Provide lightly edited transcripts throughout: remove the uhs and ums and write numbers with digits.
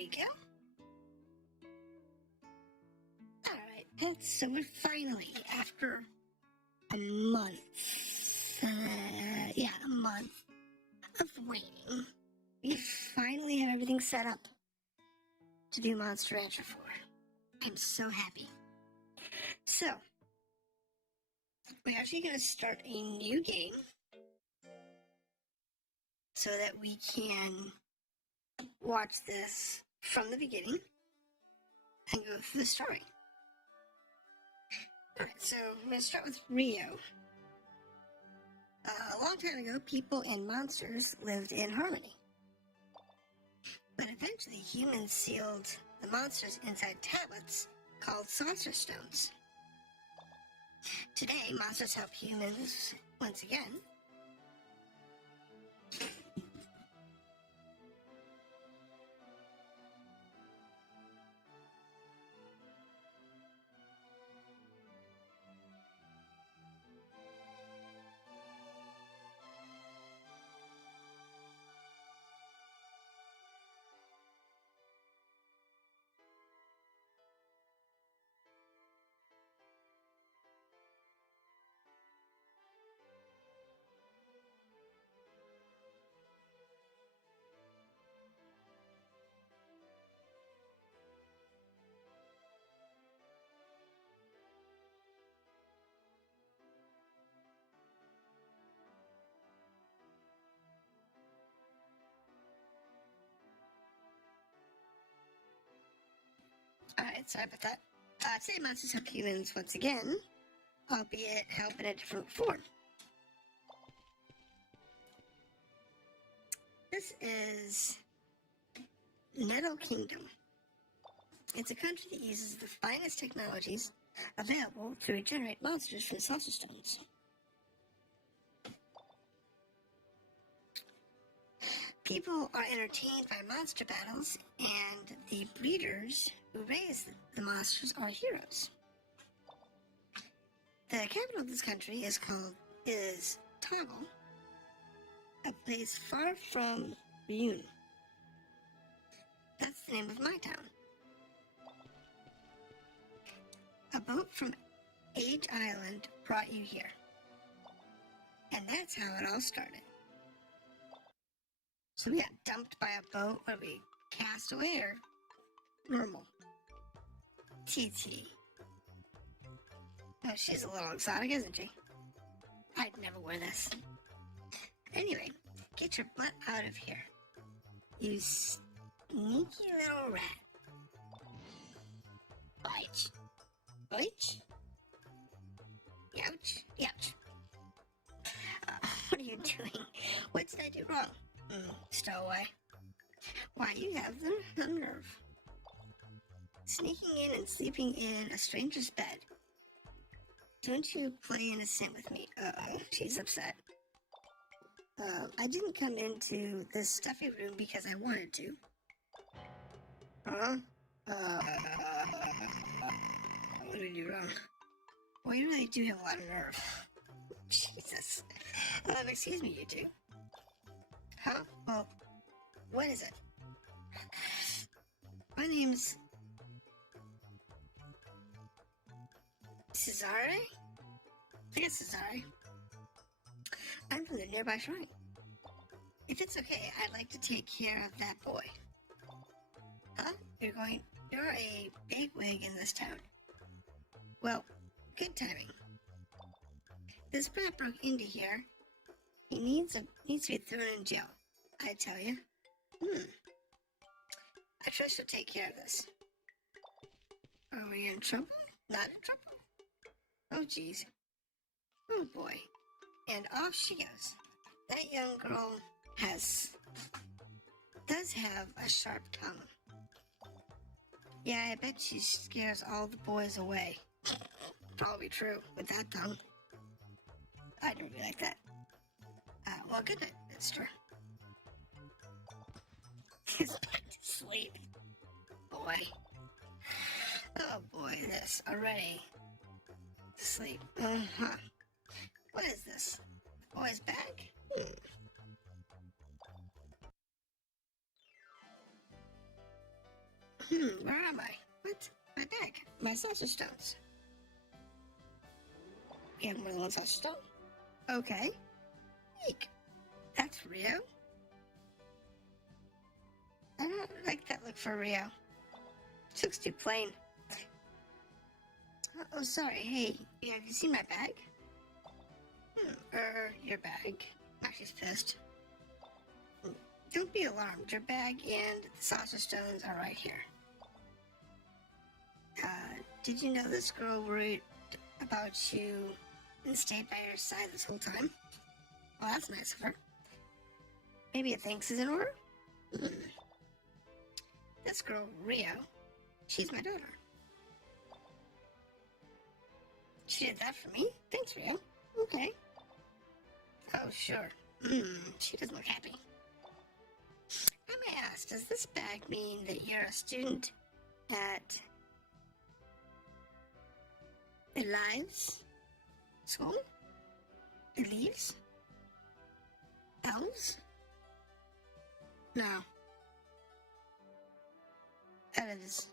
we go. Alright, so we're finally, after a month, a month of waiting, we finally have everything set up to do Monster Rancher 4. I'm so happy. So, we're actually going to start a new game so that we can watch this from the beginning and go through the story. Alright, so I'm going to start with Rio. A long time ago, people and monsters lived in harmony. But eventually, humans sealed the monsters inside tablets called saucer stones. Today, monsters help humans once again. Alright, sorry about that. Today monsters help humans once again, albeit help in a different form. This is Metal Kingdom. It's a country that uses the finest technologies available to regenerate monsters from saucer stones. People are entertained by monster battles, and the breeders who raise the monsters are heroes. The capital of this country is Toggle, a place far from Ryun. That's the name of my town. A boat from Age Island brought you here. And that's how it all started. So we got dumped by a boat where we cast away or normal. TT. Oh, she's a little exotic, isn't she? I'd never wear this. Anyway, get your butt out of here. You sneaky little rat. Bite. Bite? Youch. Youch. What are you doing? What did I do wrong? Stowaway. Why, you have the nerve. Sneaking in and sleeping in a stranger's bed. Don't you play innocent with me? Uh-oh, she's upset. I didn't come into this stuffy room because I wanted to. Huh? What did we do wrong? Well, you really do have a lot of nerve. Jesus. Excuse me, you two. Huh? Well, what is it? My name's Cesare? I think it's Cesare. I'm from the nearby shrine. If it's okay, I'd like to take care of that boy. Huh? You're a bigwig in this town. Well, good timing. This brat broke into here. He needs to be thrown in jail, I tell you. I trust you'll take care of this. Are we in trouble? Not in trouble. Oh, jeez. Oh, boy. And off she goes. That young girl does have a sharp tongue. Yeah, I bet she scares all the boys away. Probably true, with that tongue. I don't really like that. Well, good night, mister. He's back to sleep. Boy. Oh boy, this already. Sleep. What is this? Boy's bag? Where am I? What? My bag. My saucer stones. You have more than one saucer stone? Okay. Eek. That's Rio? I don't like that look for Rio. She looks too plain. Oh, sorry. Hey, have you seen my bag? Your bag. Now she's pissed. Don't be alarmed. Your bag and the saucer stones are right here. Did you know this girl worried about you and stayed by your side this whole time? Well, that's nice of her. Maybe it thinks is in order? This girl, Rio, she's my daughter. She did that for me? Thanks, Rio. Okay. Oh, sure. She doesn't look happy. I may ask, does this bag mean that you're a student at Elives School? Elives? Elves? No. Elves.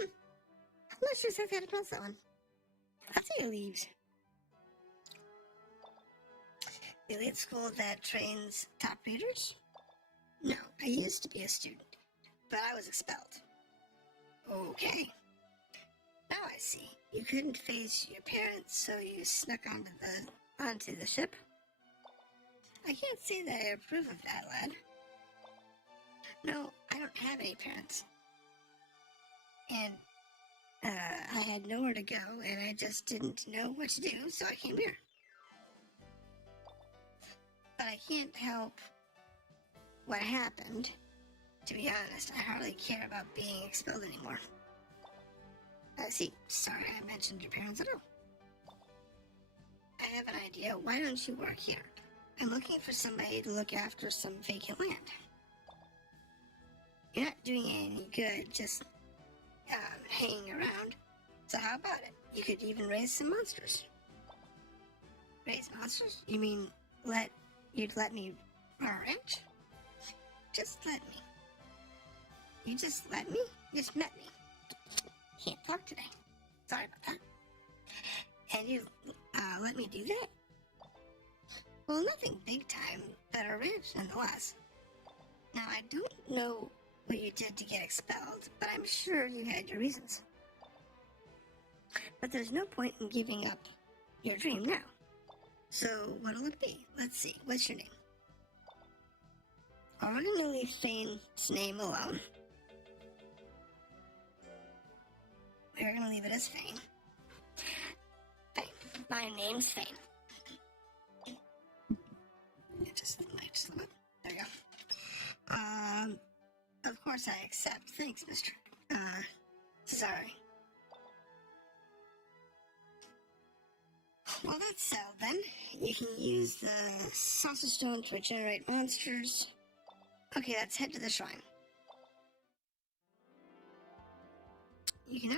I'm not sure exactly how to pronounce that one. I'll say Elives. The elite school that trains top readers? No, I used to be a student, but I was expelled. Okay. Now I see. You couldn't face your parents, so you snuck onto the ship. I can't say that I approve of that, lad. No, I don't have any parents. And, I had nowhere to go, and I just didn't know what to do, so I came here. But I can't help what happened. To be honest, I hardly care about being expelled anymore. See, sorry I mentioned your parents at all. I have an idea. Why don't you work here? I'm looking for somebody to look after some vacant land. You're not doing any good just hanging around. So how about it? You could even raise some monsters. Raise monsters? You mean you'd let me run a ranch? Just let me. You just let me? You just met me. Can't talk today. Sorry about that. And you let me do that? Well, nothing big time, but a ranch nonetheless. Now, I don't know what you did to get expelled, but I'm sure you had your reasons. But there's no point in giving up your dream now. So, what'll it be? Let's see. What's your name? We're going to leave Phayne's name alone. We're going to leave it as Phayne. Phayne. My name's Phayne. Just a little. There you go. Of course I accept. Thanks, mister. Sorry. Well, that's settled then. You can use the saucer stone to regenerate monsters. Okay, let's head to the shrine. You can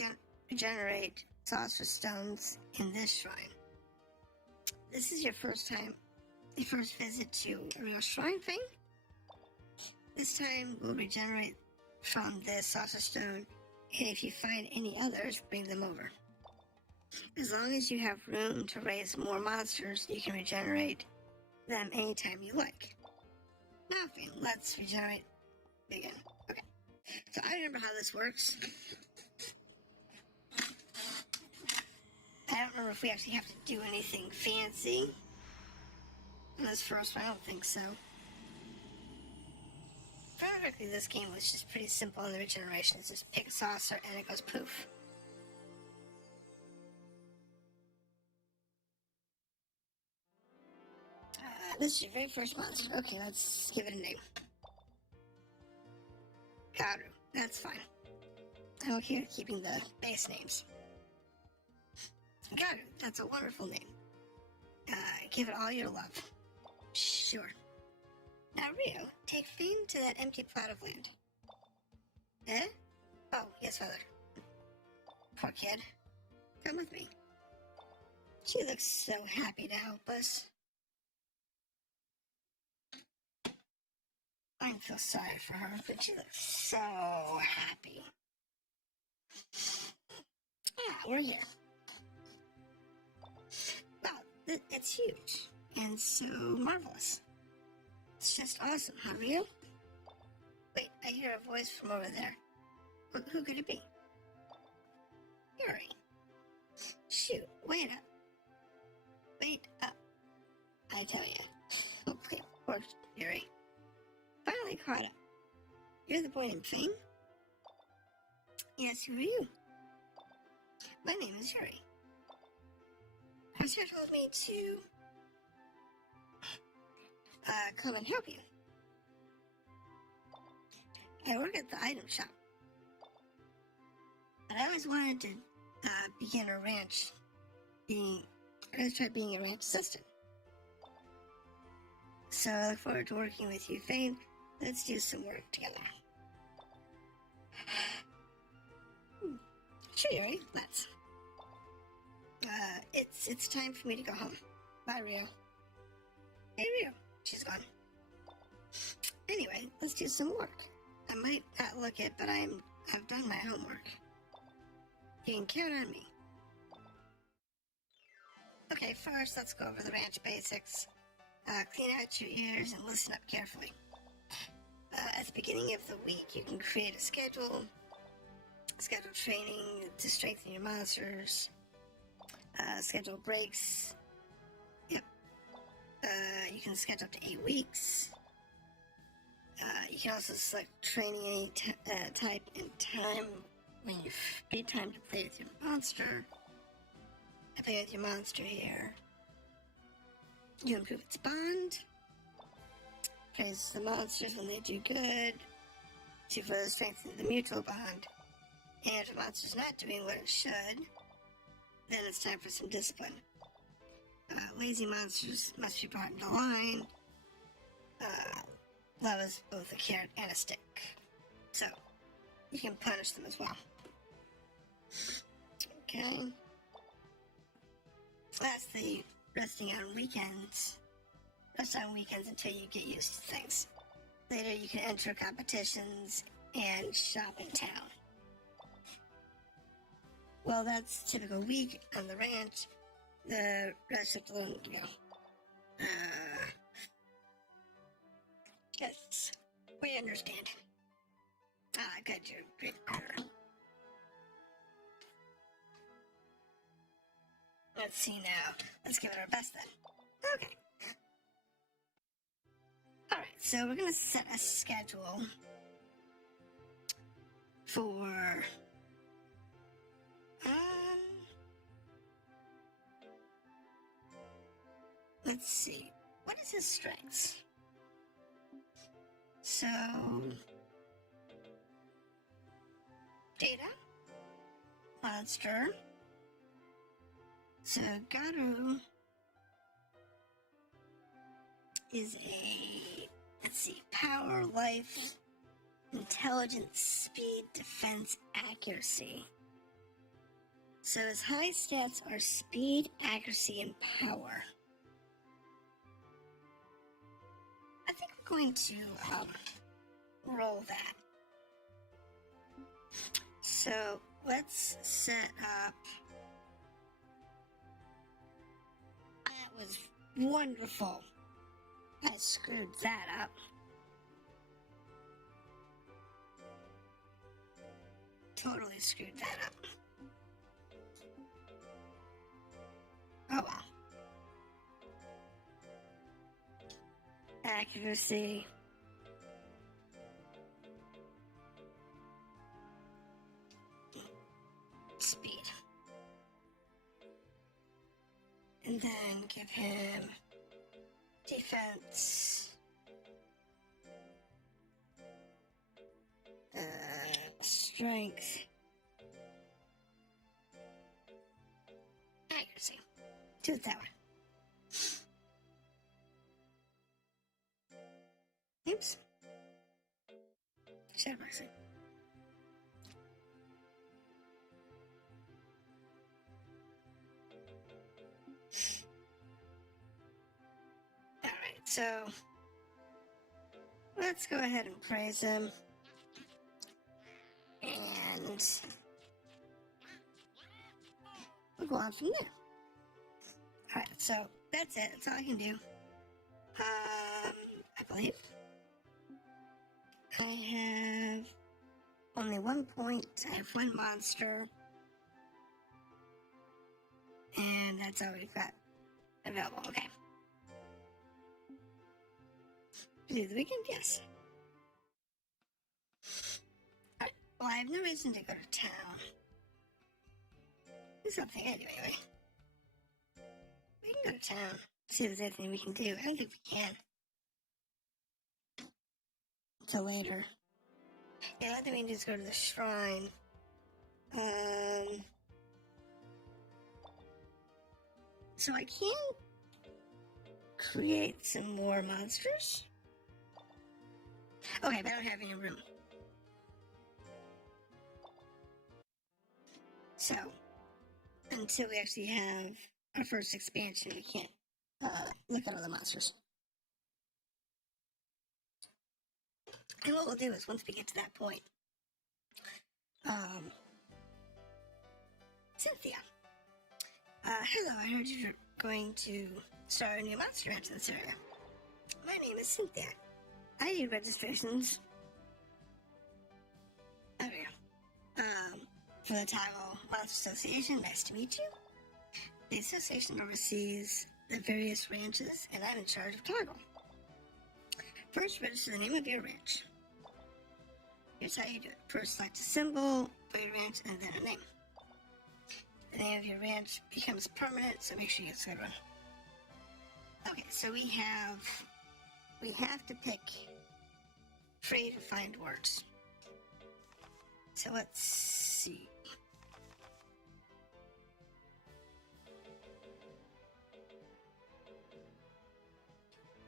now regenerate saucer stones in this shrine. This is your first visit to a real shrine, Phayne. This time we'll regenerate from this saucer stone, and if you find any others, bring them over. As long as you have room to raise more monsters, you can regenerate them anytime you like. Now, Phayne, let's regenerate again. Okay. So I remember how this works. I don't remember if we actually have to do anything fancy in this first one. I don't think so. Practically, this game was just pretty simple in the regeneration. It's just pick a saucer and it goes poof. This is your very first monster. Okay, let's give it a name. Garu. That's fine. I'm okay with keeping the base names. Garu. That's a wonderful name. Give it all your love. Sure. Now, Rio, take Phayne to that empty plot of land. Eh? Oh, yes, father. Poor kid. Come with me. She looks so happy to help us. I feel sorry for her, but she looks so happy. Yeah, we're here. Wow, it's huge and so marvelous. It's just awesome, huh, Rio? Wait, I hear a voice from over there. Who could it be? Yuri. Shoot, wait up. Wait up. I tell ya. Okay, poor Yuri. Finally caught up. You're the boy named Phayne? Yes, who are you? My name is Yuri. Monsieur told me to come and help you. I work at the item shop. But I always wanted to begin a ranch. I always tried being a ranch assistant. So I look forward to working with you, Phayne. Let's do some work together. Sure, Yuri, let's. It's time for me to go home. Bye, Rio. Hey, Rio. She's gone. Anyway, let's do some work. I might not look it, but I've done my homework. You can count on me. Okay, first let's go over the ranch basics. Clean out your ears and listen up carefully. At the beginning of the week, you can create a schedule training to strengthen your monsters, schedule breaks. Yep. You can schedule up to 8 weeks. You can also select training any type and time when you've free time to play with your monster. I play with your monster here. You improve its bond. Praise the monsters when they do good to further strengthen the mutual bond. And if the monster's not doing what it should, then it's time for some discipline. Lazy monsters must be brought into line. Love is both a carrot and a stick. So, you can punish them as well. Okay. Lastly, resting on weekends. Rest on weekends until you get used to things. Later, you can enter competitions and shop in town. Well, that's a typical week on the ranch. The rest of the learn to go. Yes, we understand. Good, you're great. Let's see now. Let's give it our best then. Okay. Alright, so we're gonna set a schedule for let's see. What is his strengths? So data, monster. So Garu is a, let's see, power, life, intelligence, speed, defense, accuracy. So his high stats are speed, accuracy, and power. I think we're going to roll that. So let's set up. That was wonderful. I screwed that up. Totally screwed that up. Oh well. Accuracy. Speed. And then give him defense. Strength. Accuracy. Do it that way. Oops. Shadowboxing. Alright, so let's go ahead and praise him. And we'll go on from there. Alright, so that's it. That's all I can do. I believe I have only 1 point. I have 1 monster. And that's all we've got available. Okay. Do the weekend? Yes. Alright. Well, I have no reason to go to town. Do something anyway. We can go to town. See if there's anything we can do. I don't think we can. Until later. Yeah, the other thing we can do is go to the shrine. So I can create some more monsters. Okay, but I don't have any room. So, until we actually have our first expansion, we can't look at all the monsters. And what we'll do is, once we get to that point, Cynthia. Hello, I heard you're going to start a new monster ranch in this area. My name is Cynthia. I do registrations. Oh yeah. For the Tecmo Monster Association. Nice to meet you. The association oversees the various ranches, and I'm in charge of Toggle. First, register the name of your ranch. Here's how you do it. First, select a symbol for your ranch, and then a name. The name of your ranch becomes permanent, so make sure you get a good one. Okay, so we have to pick free to find words. So let's see.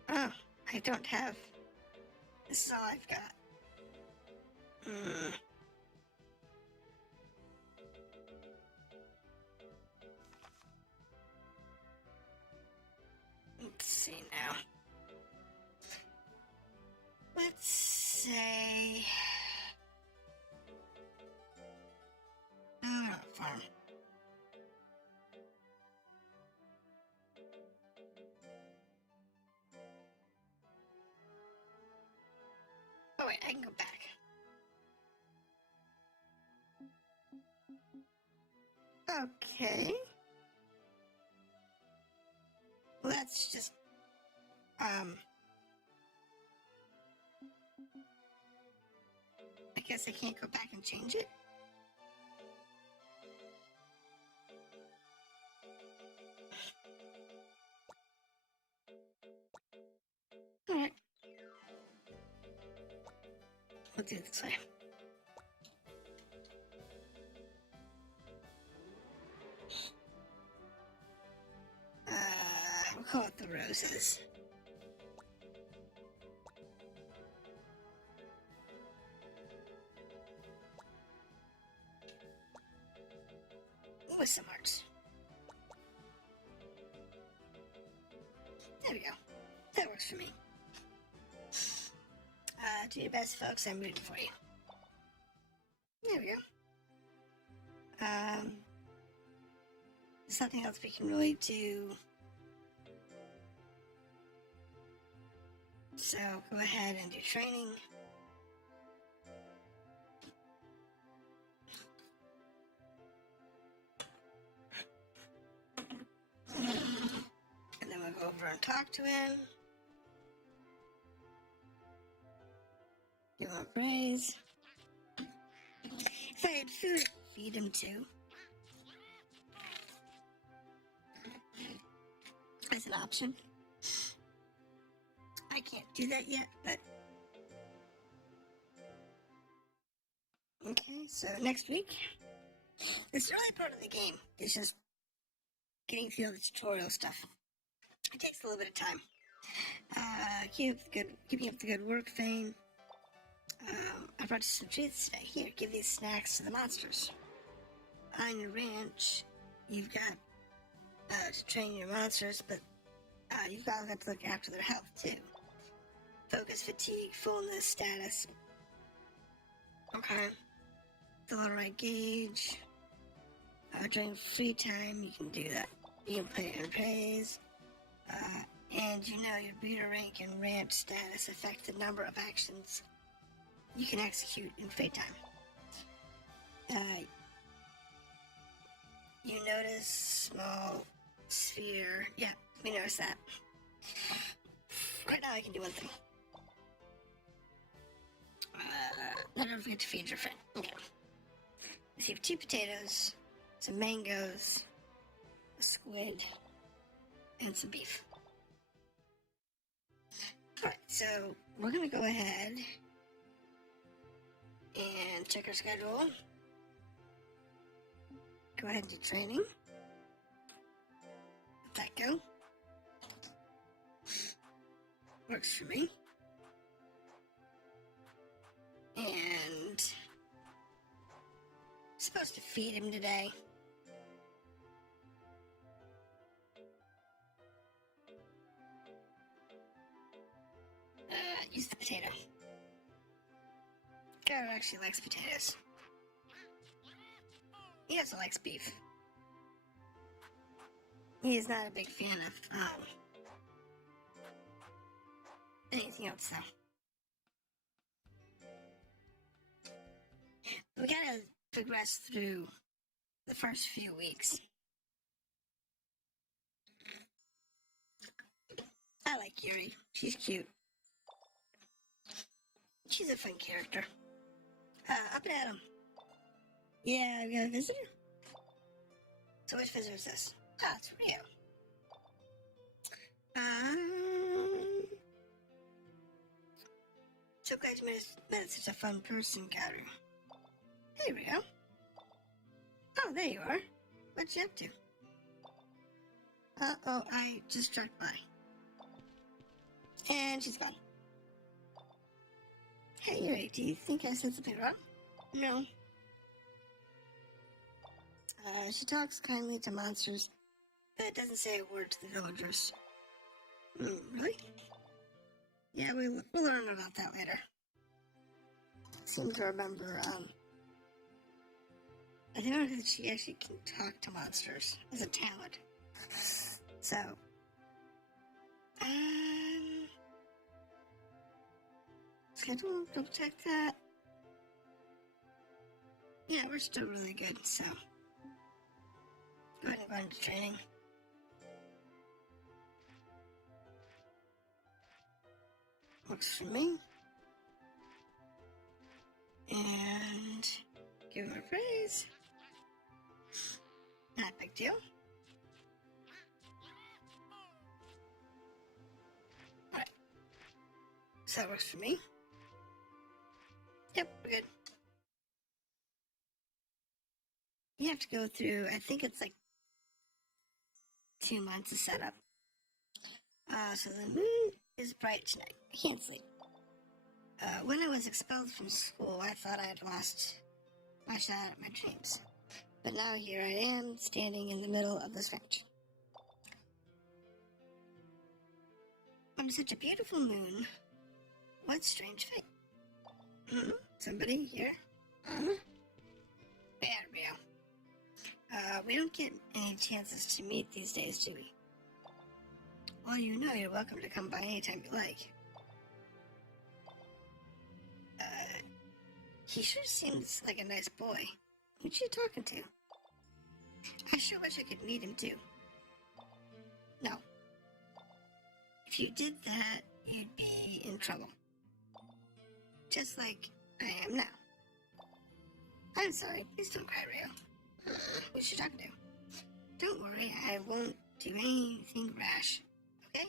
Oh, I don't have. This is all I've got. Let's see now. Let's say... Oh, farm. Oh wait, I can go back. Okay. Let's just, I guess I can't go back and change it. Alright. We'll do it this way. We'll call it the roses. With some hearts. There we go. That works for me. Do your best, folks. I'm rooting for you. There we go. There's nothing else we can really do. So go ahead and do training. And then we'll go over and talk to him. Give him a praise. If I had food, I'd feed him too. As an option. I can't do that yet, but... Okay, so next week. It's really part of the game. It's just getting through all the tutorial stuff. It takes a little bit of time. Keeping up the good work, Phayne. I brought you some treats today. Here, give these snacks to the monsters. On your ranch, you've got to train your monsters, but you've got to look after their health too. Focus, fatigue, fullness, status. Okay. The lower right gauge. During free time, you can do that. You can play and praise. And you know your beater rank and ramp status affect the number of actions you can execute in free time. You notice small sphere. Yeah, we notice that. Right now I can do one thing. Never forget to feed your friend. Okay. So you have 2 potatoes, some mangoes, a squid, and some beef. Alright, so we're gonna go ahead and check our schedule. Go ahead and do training. Let that go. Works for me. And I'm supposed to feed him today. Use the potato. God actually likes potatoes. He also likes beef. He is not a big fan of anything else, though. We gotta progress through the first few weeks. I like Yuri. She's cute. She's a fun character. Up and at 'em. Yeah, we got a visitor? So which visitor is this? Ah, it's Rio. So glad you met such a fun person, Garu. Hey, Rio. Oh, there you are. What you up to? Oh, I just dropped by. And she's gone. Hey, Yuri, do you think I said something wrong? No. She talks kindly to monsters, but doesn't say a word to the villagers. Really? Yeah, we'll learn about that later. Seem to remember, I don't know that she actually can talk to monsters as a talent. So, schedule, double check that. Yeah, we're still really good, so go ahead and go into training. Works for me. And give him a praise. Not a big deal. Alright. So that works for me. Yep, we're good. You have to go through, I think it's like 2 months of setup. So the moon is bright tonight. I can't sleep. When I was expelled from school, I thought I had lost my shot at my dreams. But now here I am, standing in the middle of this ranch. On such a beautiful moon, what strange fate. Somebody here? Yeah, Rio. We don't get any chances to meet these days, do we? Well, you know you're welcome to come by anytime you like. He sure seems like a nice boy. Who's you talking to? I sure wish I could meet him too. No. If you did that, you'd be in trouble. Just like I am now. I'm sorry, please don't cry, Rio. Who's you talking to? Don't worry, I won't do anything rash. Okay?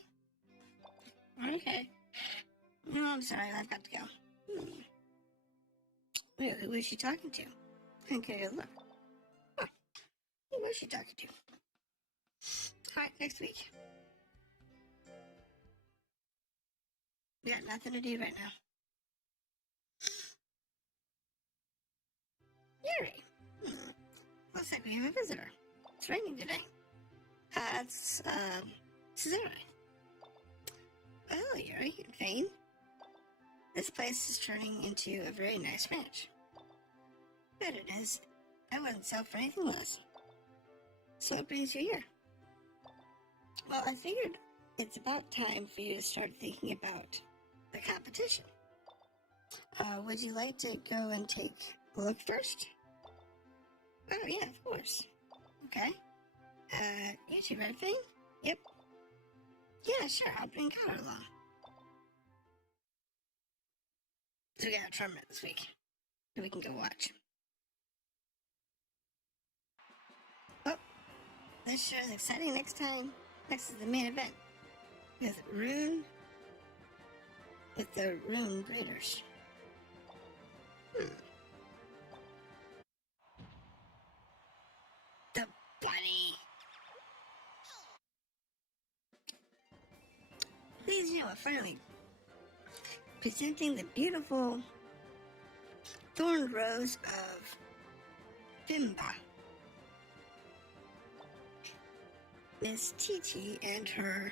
Okay. No, I'm sorry, I've got to go. Wait, who was she talking to? I can get a look. Huh. Who was she talking to? Alright, next week. We got nothing to do right now. Yuri. Looks like we have a visitor. It's raining today. It's Cesare. Oh, Yuri and Phayne. This place is turning into a very nice ranch. Bet it is. I wouldn't sell for anything less. So what brings you here? Well, I figured it's about time for you to start thinking about the competition. Would you like to go and take a look first? Oh, yeah, of course. Okay. You two ready, Phayne? Yep. Yeah, sure, I'll bring Connor along. So we got a tournament this week. So we can go watch. Oh, this sure is exciting. Next is the main event. With the Rune Breeders. The bunny. Ladies and gentlemen, finally presenting the beautiful thorn rose of Bimba. Miss Titi and her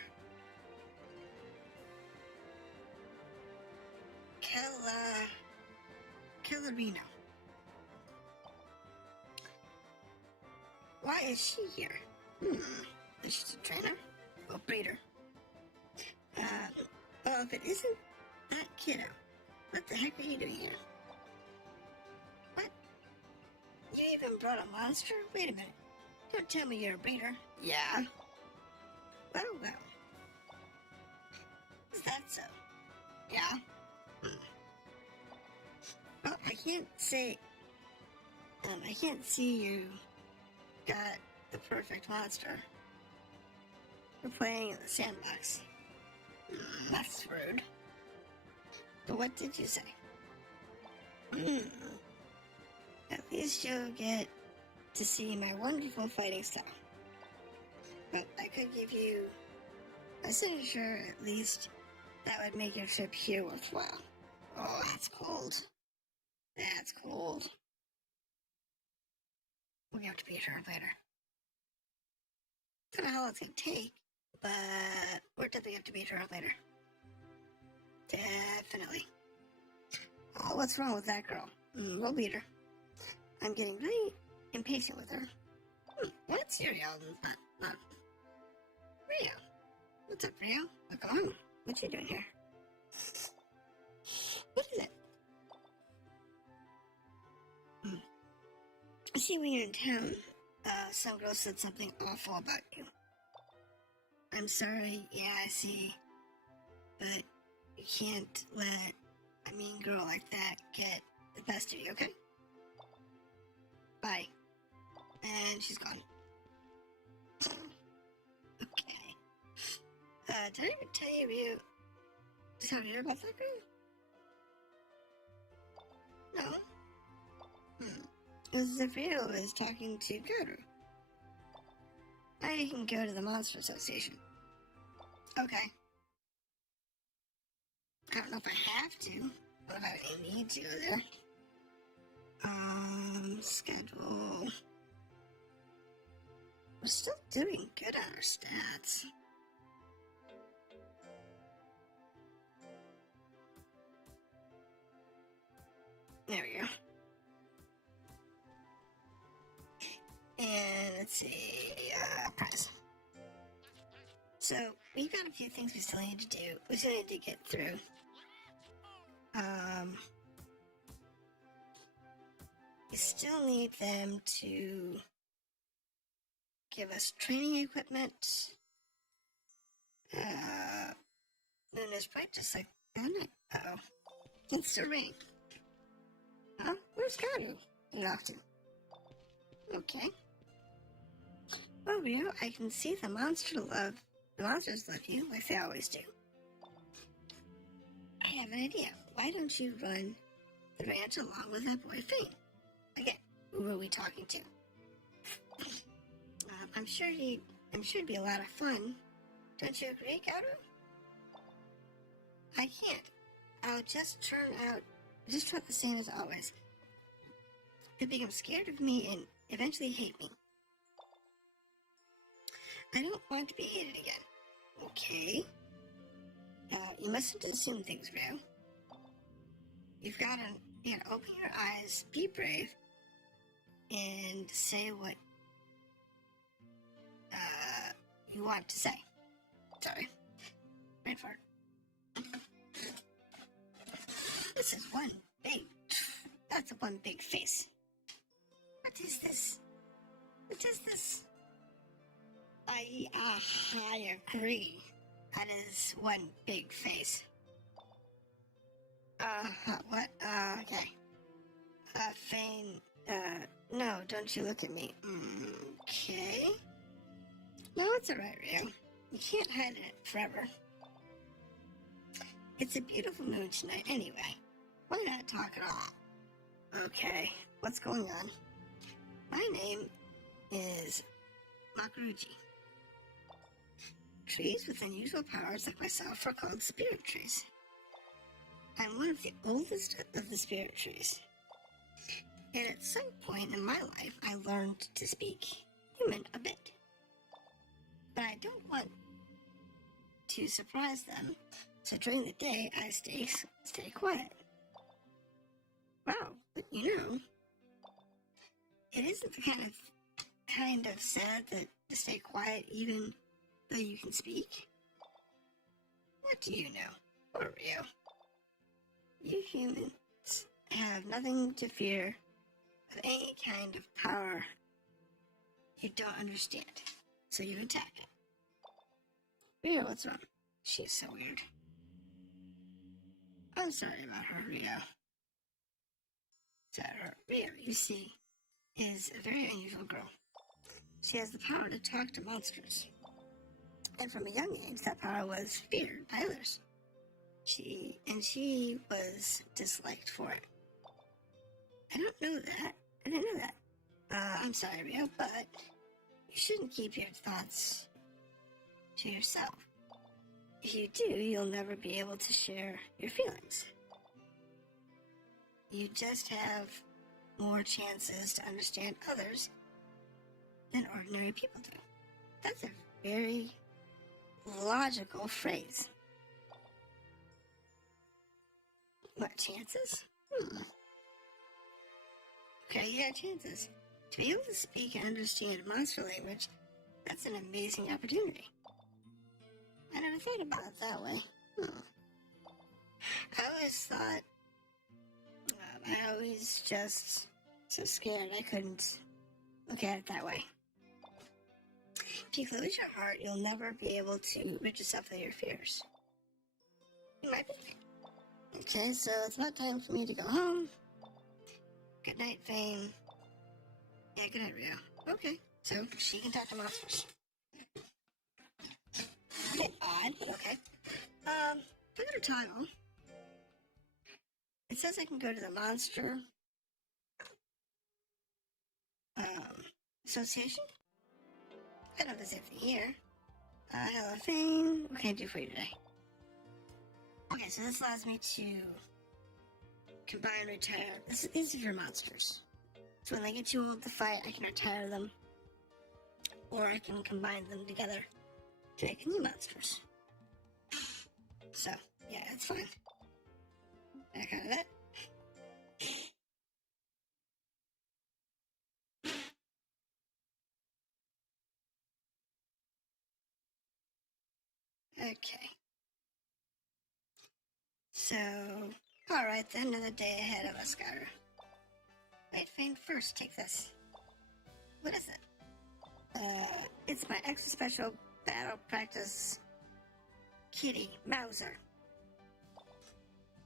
Killerino. Why is she here? Is she a trainer? Or breeder? Well, if it isn't that kiddo, what the heck are you doing here? What? You even brought a monster? Wait a minute. Don't tell me you're a breeder. Yeah. Well. Is that so? Yeah. Well, I can't see you got the perfect monster for playing in the sandbox. That's rude. But what did you say? At least you'll get to see my wonderful fighting style. But I could give you a signature, at least that would make your trip here worthwhile. Oh, that's cold. That's cold. We have to beat her later. Don't know how long it's gonna take, but we're definitely have to beat her later. Definitely. Oh, what's wrong with that girl? We'll beat her. I'm getting very impatient with her. What's Rio? Not Rio. What's up, Rio? Oh, come on. What you doing here? What is it? I see when you're in town, some girl said something awful about you. I'm sorry, yeah, I see. But you can't let a mean girl like that get the best of you, okay? Bye. And she's gone. Okay. Did I ever tell you Rio just how to hear about that girl? No? It was as if Rio was talking to Garu. I can go to the Monster Association. Okay. I don't know if I have to. I don't know if I need to there. Schedule. We're still doing good on our stats. There we go. And let's see, prize. So, we've got a few things we still need to do. We still need to get through. We still need them to give us training equipment. Then there's probably just like, uh-oh. It's the rain. Huh? Where's Garu? You off to? Okay. Oh, Rio, I can see the monsters love you, like they always do. I have an idea. Why don't you run the ranch along with that boy Phayne? Again, who are we talking to? I'm sure it'd be a lot of fun. Don't you agree, Garu? I can't. I'll just turn out the same as always. They'll become scared of me and eventually hate me. I don't want to be hated again. Okay. You mustn't assume things, Rio. You've got to, open your eyes, be brave, and say what you want to say. Sorry. Brain fart. This is that's one big face. What is this? What is this? I agree. That is one big face. What? Okay. Phayne, no, don't you look at me. Okay. No, it's alright, Rio. You can't hide it forever. It's a beautiful moon tonight anyway. Why not talk at all? Okay, what's going on? My name is Makuruji. Trees with unusual powers like myself are called spirit trees. I'm one of the oldest of the spirit trees. And at some point in my life, I learned to speak human a bit. But I don't want to surprise them, so during the day, I stay quiet. Wow, but it isn't the kind of sad that to stay quiet even though you can speak. What do you know, or Rio? You humans have nothing to fear of any kind of power you don't understand, so you attack it. Rio, what's wrong? She's so weird. I'm sorry about her, Rio. Rio, you see, is a very unusual girl. She has the power to talk to monsters. And from a young age, that power was feared by others. She was disliked for it. I don't know that. I didn't know that. I'm sorry, Rio, but you shouldn't keep your thoughts to yourself. If you do, you'll never be able to share your feelings. You just have more chances to understand others than ordinary people do. That's a very logical phrase. What, chances? Okay, yeah, chances. To be able to speak and understand monster language, that's an amazing opportunity. I never thought about it that way. I always thought, I always just so scared I couldn't look at it that way. If you close your heart, you'll never be able to rid yourself of your fears. You might be. Okay, so it's about time for me to go home. Good night, Phayne. Yeah, good night, Rio. Okay, so she can talk to monsters. A bit odd, but okay. If I go to toggle, it says I can go to the monster association. I don't visit here. Hello, Phayne. What can I do for you today? Okay, so this allows me to combine retire. These are your monsters. So when they get too old to fight, I can retire them. Or I can combine them together to make new monsters. So, yeah, it's fine. Back out of that. Okay. So, alright then, another day ahead of us, Skyra. Wait, Phayne, first, take this. What is it? It's my extra special battle practice kitty, Mauser.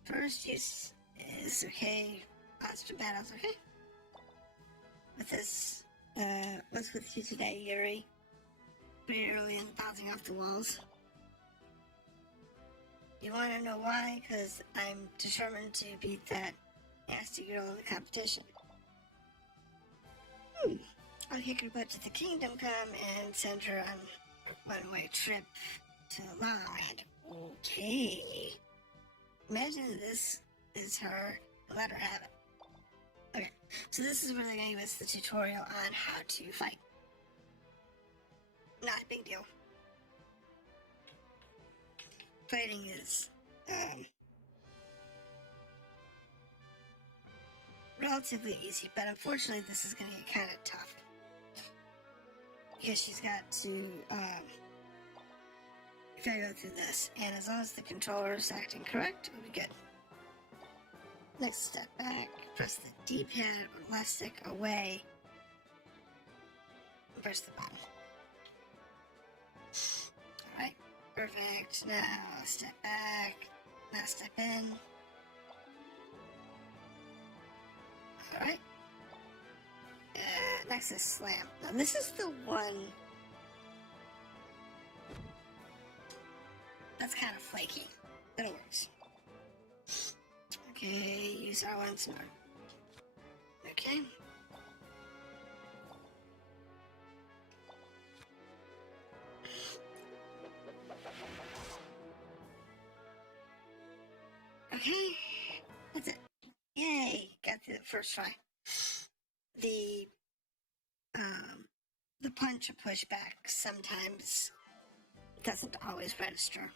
First use is, okay, monster battles, okay? With this, what's with you today, Yuri? Pretty early and bouncing off the walls. You want to know why? Because I'm determined to beat that nasty girl in the competition. I'll kick her butt to the kingdom come and send her on a one-way trip to the land. Okay. Imagine this is her. Let her have it. Okay, so this is where they're going to give us the tutorial on how to fight. Not a big deal. Fighting is, relatively easy, but unfortunately this is going to get kind of tough. Because she's got to, you gotta go through this, and as long as the controller is acting correct, we'll be good. Next, step back, press the D-pad or left stick away, and press the button. Alright, perfect. Now step back, now step in. Alright. Next is slam. Now this is the one that's kind of flaky, but it works. Okay, use R1 smart. Okay. Okay, that's it. Yay, got through the first try. The punch or push back sometimes doesn't always register.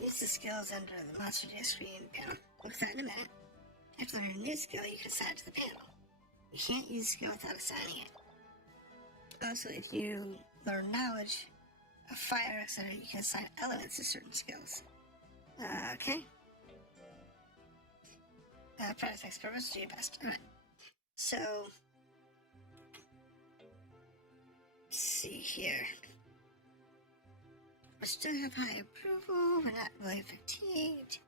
Use the skills under the monster data screen panel. Look at that in a minute. After learning a new skill, you can assign it to the panel. You can't use skill without assigning it. Also, if you learn knowledge of fire, etc., you can assign elements to certain skills. Okay. Practice makes purpose, do your best. Alright. So, let's see here. We still have high approval, we're not really fatigued.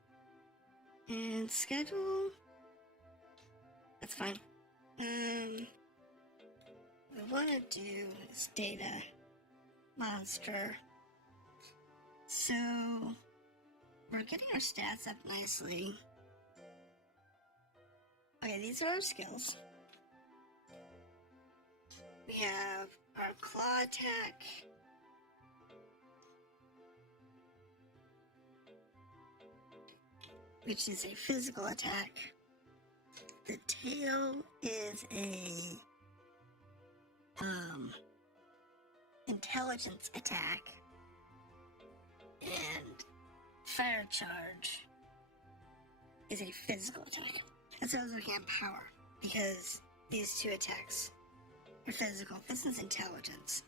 And schedule. That's fine. We want to do is data monster. So, we're getting our stats up nicely. Okay, these are our skills. We have our claw attack. Which is a physical attack. The tail is a intelligence attack. And fire charge is a physical attack. That's what I was looking at power, because these two attacks are physical. This is intelligence.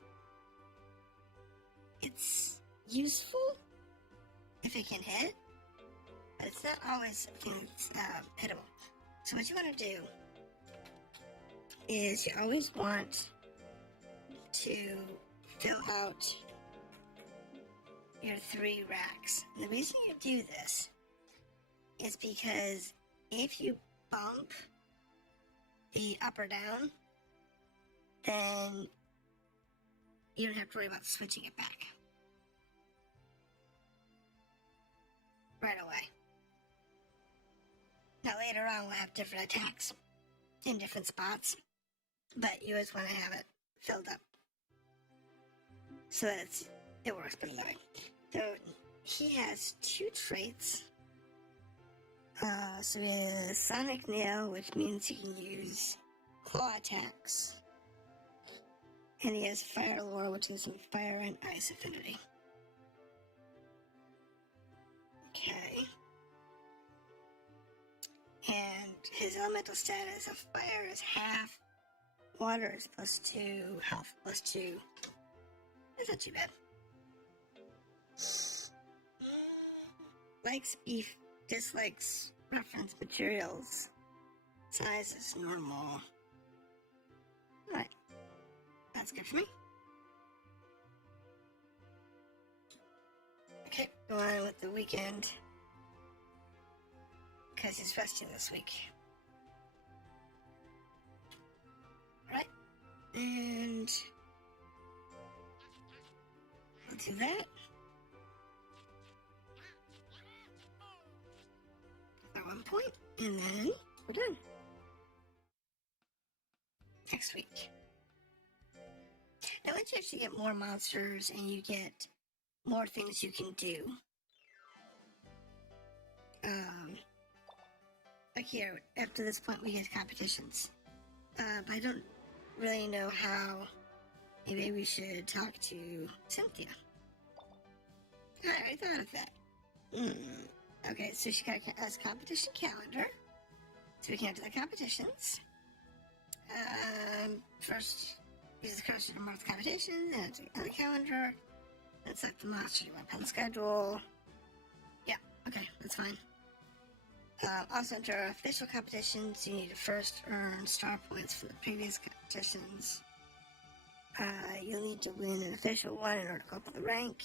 It's useful if it can hit, but it's not always hittable. So what you want to do is you always want to fill out your 3 racks. And the reason you do this is because if you bump the up or down, then you don't have to worry about switching it back right away. Now later on we'll have different attacks in different spots, but you always want to have it filled up so that it works pretty well. So he has 2 traits. So he has Sonic Nail, which means he can use claw attacks. And he has Fire Lore, which is some fire and ice affinity. Okay. And his elemental status of fire is half, water is +2, health +2. That's not too bad. Likes beef, dislikes reference materials. Size is normal. Alright. That's good for me. Okay, go on with the weekend. Because he's resting this week. Right? And we'll do that. At 1 point, and then we're done. Next week. Now once you actually get more monsters and you get more things you can do, like here, after this point we get competitions. But I don't really know how. Maybe we should talk to Cynthia. I already thought of that. Okay, so she got us competition calendar. So we can enter the competitions. First, use the curse to mark the competition, then it's on the calendar. Then select the monster you want on the schedule. Yeah, okay, that's fine. Also enter official competitions. You need to first earn star points from the previous competitions. You'll need to win an official one in order to go up the rank.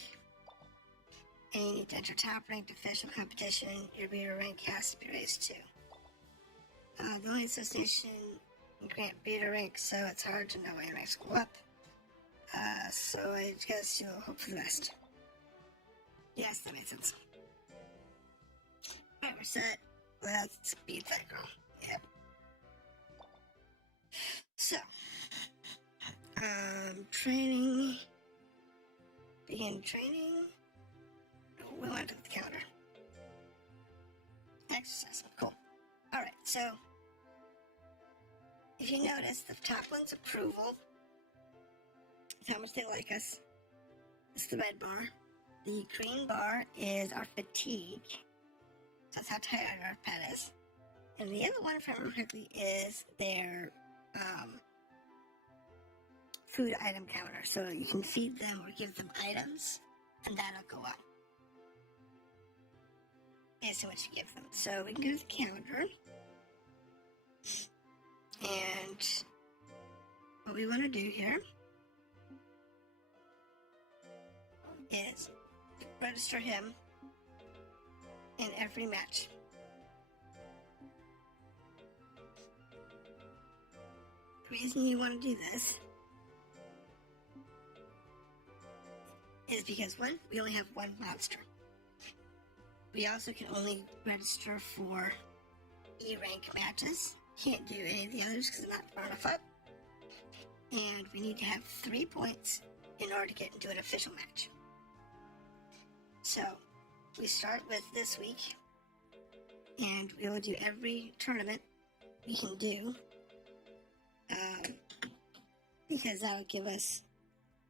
And you need to enter top ranked official competition. Your beta rank has to be raised too. The only association can grant beta rank, so it's hard to know when your ranks go up. So I guess you'll hope for the best. Yes, that makes sense. Alright, we're set. Let's beat that girl. Yep. So, training. Begin training. We want to look at the calendar. Exercise. Cool. Alright, so if you notice, the top one's approval. It's how much they like us. It's the red bar. The green bar is our fatigue. So that's how tired our pet is. And the other one, if I remember correctly, is their food item counter. So you can feed them or give them items, and that'll go up based on what you give them. So we can go to the calendar. And what we want to do here is register him in every match. The reason you want to do this is because, one, we only have one monster. We also can only register for E-rank matches. Can't do any of the others because they're not far enough up. And we need to have 3 points in order to get into an official match. So, we start with this week, and we will do every tournament we can do, because that'll give us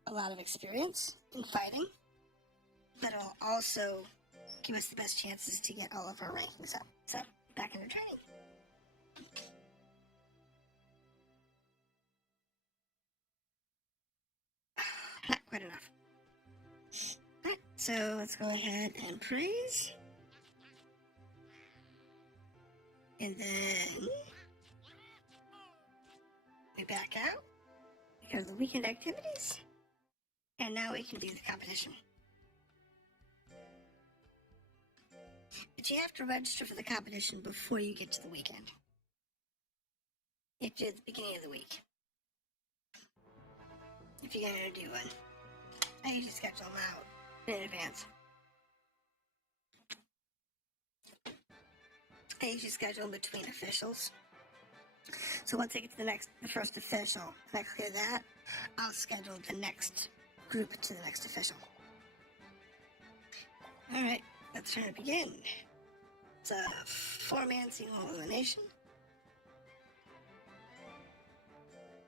a lot of experience in fighting, but it'll also give us the best chances to get all of our rankings up. So, back into training. Not quite enough. Alright, so let's go ahead and praise. And then we back out. We go to the weekend activities. And now we can do the competition. But you have to register for the competition before you get to the weekend. You have to do it at the beginning of the week. If you're going to do one. I usually schedule them out in advance. I usually schedule them between officials. So once I get to the first official, and I clear that, I'll schedule the next group to the next official. Alright, let's try to begin. It's a 4-man single elimination.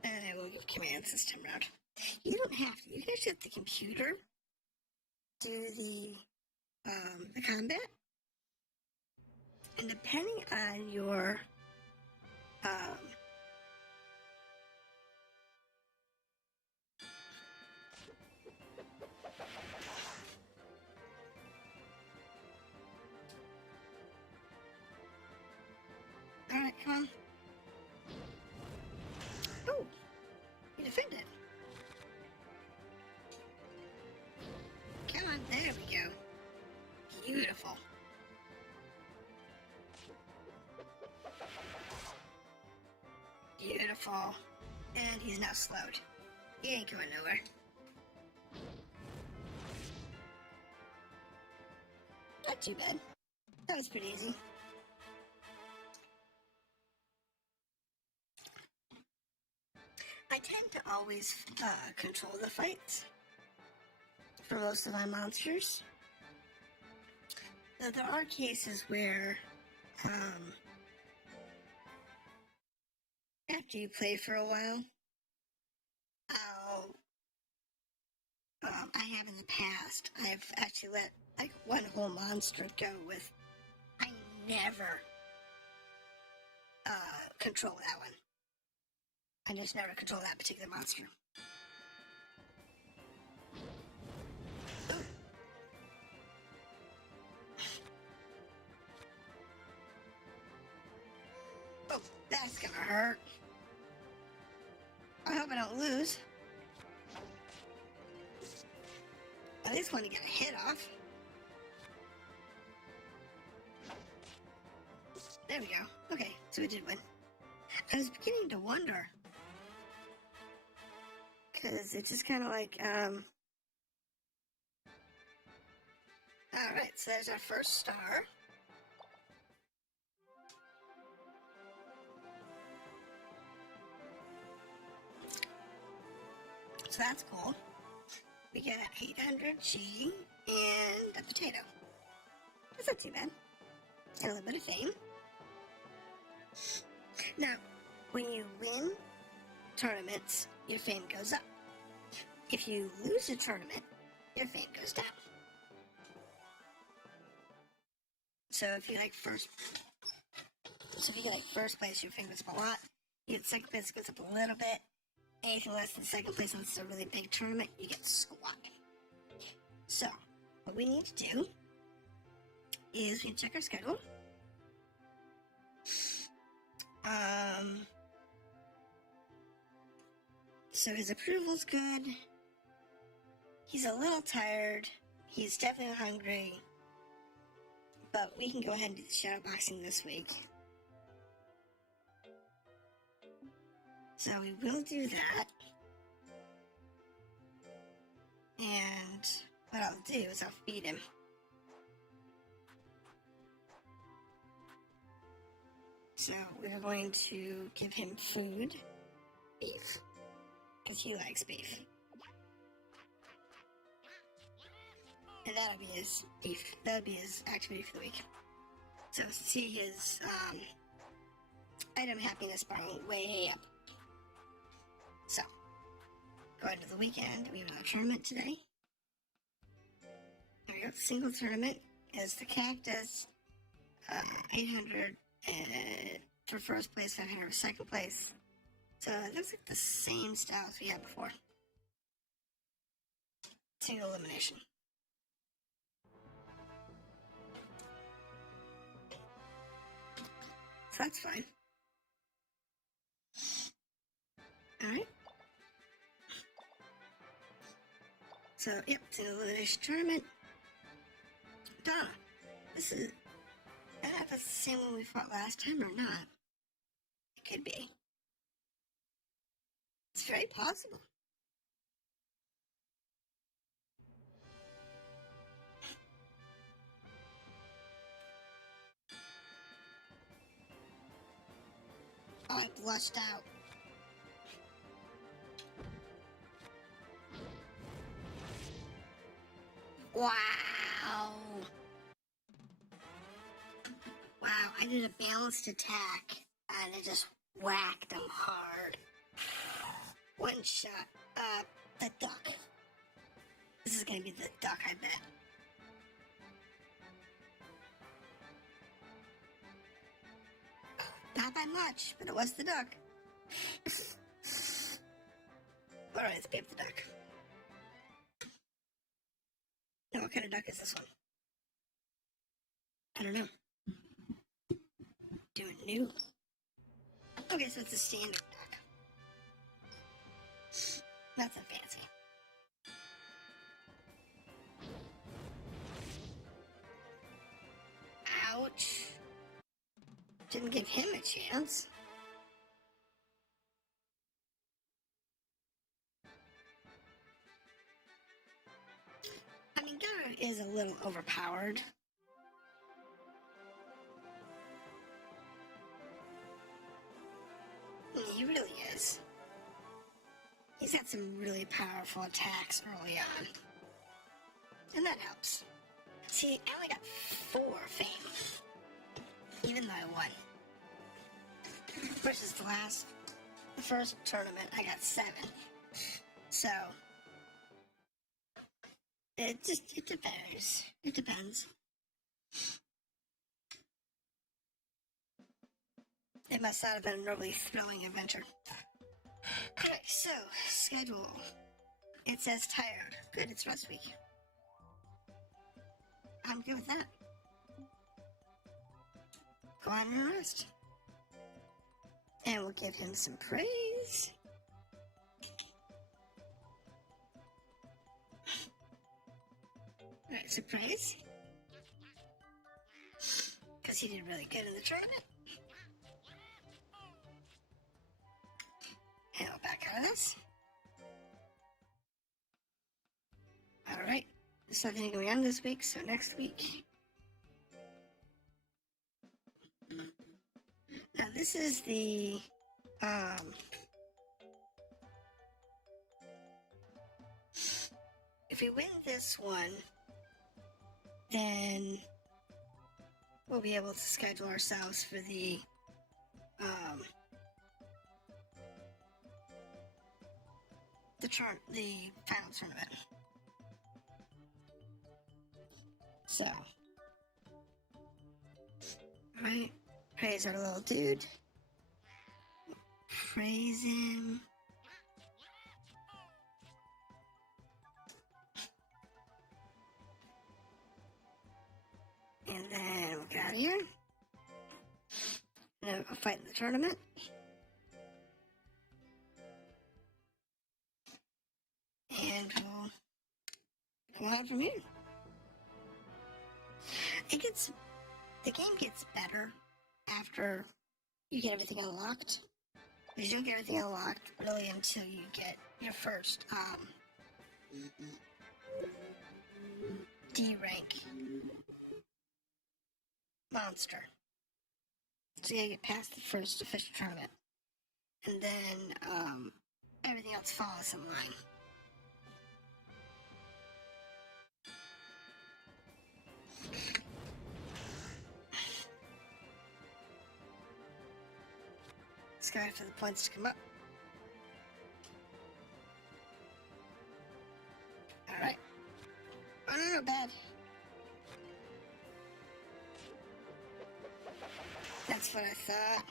And I will give commands this time around. You don't have to. You can actually let the computer do the combat. And depending on your alright, come on. Oh, you defended. Come on, there we go. Beautiful. Beautiful. And he's now slowed. He ain't going nowhere. Not too bad. That was pretty easy. I tend to always control the fights for most of my monsters. Though there are cases where after you play for a while, I have in the past. I've actually let like one whole monster go with. I never control that one. I just never control that particular monster. Ooh. Oh, that's gonna hurt. I hope I don't lose. At least want to get a hit off. There we go. Okay, so we did win. I was beginning to wonder. Because it's just kind of like, Alright, so there's our first star. So that's cool. We get 800G and a potato. That's not too bad. And a little bit of fame. Now, when you win tournaments, your fame goes up. If you lose a tournament, your fame goes down. So if you like first place, your fame goes up a lot. You get second place, it goes up a little bit. Anything less than second place, unless it's a really big tournament, you get squat. So, what we need to do is we check our schedule. So his approval's good. He's a little tired. He's definitely hungry. But we can go ahead and do the shadowboxing this week. So we will do that. And what I'll do is I'll feed him. So we're going to give him food. Beef. Because he likes beef. And that'll be his beef. That'll be his activity for the week. So see his item happiness bar way up. So, going to the weekend, we have another tournament today. There we go, single tournament is the cactus, 800 for first place, 500 for second place. So it looks like the same style as we had before. Single elimination. So that's fine. Alright. So, yep, single elimination tournament. Donna, this is... I don't know if that's the same one we fought last time or not. It could be. It's very possible. Oh, I blushed out. Wow. Wow, I did a balanced attack and it just whacked him hard. One shot. The duck. This is gonna be the duck, I bet. Not by much, but it was the duck. Alright, let's beat the duck. Now, what kind of duck is this one? I don't know. Do it new. Okay, so it's a standard duck. Nothing fancy. Ouch. Didn't give him a chance. I mean, Gara is a little overpowered. He really is. He's got some really powerful attacks early on. And that helps. See, I only got 4 fame. Even though I won. Versus the first tournament, I got 7. So, It depends. It depends. It must not have been a normally thrilling adventure. Alright, so, schedule. It says tired. Good, it's rest week. I'm good with that. Go on and rest. And we'll give him some praise. Alright, some praise. Because he did really good in the tournament. And we'll back out of this. Alright, there's nothing going on this week, so next week. Now this is the, if we win this one, then we'll be able to schedule ourselves for the, the final tournament. So, alright, praise our little dude. Praise him. And then we'll get out of here. And then we'll go fight in the tournament. And we'll go on from here. The game gets better after you get everything unlocked. Because you don't get everything unlocked really until you get your first D rank monster. So you gotta get past the first official tournament. And then everything else follows in line. Let's go for the points to come up. Alright. Oh no, bad. That's what I thought.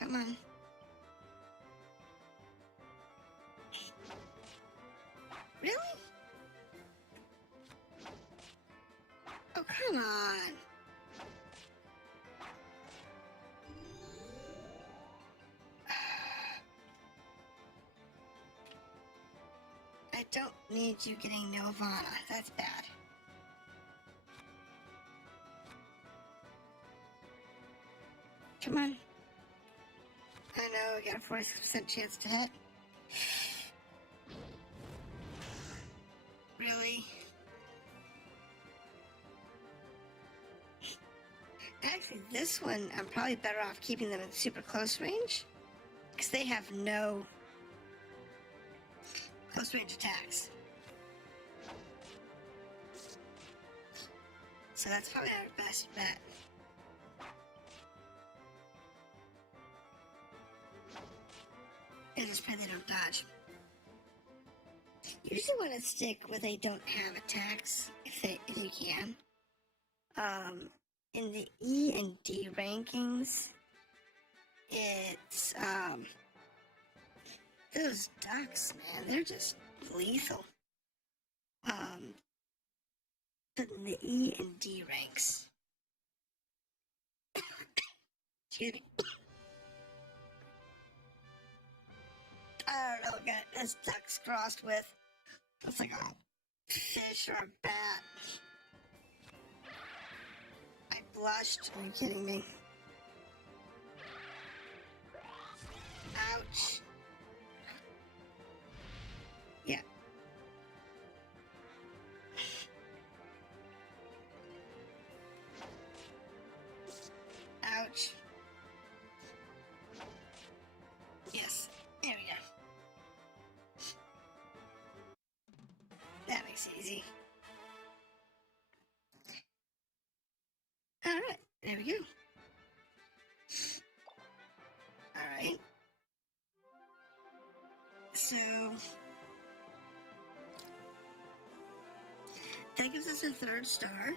Come on. Really? Oh, come on. I don't need you getting Nirvana. That's bad. Come on. I know, we got a 46% chance to hit. Really? Actually, this one, I'm probably better off keeping them in super close range. Because they have no close range attacks. So that's probably our best bet. And just pray they don't dodge. You usually want to stick with they don't have attacks if you can. In the E and D rankings, it's those ducks, man, they're just lethal. But in the E and D ranks, excuse me. I don't know, got this duck's crossed with, it's like a fish or a bat. I blushed. Are you kidding me? Ouch. Yeah. Ouch. Yes. There we go. That makes it easy. Alright, there we go. That gives us a 3rd star.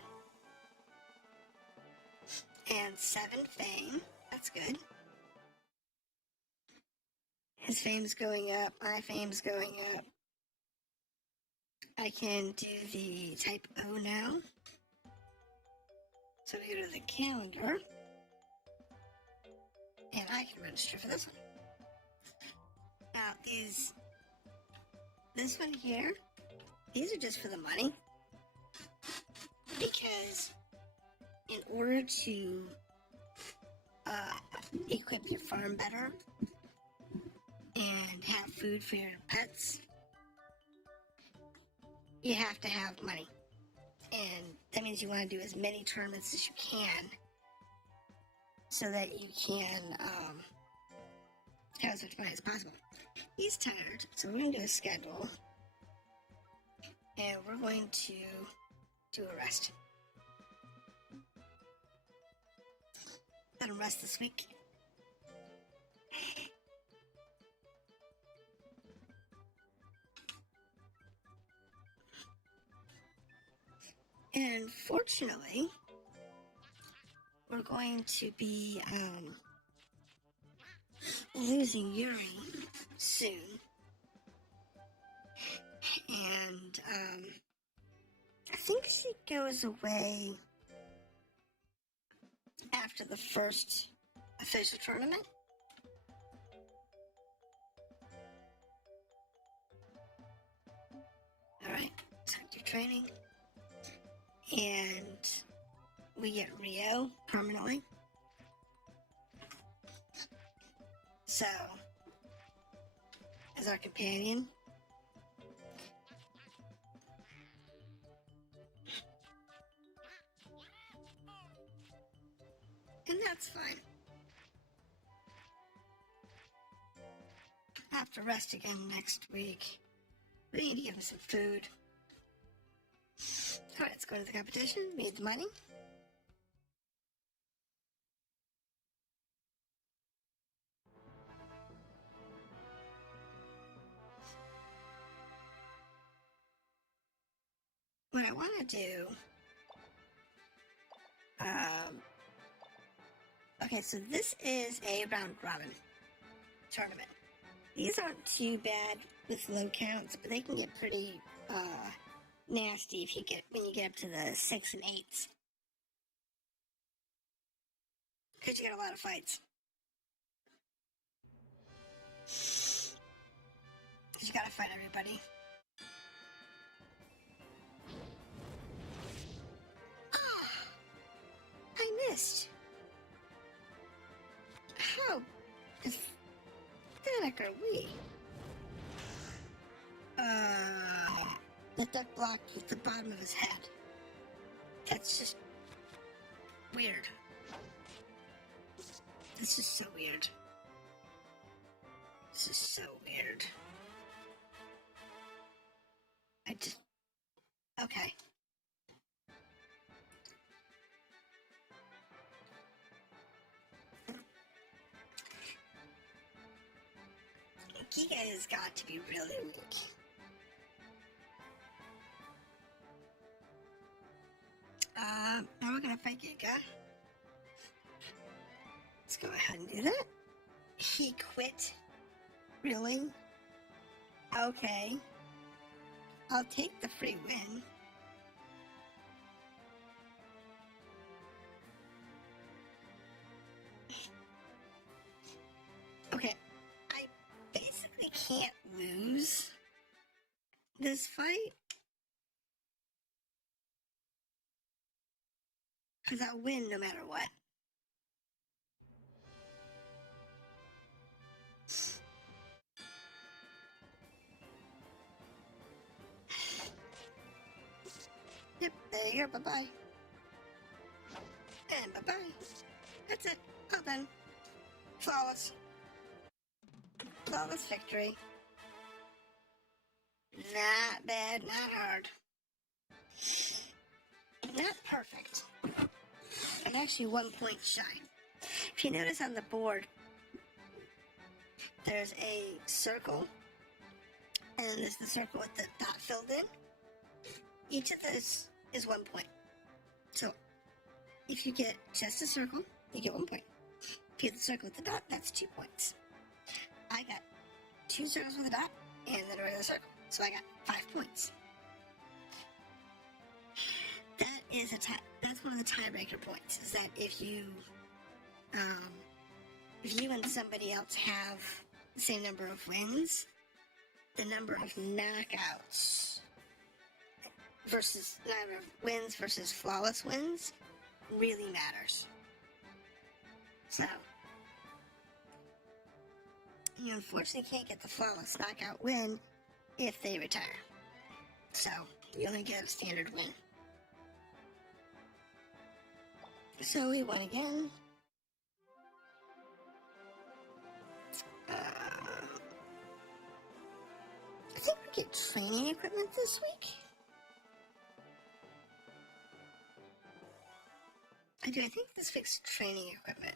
And 7 fame. That's good. His fame's going up. My fame's going up. I can do the type O now. So we go to the calendar. And I can register for this one. Now, this one here, these are just for the money. Because in order to equip your farm better and have food for your pets, you have to have money. And that means you want to do as many tournaments as you can so that you can have as much money as possible. He's tired, so we're going to do a schedule. And we're going to do a rest. Let him rest this week. And fortunately, we're going to be losing Yuri soon. And I think she goes away after the first official tournament. Alright, time to training. And we get Rio permanently. So, as our companion. And that's fine. I have to rest again next week. We need to give him some food. Alright, let's go to the competition. We need the money. What I want to do... okay, so this is a round robin tournament. These aren't too bad with low counts, but they can get pretty nasty if you when you get up to the 6 and 8s. Because you get a lot of fights. You gotta fight everybody. Ah! I missed. How pathetic are we? The duck blocked with the bottom of his head. That's just weird. This is so weird. This is so weird. Okay. Giga has got to be really weak. Now we're gonna fight Giga. Let's go ahead and do that. He quit. Really? Okay. I'll take the free win. Okay. I basically can't lose this fight. Because I'll win no matter what. Yep, there you go, bye-bye. And bye-bye. That's it, all done. Flawless. Flawless victory. Not bad, not hard. Not perfect. I'm actually 1 point shy. If you notice on the board, there's a circle, and there's the circle with the dot filled in. Each of those is 1 point. So if you get just a circle, you get 1 point. If you get the circle with the dot, that's 2 points. I got 2 circles with a dot and then a regular circle, so I got 5 points. That is that's one of the tiebreaker points, is that if you and somebody else have the same number of wins, the number of knockouts versus number of wins versus flawless wins really matters. So you unfortunately can't get the flawless knockout win if they retire. So you only get a standard win. So we won again. I think we get training equipment this week. I think this week's training equipment.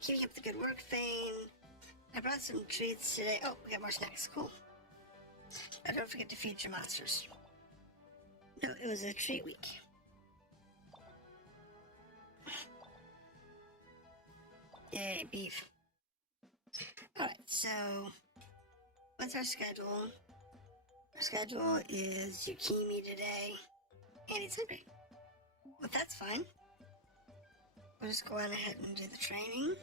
Keeping up the good work, Phayne. I brought some treats today. Oh, we got more snacks. Cool. Don't forget to feed your monsters. No, it was a treat week. Yay, beef. Alright, so what's our schedule? Our schedule is Yukimi today, and he's hungry. Well, that's fine. We'll just go on ahead and do the training.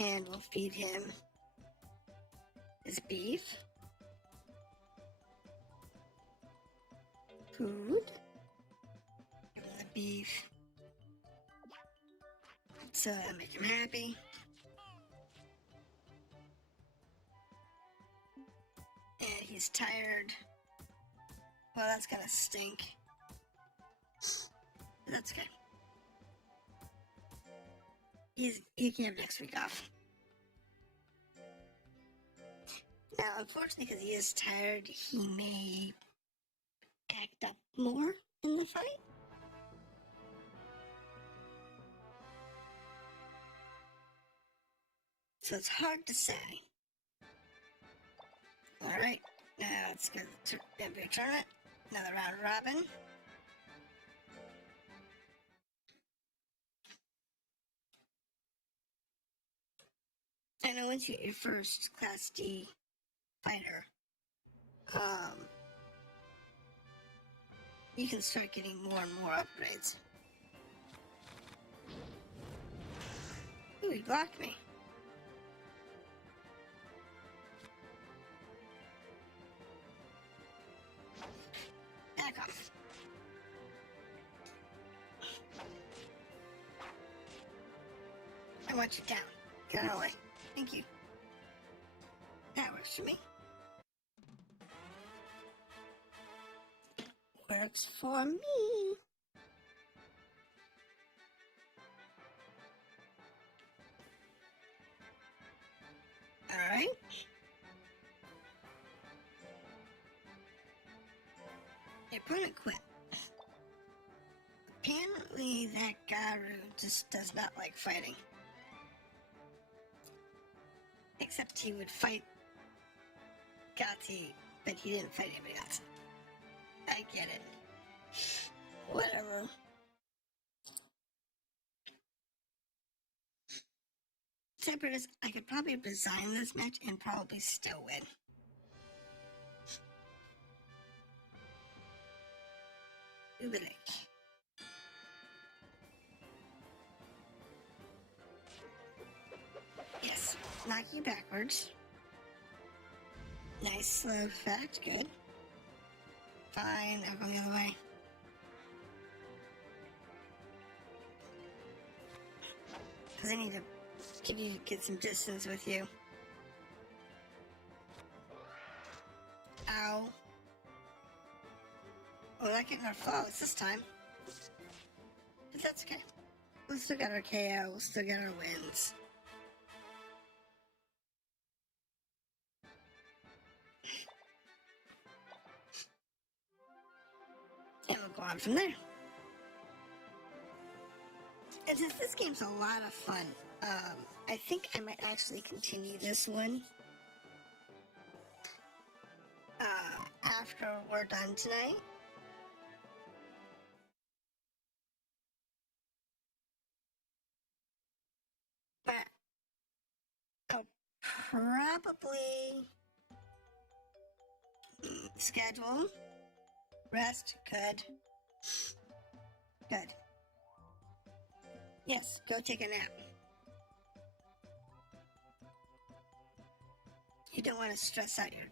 And we'll feed him his beef. Food. Give him the beef. So that'll make him happy. And he's tired. Well, that's gonna stink. But that's okay. He can have next week off. Now, unfortunately, because he is tired, he may act up more in the fight. So it's hard to say. Alright, now let's go to the NBA tournament. Another round robin. I know once you get your first Class D fighter, you can start getting more and more upgrades. Ooh, he blocked me. Back off. I want you down. Get out of the way. Thank you. That works for me. Works for me. Alright. The opponent quit. Apparently that Garu just does not like fighting. Except he would fight Gati, but he didn't fight anybody else. I get it. Whatever. Separate is, I could probably design this match and probably still win. Ubik. Yes, knock you backwards. Nice slow effect, good. Fine, I'll go the other way. Because I need to get some distance with you. Ow. Oh, that getting our flawless this time. But that's okay. We'll still get our KO, we'll still get our wins. And we'll go on from there. And since this game's a lot of fun, I think I might actually continue this one after we're done tonight. But I'll probably schedule, rest, good. Good. Yes, go take a nap. You don't want to stress out your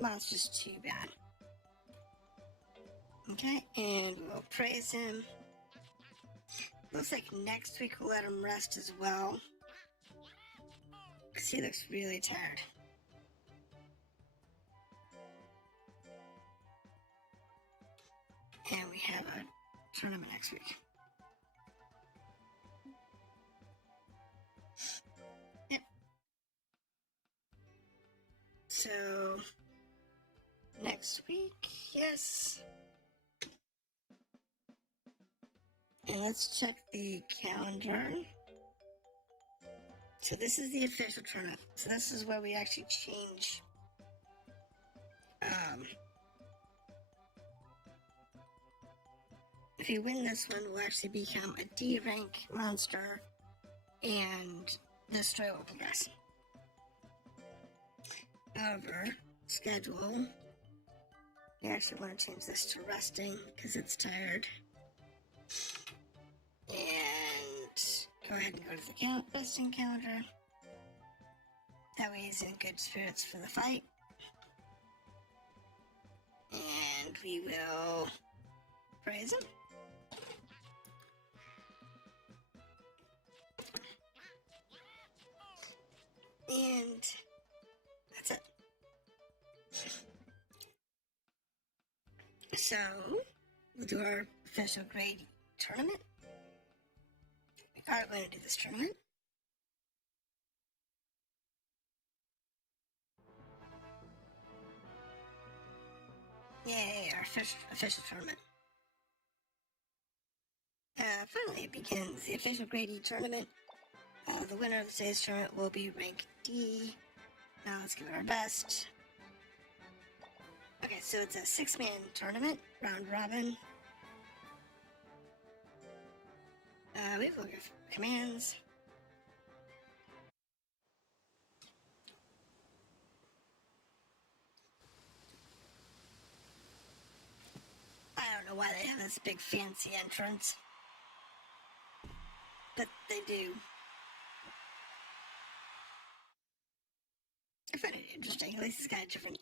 monsters too bad. Okay, and we'll praise him. Looks like next week we'll let him rest as well, because he looks really tired. And we have a tournament next week. Yep. So, next week, yes. And let's check the calendar. So this is the official tournament. So this is where we actually change if you win this one, we'll actually become a D rank monster and destroy will progress. However, schedule. We actually want to change this to resting because it's tired. And go ahead and go to the resting calendar. That way he's in good spirits for the fight. And we will praise him. And that's it. So, we'll do our official grade tournament. We are going to do this tournament. Yay, our official tournament. Finally, it begins. The official grade E tournament. The winner of today's tournament will be rank D. Now let's give it our best. Okay, so it's a 6-man tournament, round robin. We have a look at commands. I don't know why they have this big fancy entrance, but they do. I find it interesting. At least it's got different,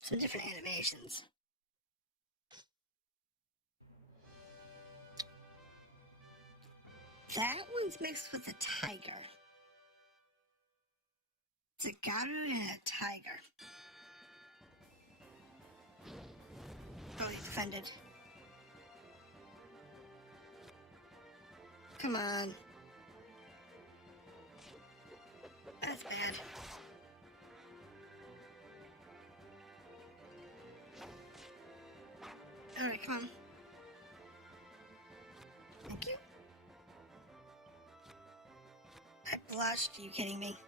some different animations. That one's mixed with a tiger. It's a garu and a tiger. Oh, he's offended. Come on. That's bad. Alright, come on. Thank you. I blushed. Are you kidding me?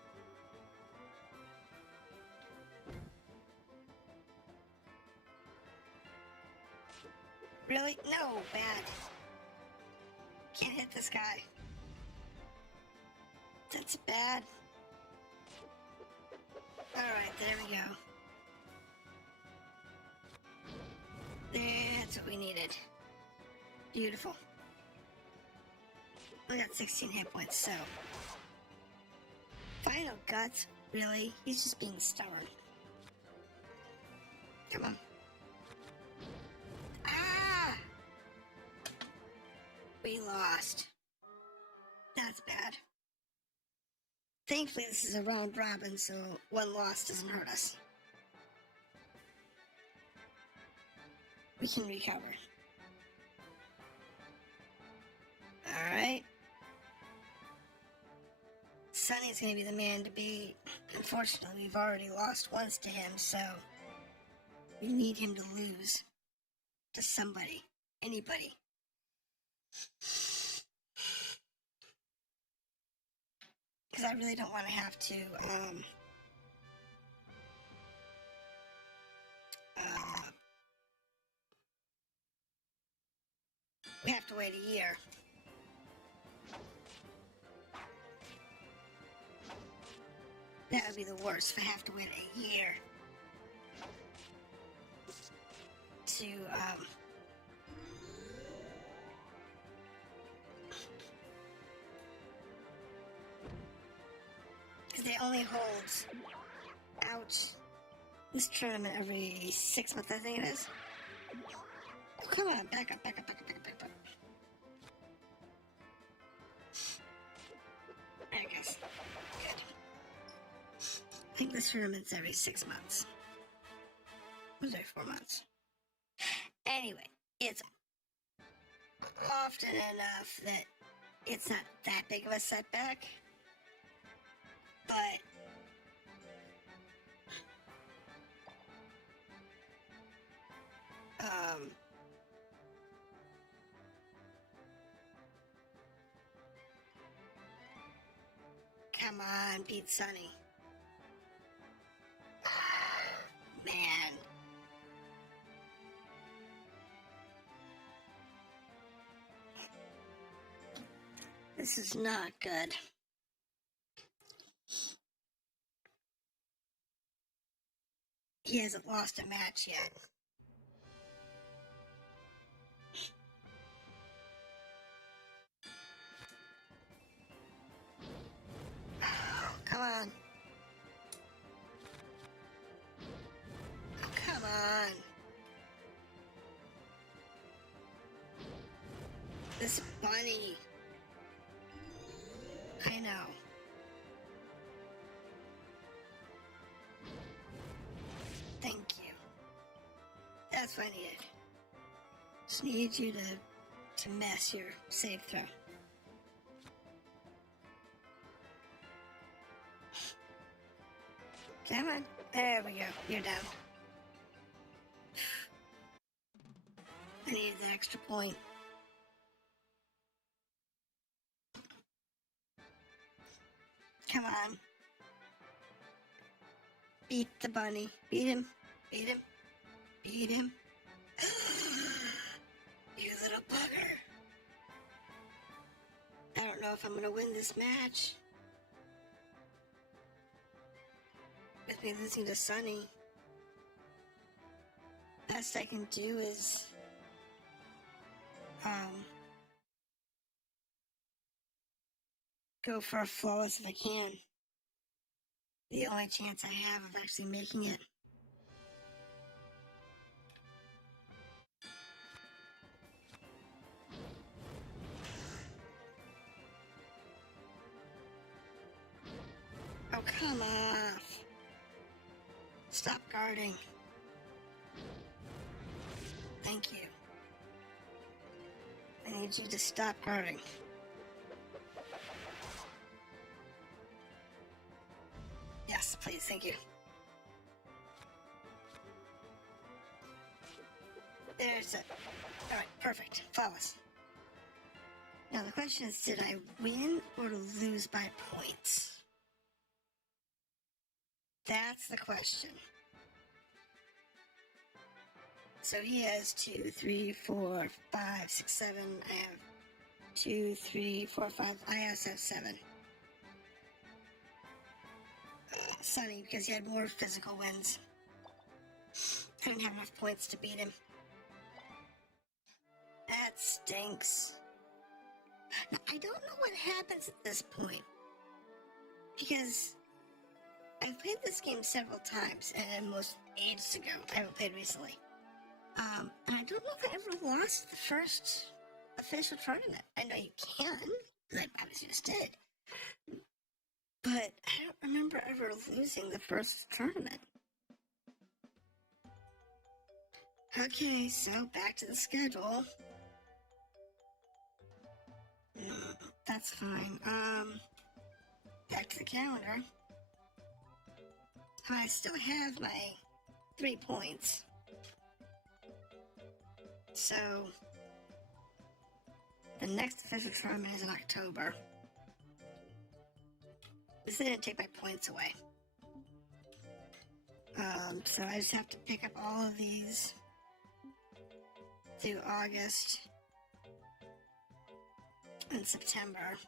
Really? No, bad. Can't hit this guy. That's bad. Alright, there we go. That's what we needed. Beautiful. We got 16 hit points, so... Final guts? Really? He's just being stubborn. Come on. Ah! We lost. That's bad. Thankfully, this is a round robin, so one loss doesn't hurt us. We can recover. Alright. Sunny's gonna be the man to beat. Unfortunately, we've already lost once to him, so we need him to lose to somebody. Anybody. because I really don't want to have to, we have to wait a year. That would be the worst if I have to wait a year to, because they only hold, ouch, this tournament every 6 months, I think it is. Oh, come on, back up. I guess. Good. I think this tournament's every 6 months. It was every 4 months. Anyway, it's often enough that it's not that big of a setback. But come on, beat Sunny. Man. This is not good. He hasn't lost a match yet. Oh, come on. Oh, come on. This bunny. I know. Thank you. That's what I needed. Just need you to mess your save throw. Come on. There we go. You're down. I needed the extra point. Come on. Beat the bunny. Beat him. Beat him. Beat him. You little bugger. I don't know if I'm gonna win this match. With me losing to Sunny. Best I can do is go for a flawless if I can. The only chance I have of actually making it. Oh, come off. Stop guarding. Thank you. I need you to stop guarding. Yes, please, thank you. There's it. Alright, perfect. Flawless. Now the question is, did I win or lose by points? That's the question. So he has 2, 3, 4, 5, 6, 7. I have 2, 3, 4, 5. I also have 7. Sunny, because he had more physical wins. I didn't have enough points to beat him. That stinks. Now, I don't know what happens at this point. Because I've played this game several times, and most ages ago. I haven't played recently. And I don't know if I ever lost the first official tournament. I know you can, like I obviously just did. But I don't remember ever losing the first tournament. Okay, so back to the schedule. No, that's fine. Back to the calendar. I still have my 3 points. So, the next official tournament is in October. This didn't take my points away. So I just have to pick up all of these through August and September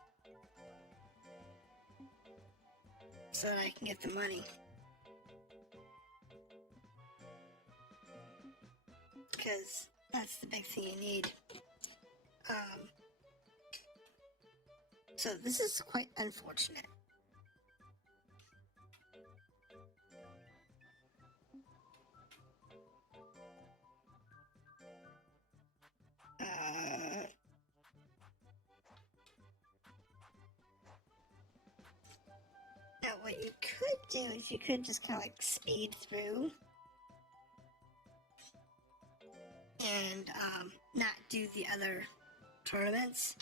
so that I can get the money. Because that's the big thing you need. So this is quite unfortunate. Now what you could do is you could just kind of like speed through and not do the other tournaments.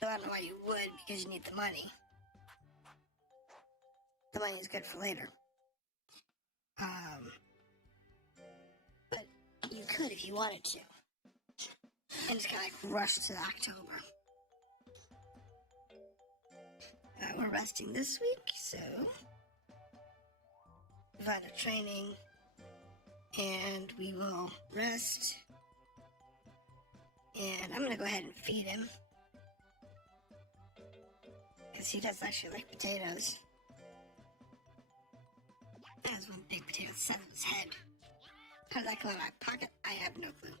Though I don't know why you would, because you need the money. The money is good for later. But you could if you wanted to. And just kind of like rush to October. We're resting this week, so we've had a training and we will rest. And I'm gonna go ahead and feed him because he does actually like potatoes. That was one big potato set of his head. How did that come out of my pocket? I have no clue.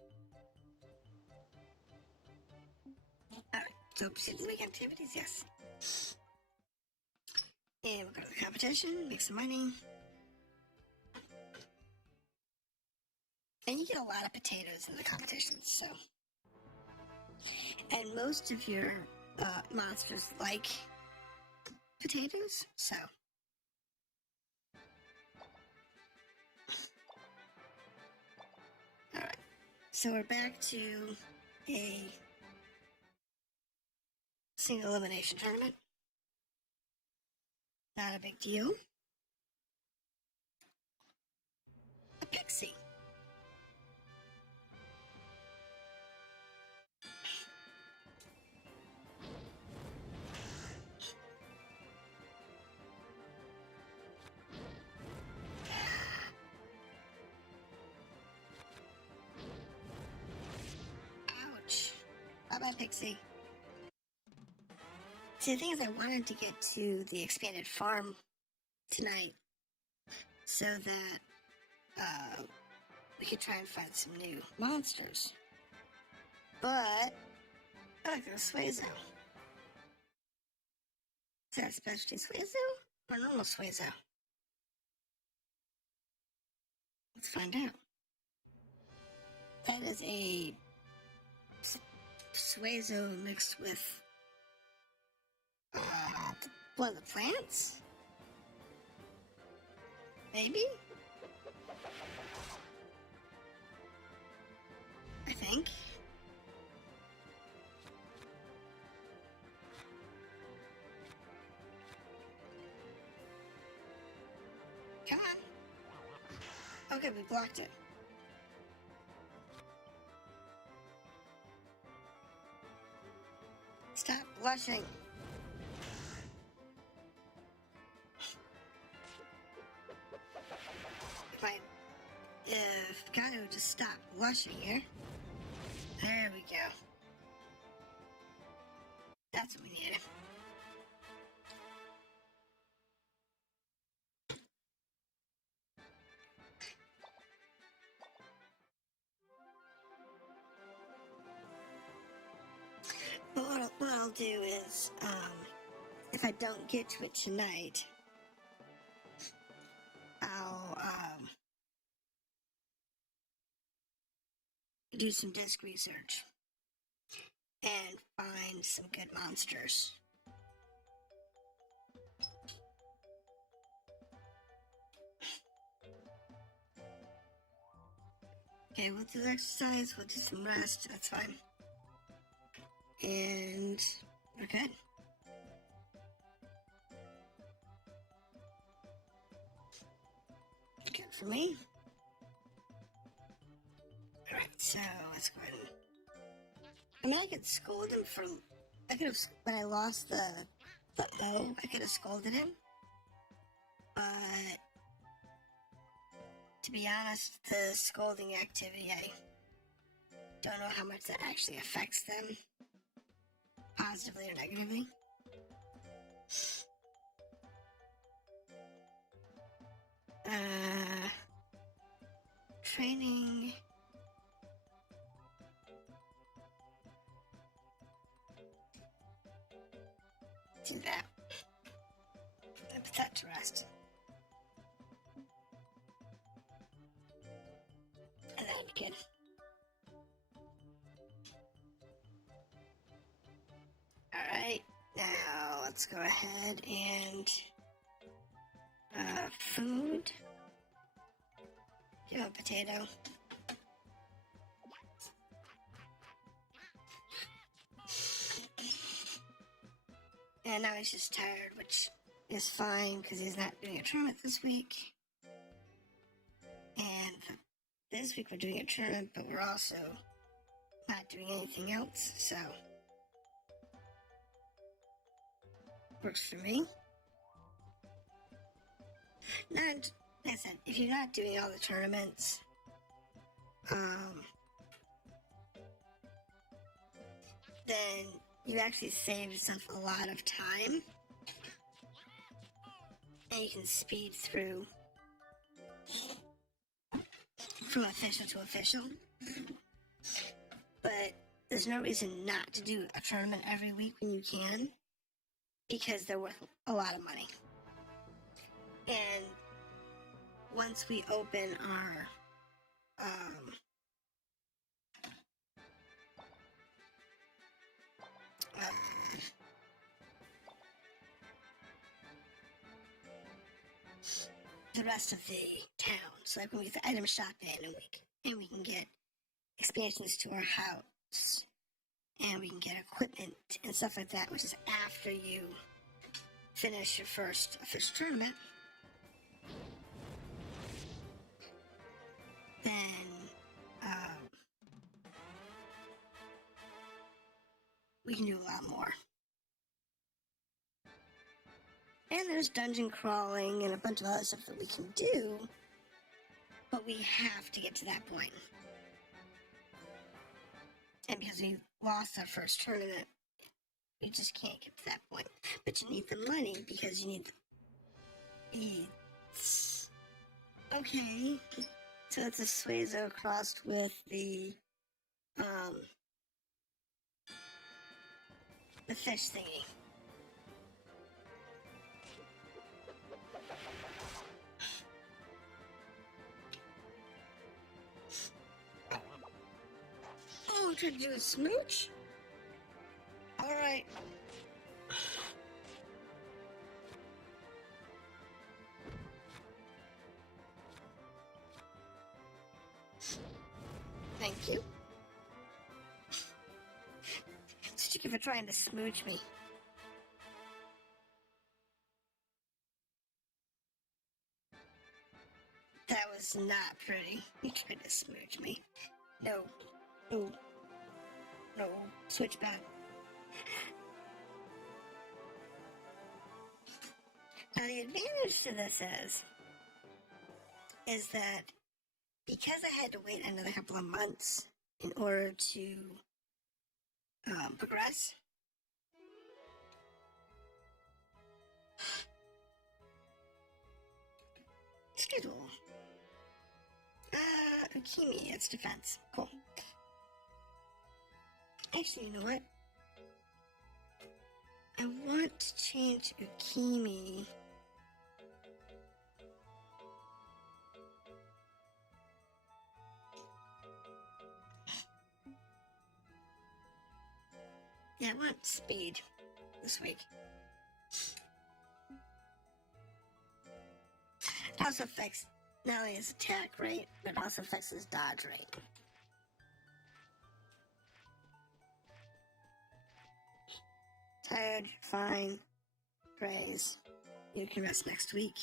Alright, so proceed to the week activities, yes. And we'll go to the competition, make some money. And you get a lot of potatoes in the competitions, so. And most of your monsters like potatoes, so. Alright, so we're back to a single elimination tournament. Not a big deal. A pixie. Ouch. Bye-bye, Pixie. See, the thing is, I wanted to get to the expanded farm tonight so that we could try and find some new monsters. But I like the Suezo. Is that a specialty Suezo or normal Suezo? Let's find out. That is a Suezo mixed with one of the plants? Maybe? I think. Come on. Okay, we blocked it. Stop blushing. If Kano would just stop blushing here. There we go. That's what we needed. But what I'll do is, if I don't get to it tonight, I'll do some disc research and find some good monsters. Okay, we'll do exercise, we'll do some rest, that's fine. And we're good. Good for me. Alright, so let's go ahead and... I mean, I could scold him for... I could have... When I lost the O, I could have scolded him. But to be honest, the scolding activity, I don't know how much that actually affects them, positively or negatively. Training. Do that. I put that to rest. And then we can. Alright, now let's go ahead and food. Do a potato. And now he's just tired, which is fine because he's not doing a tournament this week. And this week we're doing a tournament, but we're also not doing anything else, so works for me. Now, like I said, if you're not doing all the tournaments, then you actually save yourself a lot of time, and you can speed through from official to official. But there's no reason not to do a tournament every week when you can, because they're worth a lot of money. And once we open our the rest of the town, so like when we get the item shop in, and we can get expansions to our house, and we can get equipment and stuff like that, which is after you finish your first official tournament, then we can do a lot more. And there's dungeon crawling and a bunch of other stuff that we can do, but we have to get to that point. And because we lost our first tournament, we just can't get to that point. But you need the money because you need the beads. Okay, so it's a Suezo crossed with the fish thingy. Oh, trying to do a smooch? Alright. Thank you. Thank you for trying to smooch me. That was not pretty. You tried to smooch me. No. No. No. Switch back. Now the advantage to this is that because I had to wait another couple of months in order to progress, schedule. Akimi, it's defense. Cool. Actually, you know what? I want to change Akimi. Yeah, I want speed this week. It also affects not only his attack rate, but also affects his dodge rate. Tired, fine, praise. You can rest next week.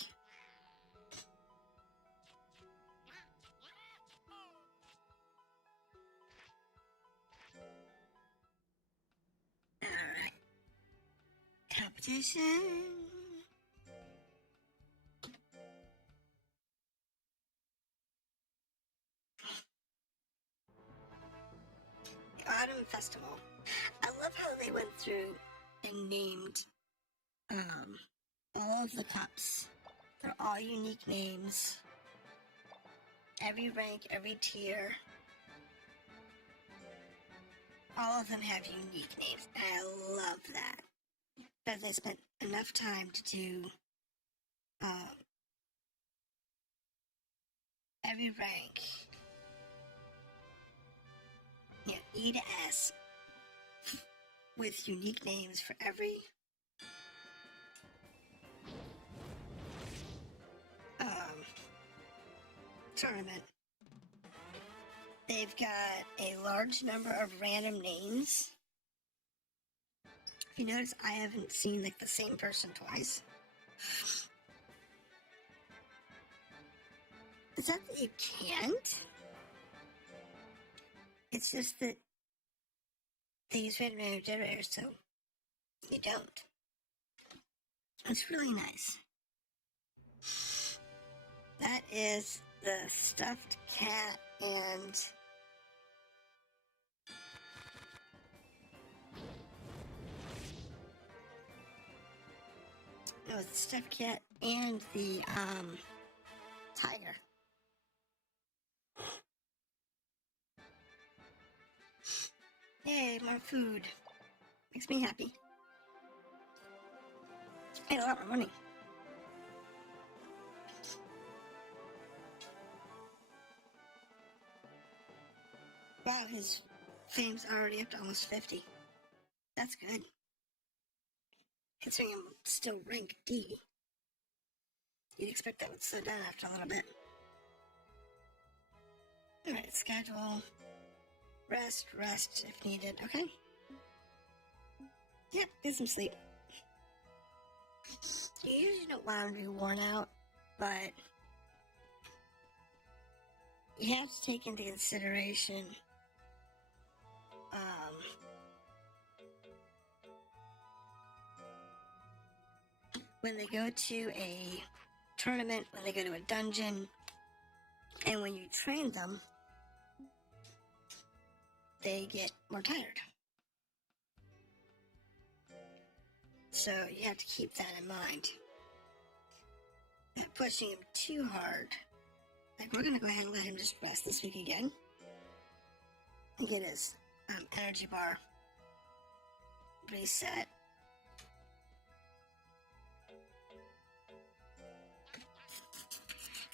Alright. Competition. Autumn Festival. I love how they went through and named all of the cups. They're all unique names. Every rank, every tier. All of them have unique names. And I love that. That they spent enough time to do every rank. Yeah, E to S with unique names for every tournament. They've got a large number of random names. If you notice, I haven't seen like the same person twice. Is that you can't? It's just that they use random generators, so you don't. It's really nice. That is the stuffed cat and no, it's the stuffed cat and the tiger. Yay, more food. Makes me happy. And a lot more money. Wow, his fame's already up to almost 50. That's good. Considering I'm still rank D. You'd expect that would slow down after a little bit. Alright, schedule. Rest if needed. Okay. Yep, get some sleep. You usually don't want to be worn out, but you have to take into consideration when they go to a tournament, when they go to a dungeon, and when you train them, they get more tired. So you have to keep that in mind. Not pushing him too hard. Like, we're gonna go ahead and let him just rest this week again. And get his energy bar reset.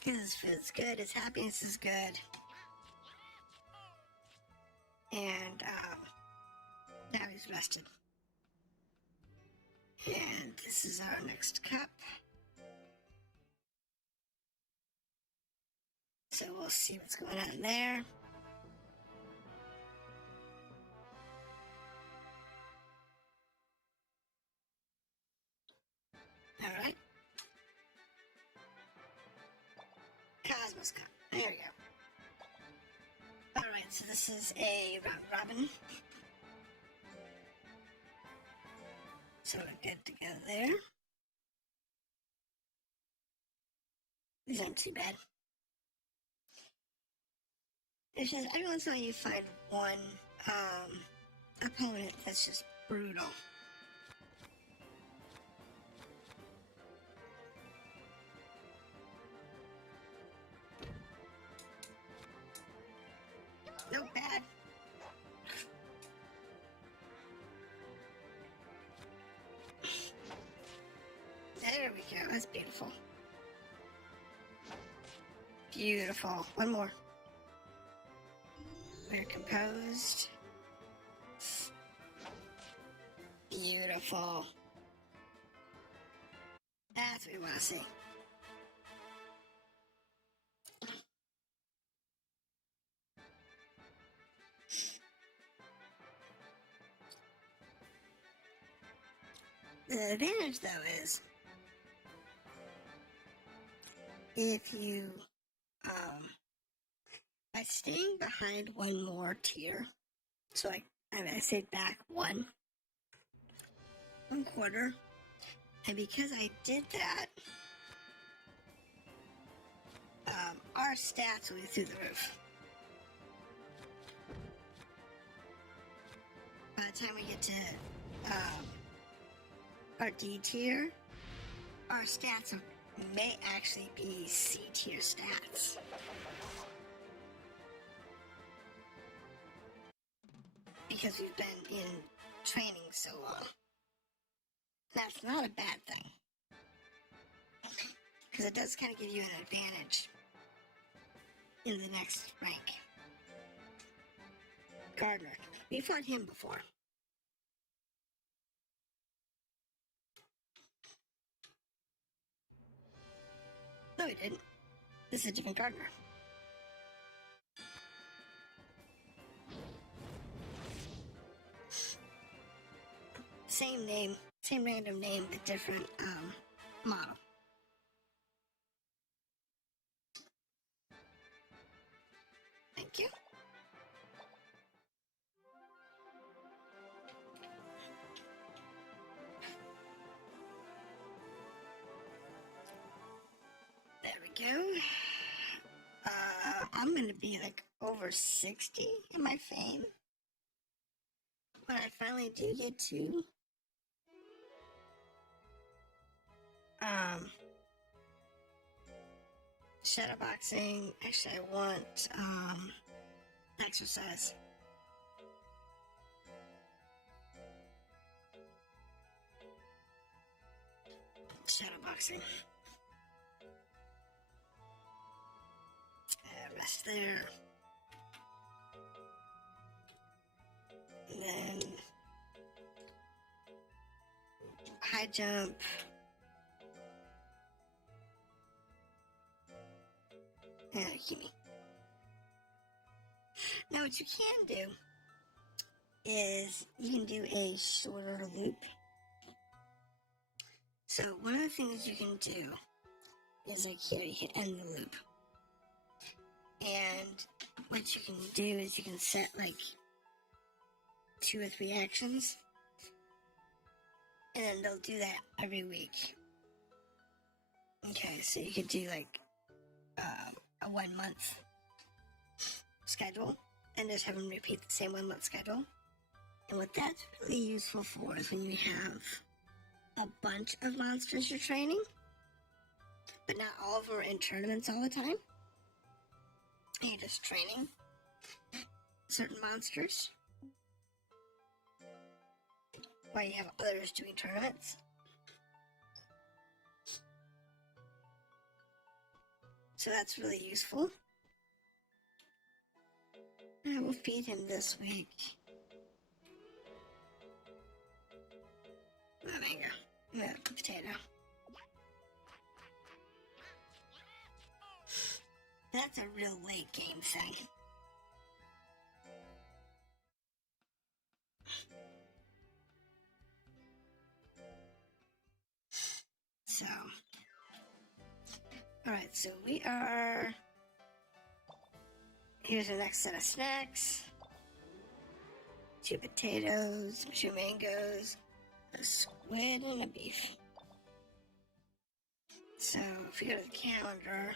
His food's good, his happiness is good. And now he's rested. And this is our next cup. So we'll see what's going on there. Alright. Cosmos Cup. There we go. Alright, so this is a round robin. So we're good to go there. These aren't too bad. It's just every once in a while you find one opponent that's just brutal. Not bad. There we go. That's beautiful. Beautiful. One more. We're composed. Beautiful. That's what we want to see. The advantage, though, is if you, by staying behind one more tier, so I say back one quarter, and because I did that, our stats will be through the roof. the time we get to our D tier, our stats may actually be C tier stats. Because we've been in training so long. That's not a bad thing. Because it does kind of give you an advantage in the next rank. Gardner. We fought him before. No, we didn't. This is a different Gardner. Same name, same random name, but different model. Thank you. There we go. I'm gonna be like over 60 in my Phayne when I finally do get to shadowboxing. Actually, I want exercise. Shadowboxing. Rest there. And then high jump. And a gimme. Now what you can do is you can do a shorter loop. So one of the things you can do is like here, you can end the loop. And what you can do is you can set like 2 or 3 actions. And then they'll do that every week. Okay, so you could do like a 1 month schedule and just have them repeat the same 1 month schedule. And what that's really useful for is when you have a bunch of monsters you're training, but not all of them are in tournaments all the time. And you're just training certain monsters while you have others doing tournaments. So that's really useful. I will feed him this week. Oh, mango. Yeah, potato. That's a real late game thing. So, alright, so we are... Here's the next set of snacks. 2 potatoes, 2 mangoes, a squid, and a beef. So, if we go to the calendar,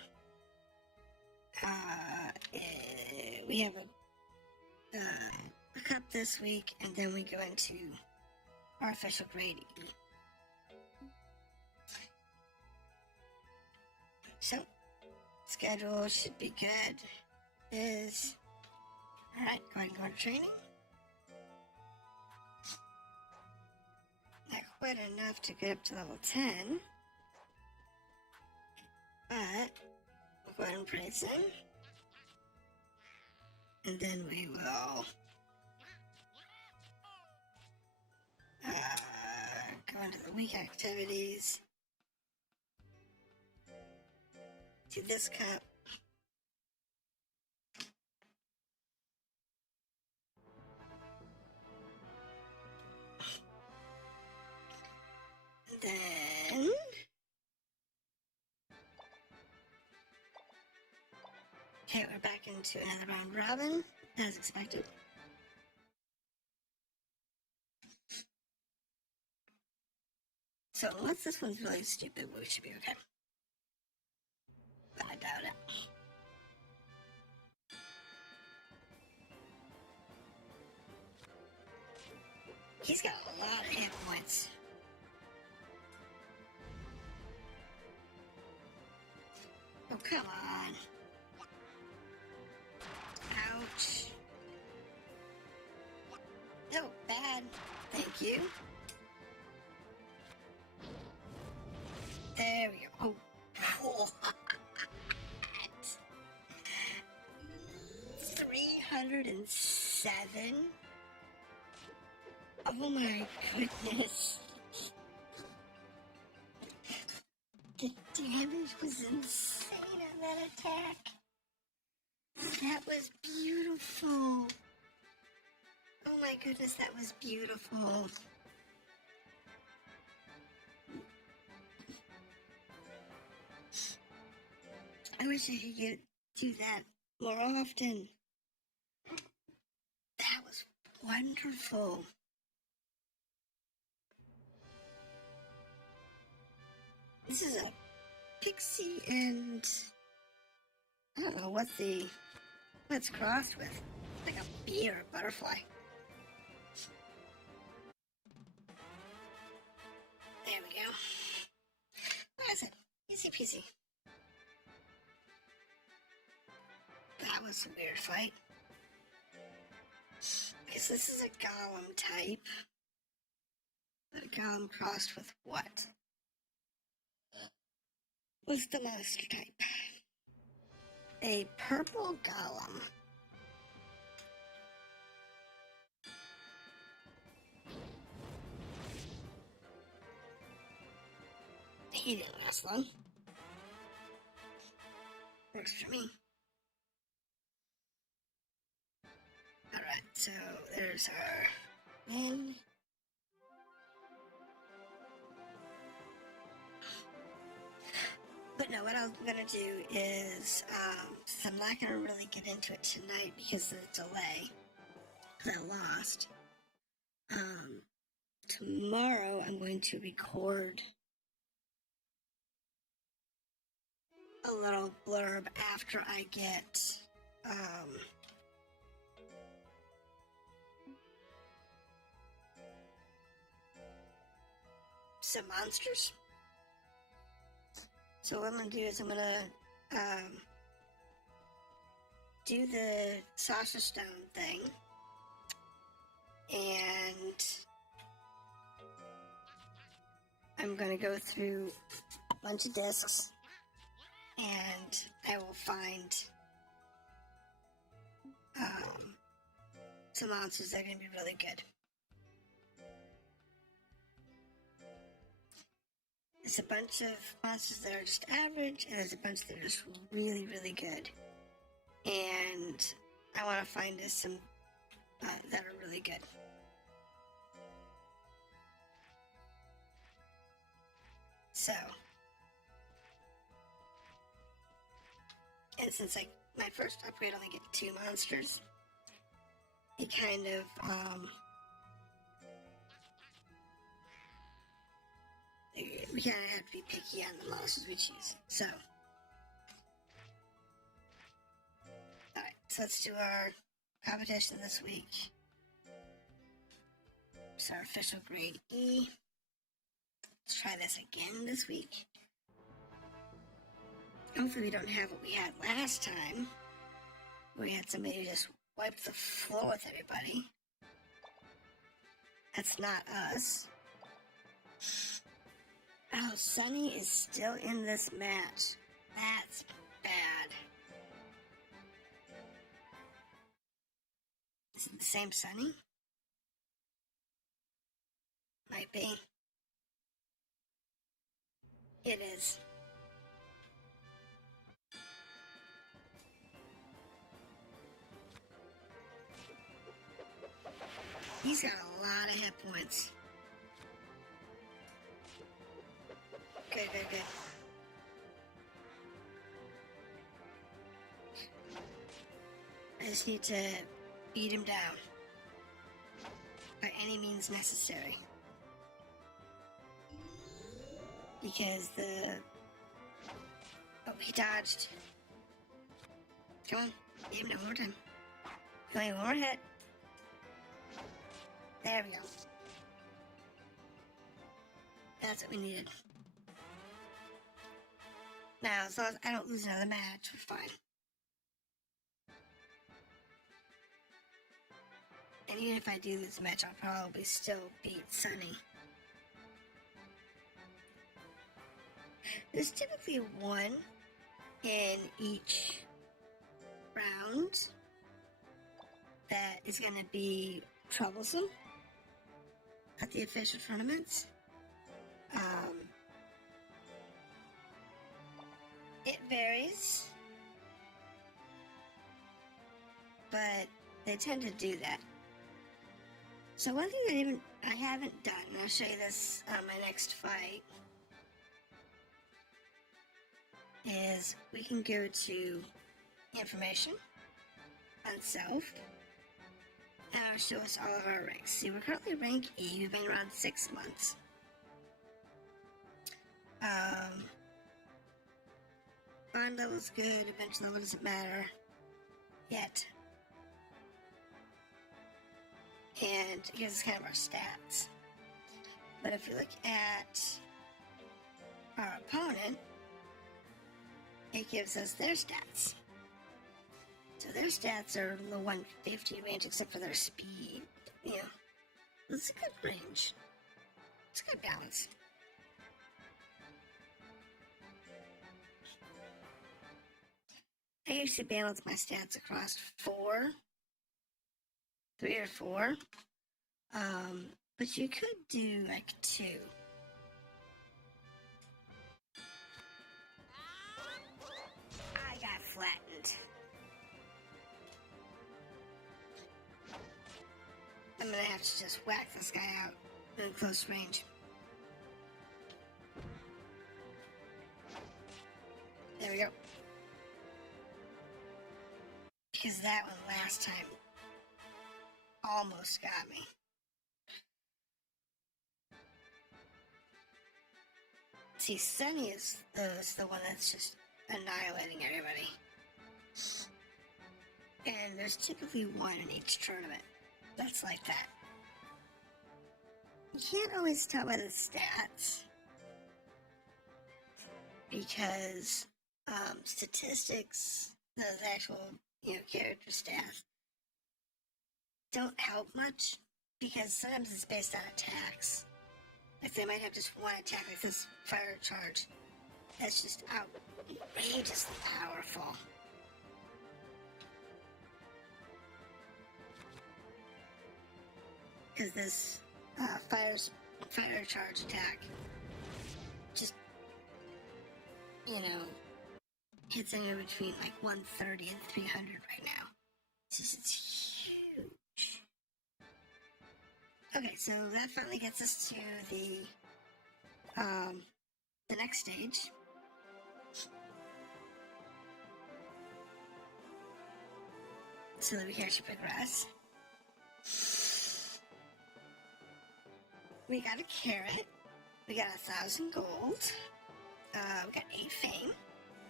we have a cup this week, and then we go into our official grade E. So, schedule should be good. Alright, go ahead and go to training. Not quite enough to get up to level 10. But we'll go ahead and praise him. And then we will go into the week activities. To this cup. Then okay, we're back into another round robin, as expected. So unless this one's really stupid, we should be okay. But I doubt it. He's got a lot of hit points. Oh, come on. Ouch. No, bad. Thank you. There we go. Oh, what? 307? Oh my goodness. The damage was insane on that attack. That was beautiful. Oh my goodness, that was beautiful. I wish I could do that more often. That was wonderful. This is a pixie and I don't know what's crossed with. Like a bee or a butterfly. There we go. What is it? Easy peasy. That was a weird fight. Because this is a golem type. A golem crossed with what? What's the monster type? A purple golem. He didn't last long. Works for me. Alright, so there's our win. But no, what I'm gonna do is, I'm not gonna really get into it tonight because of the delay. Because I lost. Tomorrow I'm going to record a little blurb after I get, some monsters. So what I'm gonna do is I'm gonna do the sausage stone thing, and I'm gonna go through a bunch of discs, and I will find some monsters that are gonna be really good. There's a bunch of monsters that are just average, and there's a bunch that are just really, really good. And I want to find some that are really good. So, and since my first upgrade only get 2 monsters, it kind of we kind of have to be picky on the monsters we choose. So, alright, so let's do our competition this week. It's our official grade E. Let's try this again this week. Hopefully we don't have what we had last time. We had somebody who just wiped the floor with everybody. That's not us. Oh, Sunny is still in this match. That's bad. Is it the same Sunny? Might be. It is. He's got a lot of hit points. Good, good, good. I just need to beat him down. By any means necessary. Because oh, he dodged. Come on, give him one more time. Only one more hit. There we go. That's what we needed. Now, as long as I don't lose another match, we're fine. And even if I do lose a match, I'll probably still beat Sunny. There's typically one in each round that is going to be troublesome at the official tournaments. It varies, but they tend to do that. So one thing that I haven't done, and I'll show you this on my next fight, is we can go to information on self, and it'll show us all of our ranks. See, we're currently rank E. We've been around 6 months. Bond level's good, adventure level doesn't matter yet. And here's kind of our stats. But if you look at our opponent, it gives us their stats. So their stats are in the 150 range, except for their speed. Yeah, it's a good range. It's a good balance. I usually balance my stats across 3 or 4. But you could do like 2. I got flattened. I'm gonna have to just whack this guy out in close range. There we go. Because that one last time almost got me. See, Sunny is the one that's just annihilating everybody. And there's typically one in each tournament that's like that. You can't always tell by the stats, because statistics, the actual character stats, don't help much, because sometimes it's based on attacks. Like they might have just one attack, like this fire charge, that's just outrageously powerful. Because this fire charge attack just, hits anywhere between like 130 and 300 right now. It's huge. Okay, so that finally gets us to the next stage. So that we can actually progress. We got a carrot. We got 1,000 gold. We got 8 fame,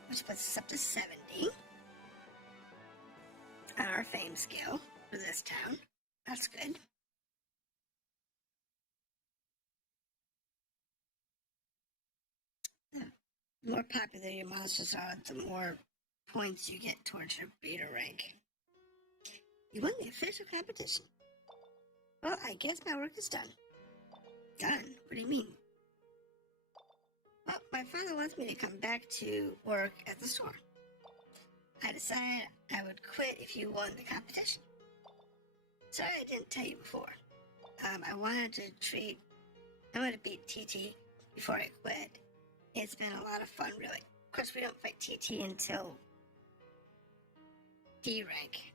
which puts us up to 70 on our fame scale for this town. That's good. The more popular your monsters are, the more points you get towards your beta rank. You won the official competition. Well, I guess my work is done. Done? What do you mean? Well, my father wants me to come back to work at the store. I decided I would quit if you won the competition. Sorry I didn't tell you before. I wanted to beat TT before I quit. It's been a lot of fun, really. Of course, we don't fight TT until D rank.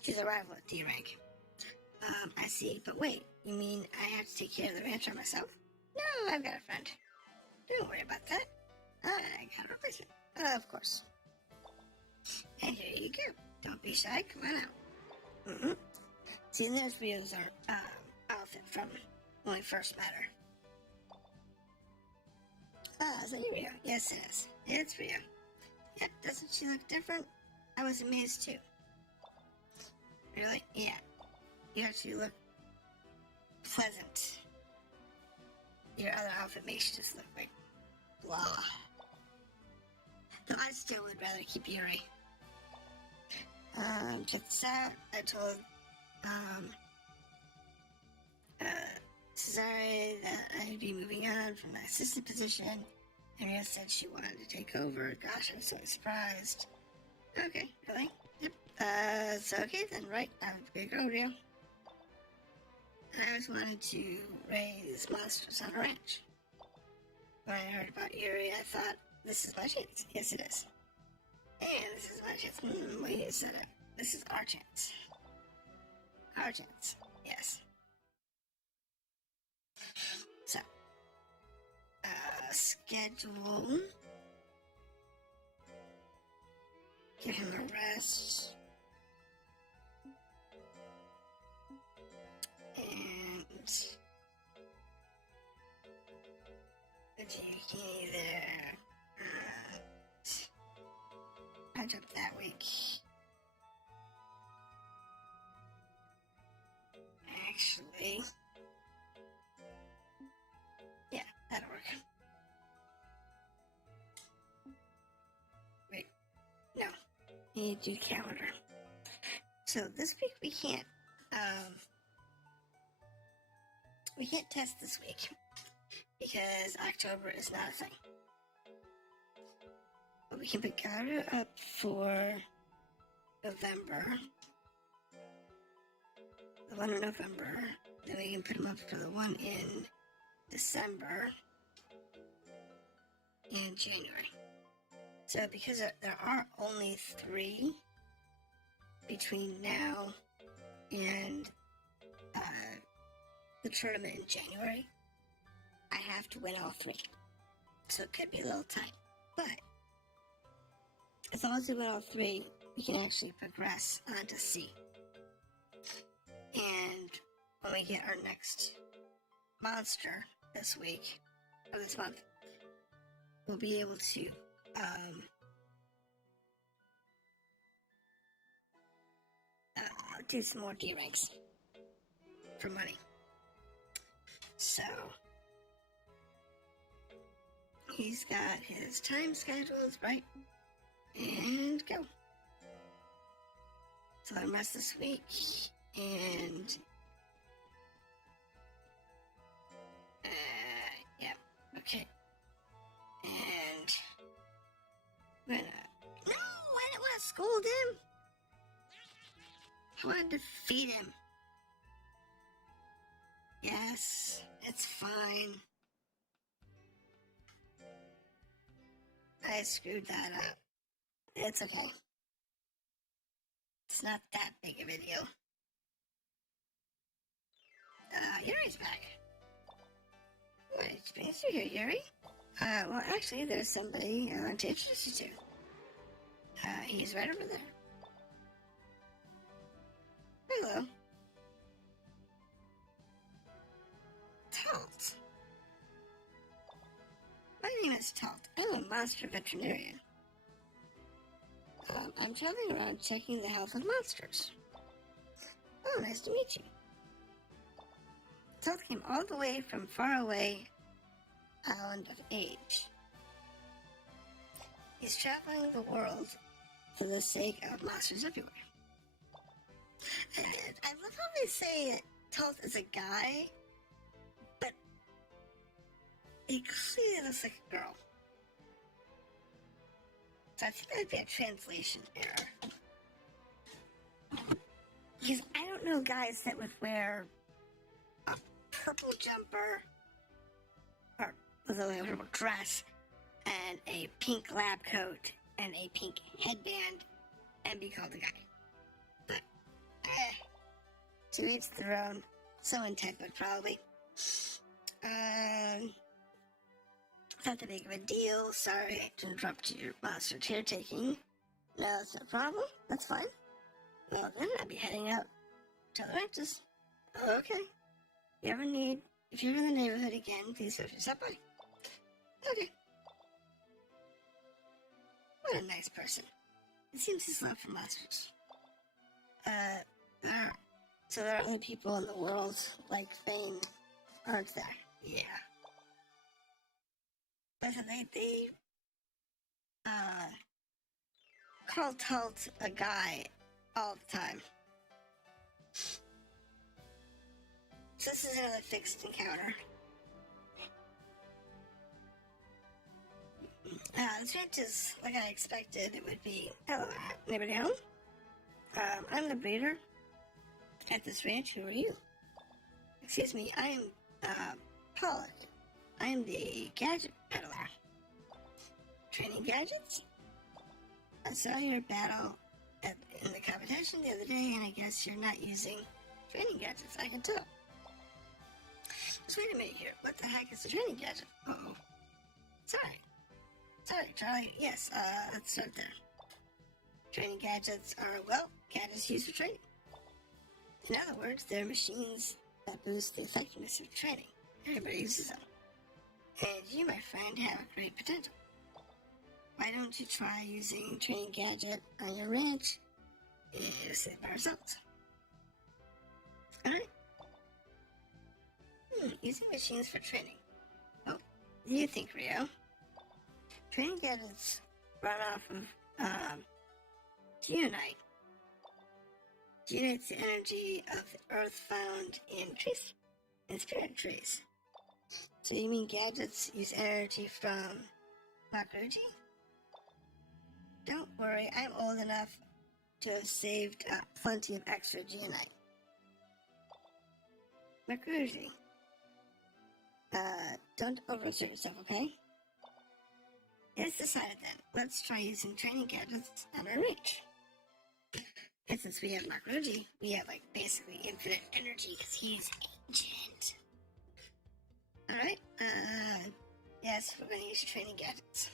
She's a rival at D rank. I see, but wait, you mean I have to take care of the rancher myself? No, I've got a friend. Don't worry about that. I got a replacement. Of course. And here you go. Don't be shy, come on out. See, and there's Rio's outfit from when we first met her. Is that you, Rio? Yes, it is. It's Rio. Yeah, doesn't she look different? I was amazed too. Really? Yeah. You actually look pleasant. your other outfit makes you just look like blah. Though I still would rather keep Yuri. Check this out. I told Cesare that I'd be moving on from my assistant position, and Rio said she wanted to take over. Gosh, I'm so surprised. Okay, really? Yep. So okay then, right? I'm gonna go, Rio. I always wanted to raise monsters on a ranch. When I heard about Yuri, I thought, this is my chance. Yes, it is. And this is my chance. Wait, you said it. This is our chance. Our chance. Yes. So, schedule. Give him a rest. And if you can either punch up that week. Actually, yeah, that'll work. Wait, no, need to do calendar. So this week we can't test this week because October is not a thing. But we can put calendar up for November. The one in November. Then we can put them up for the one in December and January. So because there are only 3 between now and the tournament in January, I have to win all 3. So it could be a little tight. But as long as we win all 3, we can actually progress onto C. And when we get our next monster this week, or this month, we'll be able to do some more D ranks for money. So he's got his time schedules right, and go. So I'm rest this week, and yeah, okay. And no, I didn't want to scold him. I wanted to feed him. Yes, it's fine. I screwed that up. It's okay. It's not that big of a deal. Yuri's back. What, it's nice to hear, Yuri? Well, actually, there's somebody I want to introduce you to. He's right over there. Hello. Talt. My name is Talt. I'm a monster veterinarian. I'm traveling around checking the health of monsters. Oh, nice to meet you. Talt came all the way from far away island of Age. He's traveling the world for the sake of monsters everywhere. And I love how they say Talt is a guy, but he clearly looks like a girl. So I think that'd be a translation error. Because I don't know guys that would wear a purple jumper, or with a purple dress, and a pink lab coat, and a pink headband, and be called a guy. But, to each their own. Someone tech would probably. Not that big of a deal. Sorry to interrupt your monster caretaking. No, that's no problem. That's fine. Well, then I'll be heading out to the ranches. Okay. If you're in the neighborhood again, please feel free to stop by. Okay. What a nice person. It seems his love for monsters. So there are other people in the world like Phayne, aren't there? Yeah. Listen, they call Tult a guy all the time. So this is another fixed encounter. This ranch is like I expected it would be. Hello, anybody home? I'm the breeder at this ranch. Who are you? Excuse me, I'm, Pollock. I'm the gadget peddler. Training gadgets? I saw your battle in the competition the other day, and I guess you're not using training gadgets. I can tell. Just wait a minute here. What the heck is a training gadget? Uh-oh. Sorry, Charlie. Yes, let's start there. Training gadgets are, well, gadgets used for training. In other words, they're machines that boost the effectiveness of training. Everybody uses them. And you, my friend, have a great potential. Why don't you try using a training gadget on your ranch? You'll see by results. Alright. Using machines for training. What do you think, Rio? Training gadgets run off of, geonite. Geonite's the energy of the earth found in trees, in spirit trees. So you mean gadgets use energy from Makuji? Don't worry, I'm old enough to have saved plenty of extra geonite. Makuji. Don't overexert yourself, okay? It's decided then. Let's try using training gadgets on our range. And since we have Makuji, we have like basically infinite energy because he's ancient. Alright, yes, we're going to use training gadgets.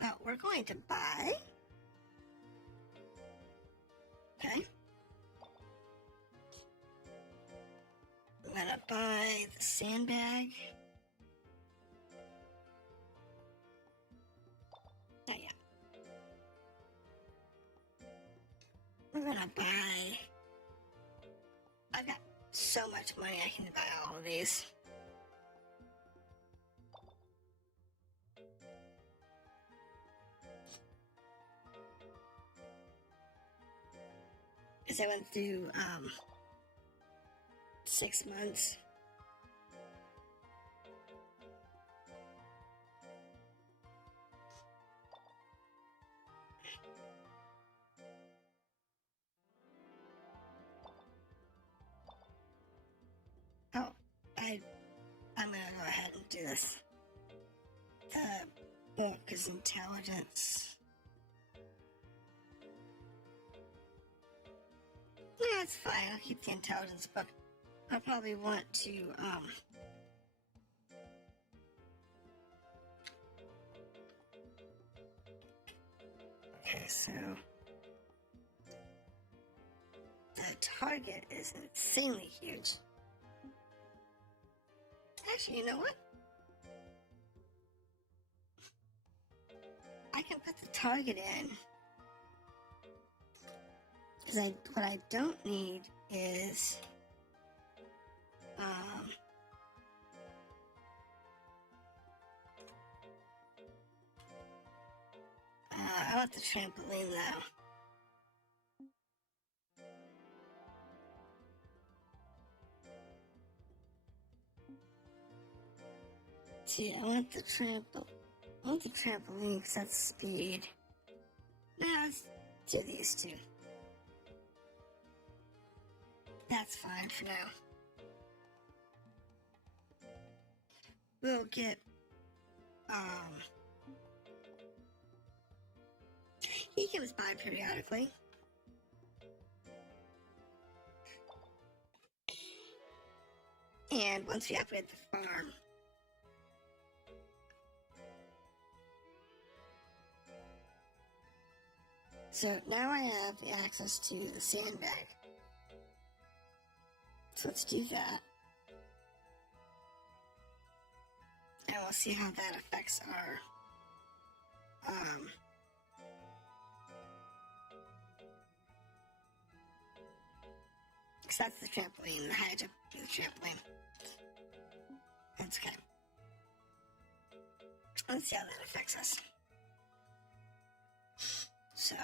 Well, we're going to buy. Okay. We're going to buy the sandbag. Oh, yeah. We're going to buy. I've got so much money I can buy all of these. Because I went through 6 months. Oh, I'm gonna go ahead and do this. The book is intelligence. Yeah, it's fine. I'll keep the intelligence book. I'll probably want to, okay, so the target is insanely huge. Actually, you know what? I can put the target in. Because what I don't need is, I want the trampoline though. See, I want the trampoline because that's speed. No, let's do these two. That's fine for now. We'll get, he comes by periodically. And once we upgrade the farm, so now I have the access to the sandbag. So let's do that. And we'll see how that affects our, because that's the trampoline, the high jump to the trampoline. That's okay. Let's see how that affects us. So,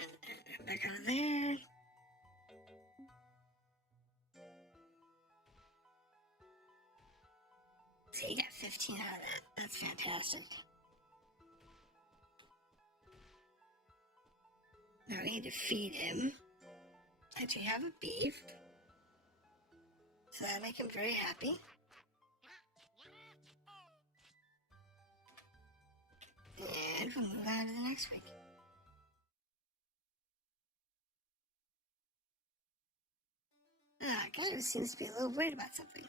and back out of there. So you got 15 out of that. That's fantastic. Now we need to feed him. Actually have a beef. So that'll make him very happy. And we'll move on to the next week. Gabe seems to be a little worried about something.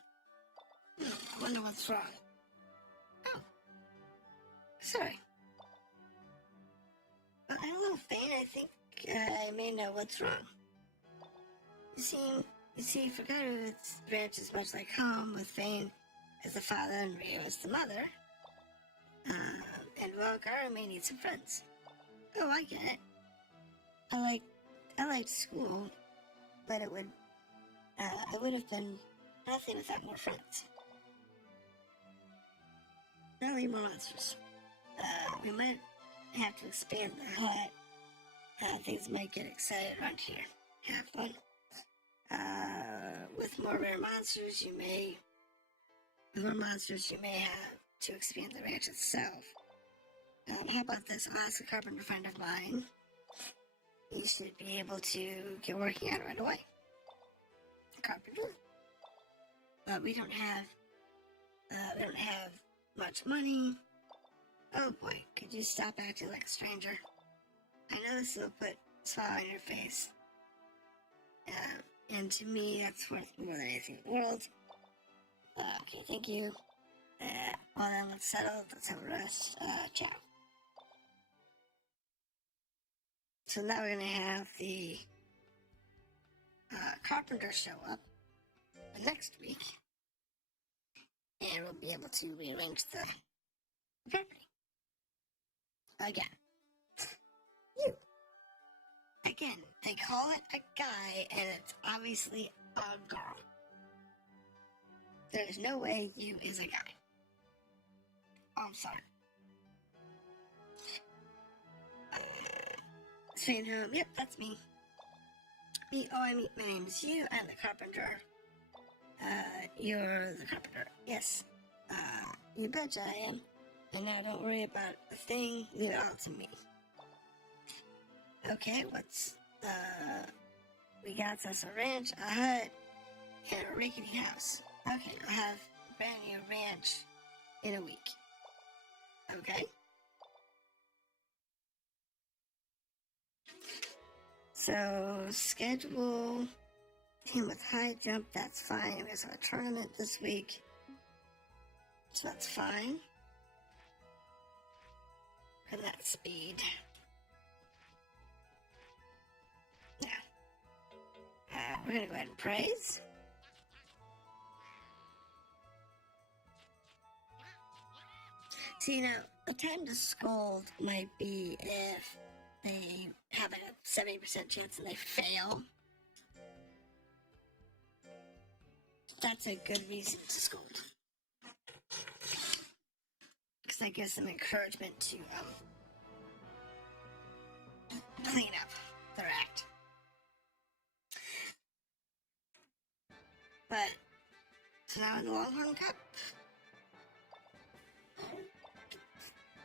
I wonder what's wrong. Oh. Sorry. Well, hello, Phayne. I think I may know what's wrong. You see, Forgotten-Its ranch is much like home, with Phayne as the father and Rio as the mother. And well, Gara may need some friends. Oh, I get it. I liked school, but it would have been nothing without more friends. Not only more monsters. We might have to expand the hut. Things might get excited around here. Have fun. With more rare monsters, you may have to expand the ranch itself. How about this? I'll ask a carpenter friend of mine. You should be able to get working on it right away. Carpenter. But we don't have much money. Oh boy, could you stop acting like a stranger? I know this will put a smile on your face. And to me, that's worth more than anything in the world. Okay, thank you. Well then, let's settle. Let's have a rest. Ciao. So now we're gonna have the carpenter show up next week, and we'll be able to rearrange the property again. You. Again, they call it a guy, and it's obviously a girl. There's no way you is a guy. Oh, I'm sorry. Phayne home. Yep, that's me. My name is you. I'm the carpenter. You're the carpenter. Yes. You betcha I am. And now don't worry about a thing. Leave it all to me. Okay, we got us a ranch, a hut, and a rickety house. Okay, I'll have a brand new ranch in a week. Okay? So, schedule him with high jump, that's fine. There's a tournament this week, so that's fine. For that speed. Now, we're gonna go ahead and praise. See, now, the time to scold might be if they have a 70% chance and they fail. That's a good reason to scold. Because that gives them encouragement to clean up their act. But, so now in the Longhorn Cup.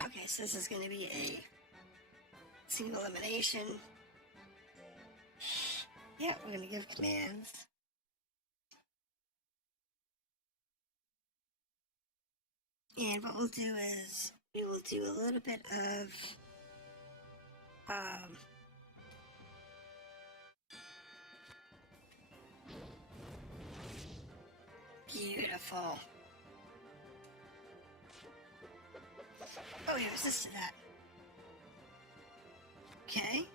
Okay, so this is going to be a single elimination. Yeah, we're going to give commands. And what we'll do is, we will do a little bit of, beautiful. Oh, yeah, resist to that. Okay.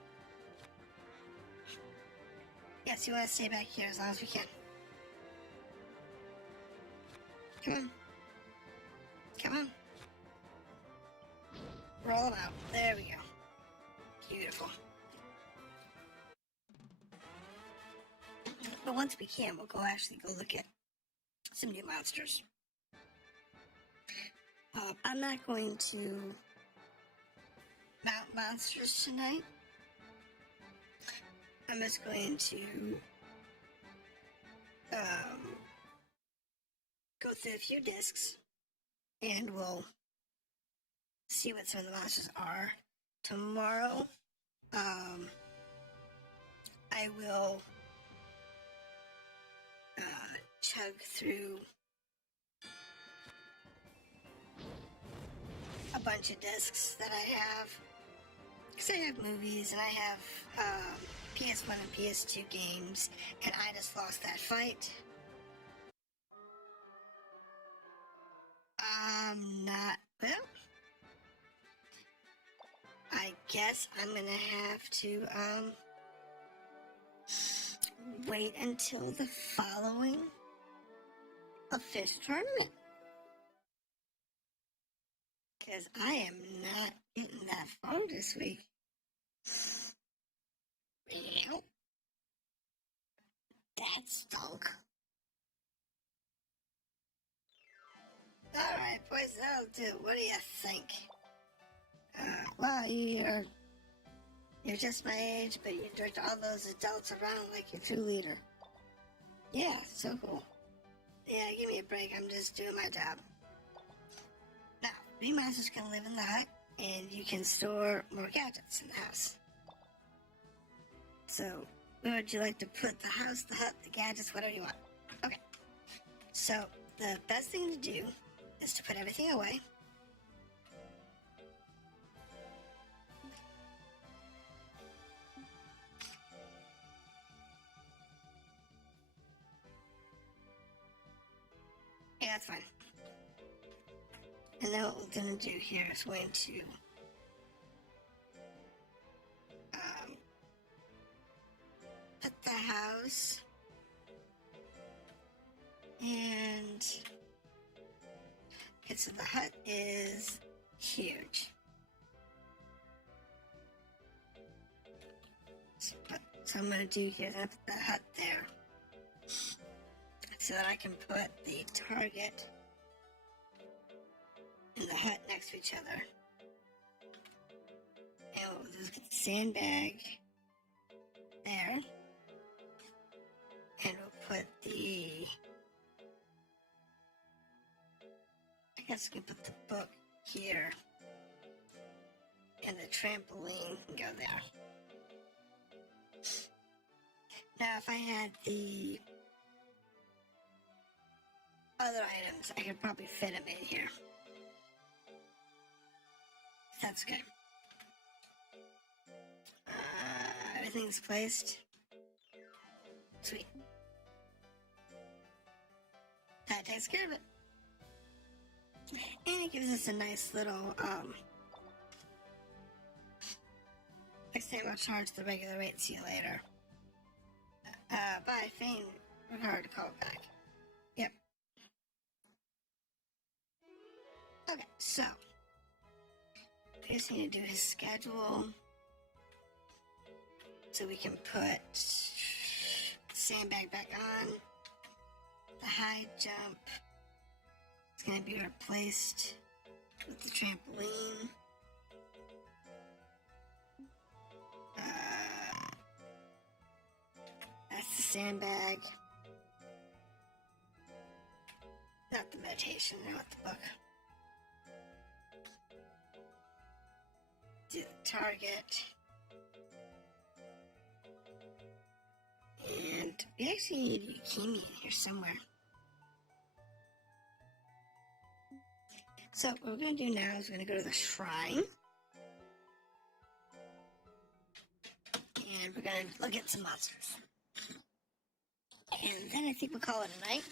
Yes, you want to stay back here as long as we can. Come on. Come on. Roll them out. There we go. Beautiful. But once we can, we'll actually go look at some new monsters. I'm not going to mount monsters tonight. I'm just going to go through a few discs, and we'll see what some of the monsters are. Tomorrow, I will chug through a bunch of discs that I have, because I have movies and I have PS1 and PS2 games, and I just lost that fight. Well, I guess I'm gonna have to wait until the following official tournament, because I am not getting that far this week. That stunk. Alright, boys, that'll do. What do you think? Well, you're just my age, but you direct all those adults around like your true leader. Yeah, so cool. Yeah, give me a break. I'm just doing my job. Now, three monsters can live in the hut, and you can store more gadgets in the house. So, where would you like to put the house, the hut, the gadgets, whatever you want? Okay. So, the best thing to do is to put everything away. Yeah, that's fine. And then what we're going to do here is going to put the house and okay, so the hut is huge. So I'm going to do here is I'm going to put the hut there so that I can put the target and the hut next to each other. And we'll just get the sandbag there. And we'll put the... I guess we can put the book here. And the trampoline can go there. Now, if I had the other items, I could probably fit them in here. That's good. Everything's placed. Sweet. That takes care of it. And it gives us a nice little, next time I'll charge the regular rate. See you later. Bye, Phayne. Hard to call back. Yep. Okay, so I just need to do his schedule so we can put the sandbag back on. The high jump is going to be replaced with the trampoline. That's the sandbag. Not the meditation, not the book. Do the target. And we actually need Yukimi in here somewhere. So what we're going to do now is we're going to go to the shrine. And we're going to look at some monsters. And then I think we'll call it a night.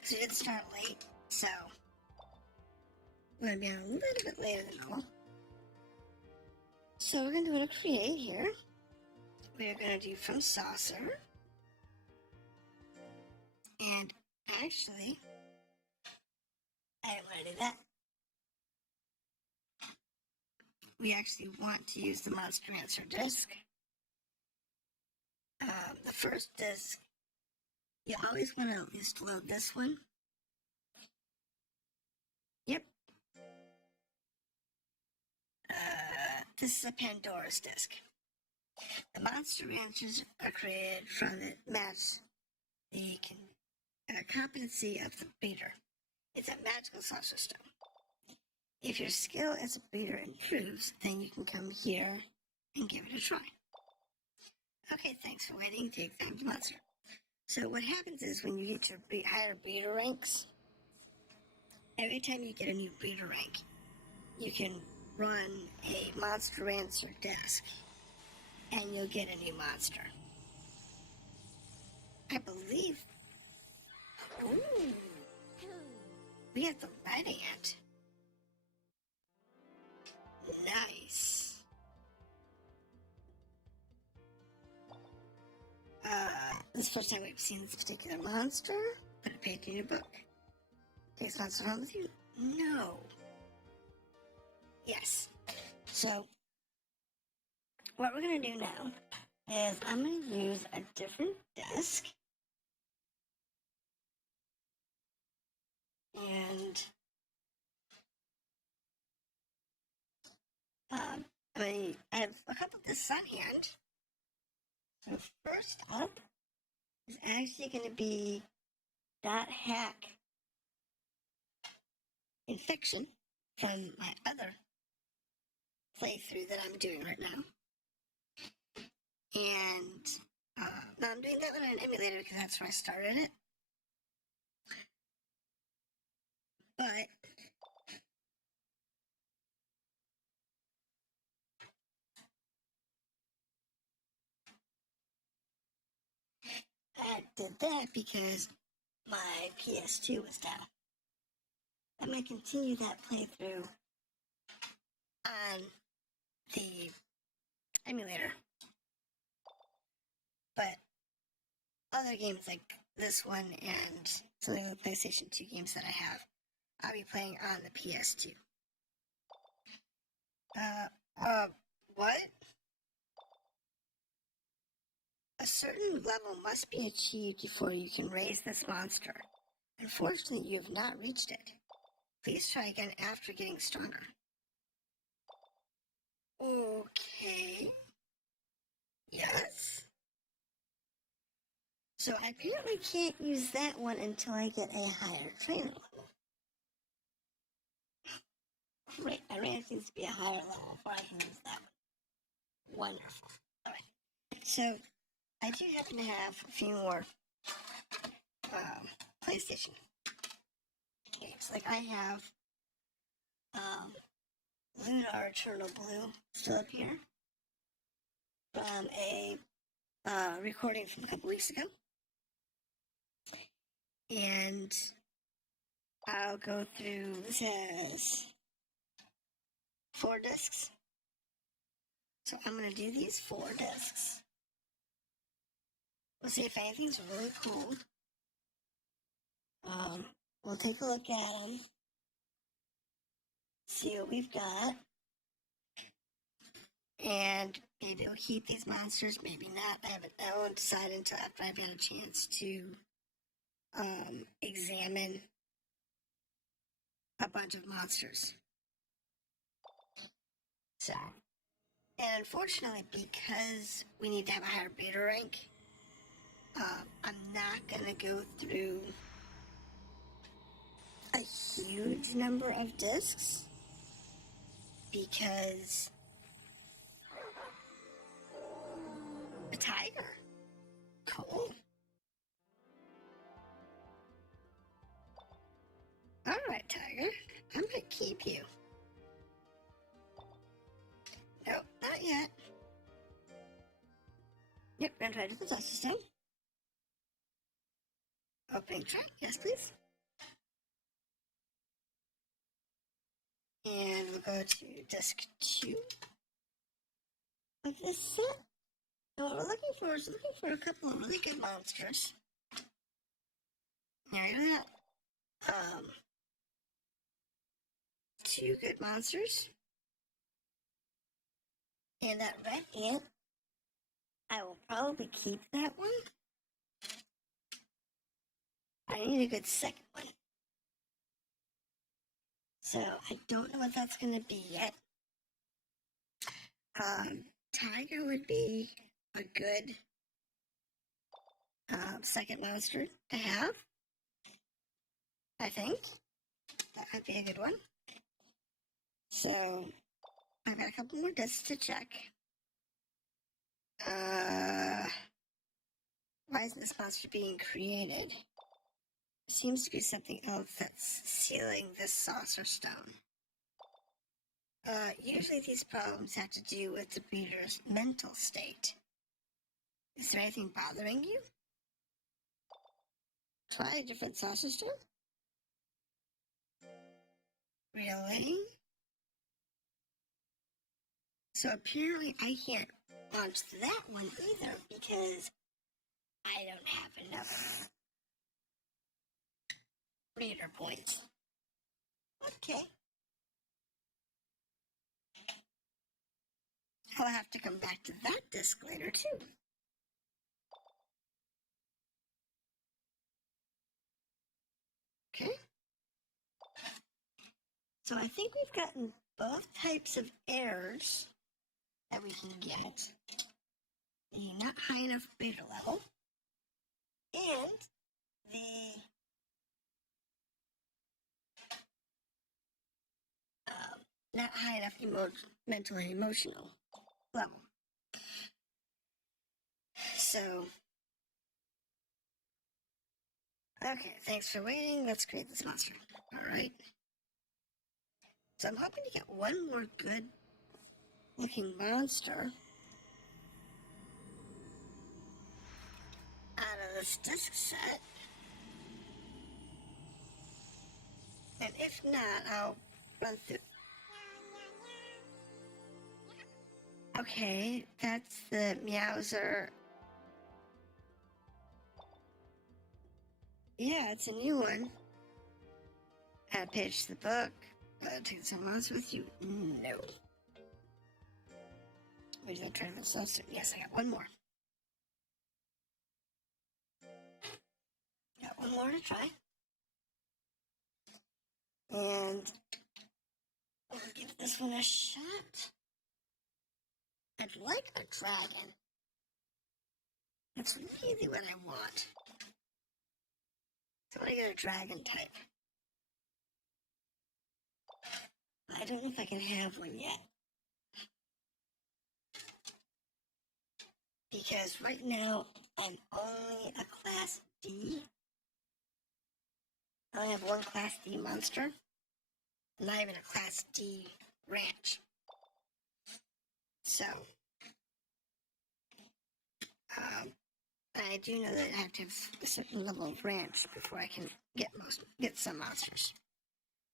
Because we did start late, so we're going to be on a little bit later than normal. So we're going to do a create here. We're going to do from saucer. And actually, I didn't want to do that. We actually want to use the Monster Answer disc. The first disc, you always want to at least load this one. Yep. this is a Pandora's disc. The monster ranches are created from the match the competency of the breeder. It's a magical solar system. If your skill as a breeder improves, then you can come here and give it a try. Okay, thanks for waiting. Take time to monster. So what happens is when you get to higher breeder ranks, every time you get a new breeder rank, you can run a monster rancher desk, and you'll get a new monster. I believe. Ooh, we have the red ant. Nice. This is the first time we've seen this particular monster. Put a page in your book. Takes monster home with you? No. Yes. So, what we're going to do now is I'm going to use a different desk. And I have a couple of this on hand. So first up is actually going to be .hack infection from my other playthrough that I'm doing right now. And now I'm doing that one on an emulator because that's where I started it. But I did that because my PS2 was down. I might continue that playthrough on the emulator. But other games like this one and some of the PlayStation 2 games that I have, I'll be playing on the PS2. What? A certain level must be achieved before you can raise this monster. Unfortunately, you have not reached it. Please try again after getting stronger. Okay. Yes. So I apparently can't use that one until I get a higher trainer level. Great, I ran it needs to be a higher level before I can use that one. Wonderful. Alright. So I do happen to have a few more PlayStation games. Like I have Lunar Eternal Blue still up here from a recording from a couple weeks ago. And I'll go through, this has 4 discs. So I'm going to do these 4 discs. We'll see if anything's really cool. We'll take a look at them. See what we've got. And maybe we'll keep these monsters, maybe not. I won't decide until after I've had a chance to examine a bunch of monsters. So, and unfortunately, because we need to have a higher beta rank, I'm not going to go through a huge number of discs because a tiger. Cool. Alright, tiger. I'm gonna keep you. Nope, not yet. Yep, gonna try to the touch system. Opening track, yes please. And we'll go to disc 2 of this set. And what we're looking for is a couple of really good monsters. Now you got 2 good monsters. And that red ant, I will probably keep that one. I need a good second one. So I don't know what that's going to be yet. Tiger would be a good second monster to have. I think that would be a good one. So I've got a couple more discs to check. Why isn't this monster being created? Seems to be something else that's sealing this saucer stone. Usually these problems have to do with the breeder's mental state. Is there anything bothering you? Try a different saucer stone? Really? So apparently I can't launch that one either because I don't have enough breeder points. Okay. I'll have to come back to that disc later too. Okay. So I think we've gotten both types of errors that we can get. The not high enough beta level and the not high enough mental and emotional level. So, okay, thanks for waiting. Let's create this monster. Alright. So I'm hoping to get one more good looking monster out of this disc set. And if not, I'll run through. Okay, that's the Meowser. Yeah, it's a new one. Add page to the book. Take some monsters with you? No. Maybe I'll try this out soon. Yes, I got one more. Got one more to try. And I'll give this one a shot. I'd like a dragon. That's really what I want. So I want to get a dragon type. I don't know if I can have one yet. Because right now, I'm only a Class D. I only have one Class D monster. Not even a Class D ranch. So, I do know that I have to have a certain level of ranch before I can get some monsters.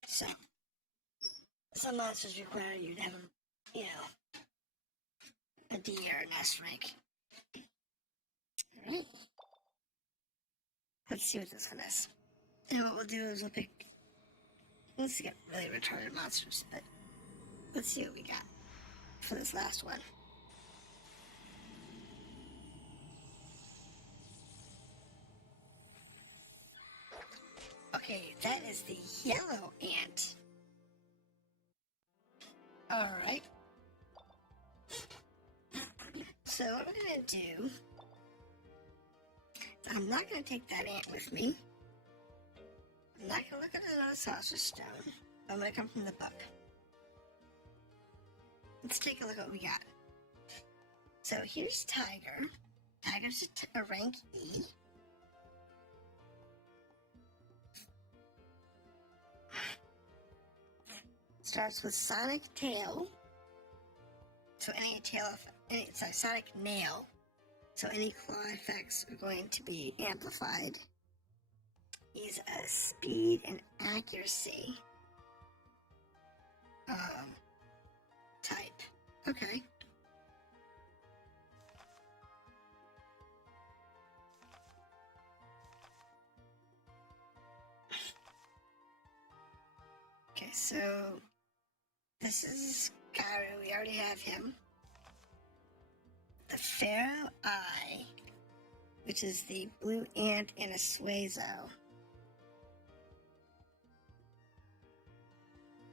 So, some monsters require you to have a D or an S rank. Alright. Let's see what this one is. And what we'll do is we'll pick, let's get really retarded monsters, but let's see what we got for this last one. Okay, that is the yellow ant. Alright. So what I'm going to do, I'm not going to take that ant with me. I'm not going to look at another saucer stone. I'm going to come from the book. Let's take a look at what we got. So here's Tiger. Tiger's a rank E. Starts with Sonic Tail. So Sonic Nail. So any claw effects are going to be amplified. He's a speed and accuracy type. Okay. Okay, so this is Garu. We already have him. The Pharaoh Eye, which is the blue ant in a Suezo.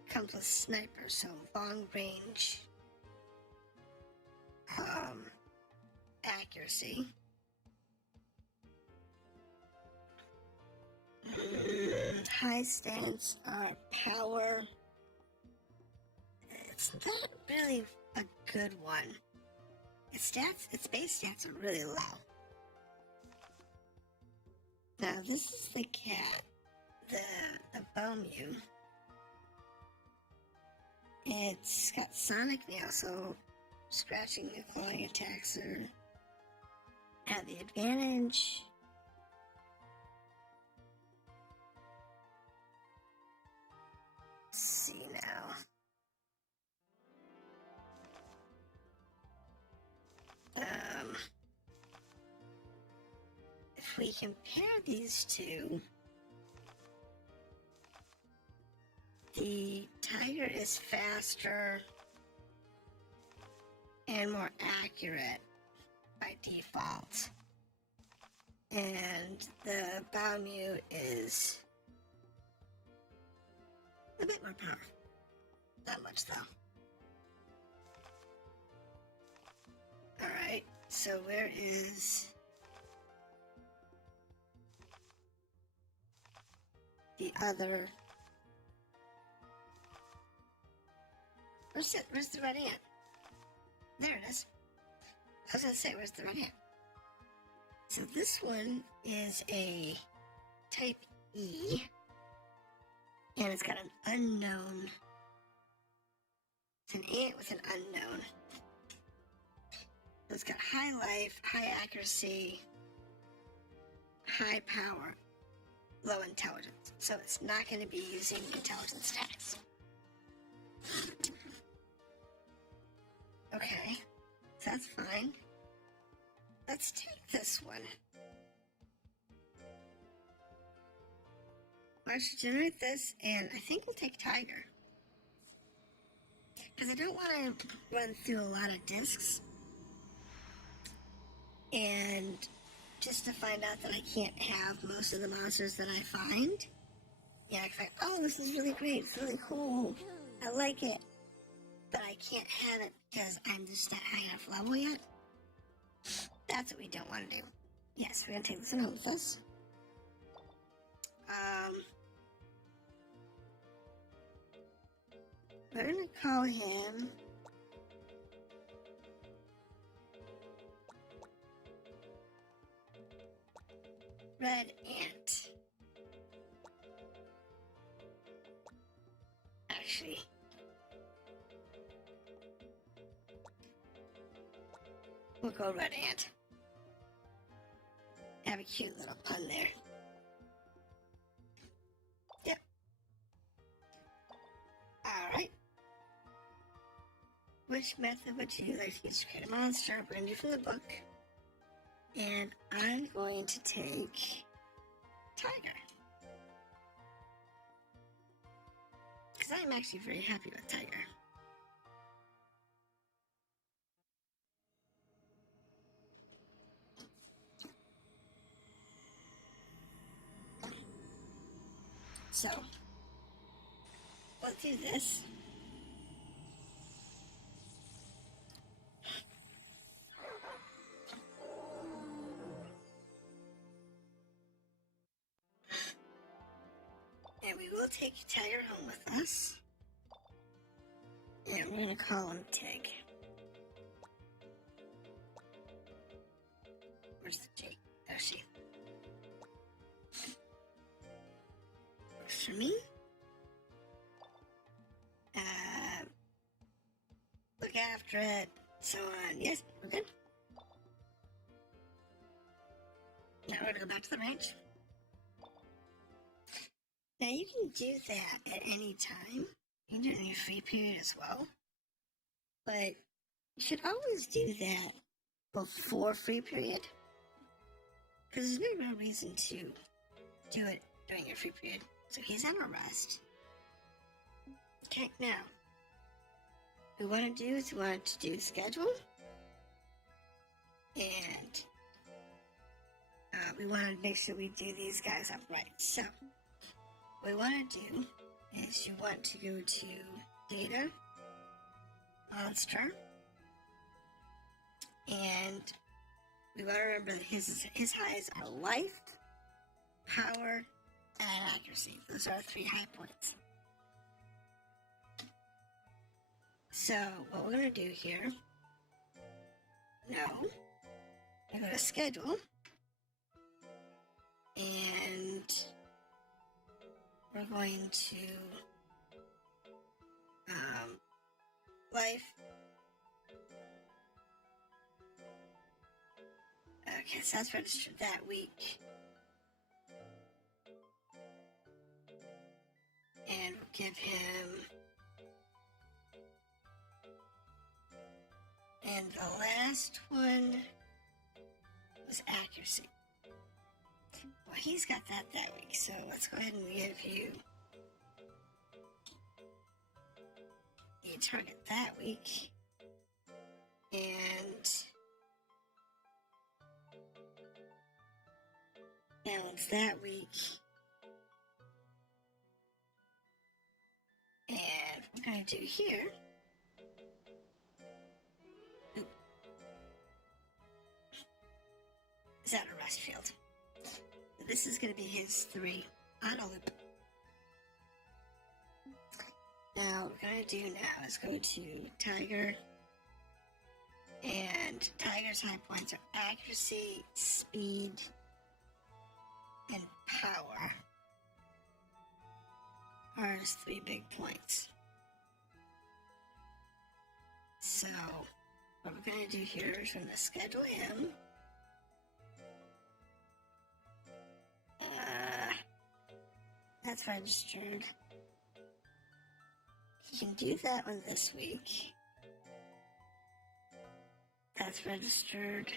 Comes with sniper, so long range. accuracy. High stance, power. It's not really a good one. Its base stats are really low. Now this is the cat, the Bomu. It's got sonic nails, so scratching and clawing attacks have the advantage. Let's see now. If we compare these two, the tiger is faster and more accurate by default, and the Bomu is a bit more powerful. Not much though. Alright, so where is the other? Where's the red ant? There it is. I was gonna say, where's the red ant? So this one is a type E, and it's got an unknown. It's an ant with an unknown. So it's got high life, high accuracy, high power, low intelligence. So it's not going to be using intelligence stacks. Okay, so that's fine. Let's take this one. I should generate this, and I think we'll take Tiger. Because I don't want to run through a lot of discs. And just to find out that I can't have most of the monsters that I find. Yeah, I find, oh, this is really great, it's really cool, I like it. But I can't have it because I'm just not high enough level yet. That's what we don't want to do. Yes, we're going to take this one home with us. We're going to call him Red Ant. Actually, we'll go Red Ant. Have a cute little pun there. Yep. Alright. Which method would you like to use to create a monster? We're going to do from the book. And I'm going to take Tiger. Because I'm actually very happy with Tiger. So, let's do this. And we will take Tiger home with us. And we're going to call him Tig. Where's the T? There's she. Works for me. Look after it. So on. Yes, we're good. Now we're going to go back to the ranch. Now you can do that at any time. You can do it in your free period as well. But you should always do that before free period. Because there's no real reason to do it during your free period. So he's on a rest. Okay, now, what we want to do is we want to do schedule. And we want to make sure we do these guys up right. So, what we want to do is you want to go to data, monster, and we want to remember that his highs are life, power, and accuracy. Those are 3 high points. So what we're going to do here, I go to schedule, and we're going to life. Okay, so that's registered that week. And we'll give him, and the last one was accuracy. Well, he's got that week, so let's go ahead and give you the target that week, and balance that week, and what we're going to do here, is that a rest field? This is going to be his 3 on a loop. Now, what we're going to do now is go to Tiger, and Tiger's high points are accuracy, speed, and power. Are his 3 big points. So, what we're going to do here is we're going to schedule him. That's registered. He can do that one this week. That's registered.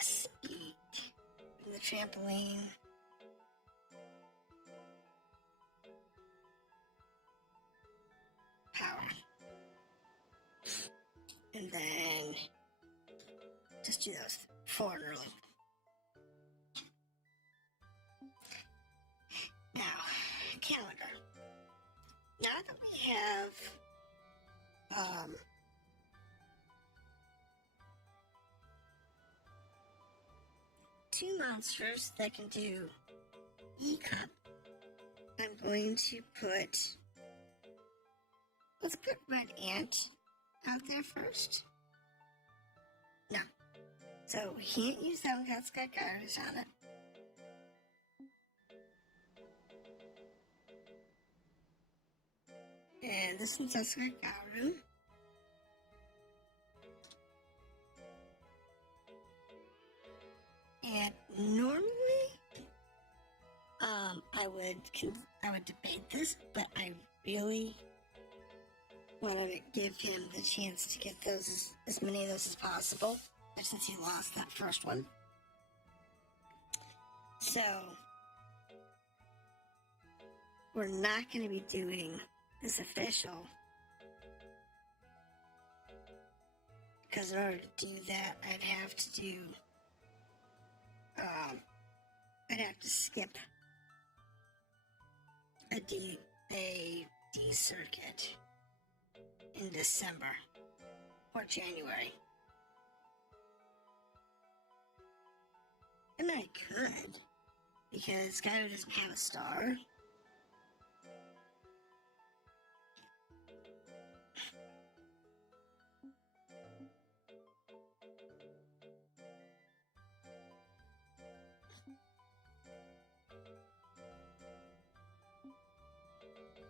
Speed. The trampoline. Power. And then just do those 4 in a row. Now, calendar. Now that we have 2 monsters that can do E-Cup, I'm going to let's put Red Ant out there first. No. So we can't use that one because it's got guards on it. And this one's also got Gauru. And normally, I would debate this, but I really want to give him the chance to get those, as many of those as possible, since he lost that first one. So, we're not going to be doing this official, because in order to do that, I'd have to skip a D circuit in December or January. And I could, because Gauru doesn't have a star.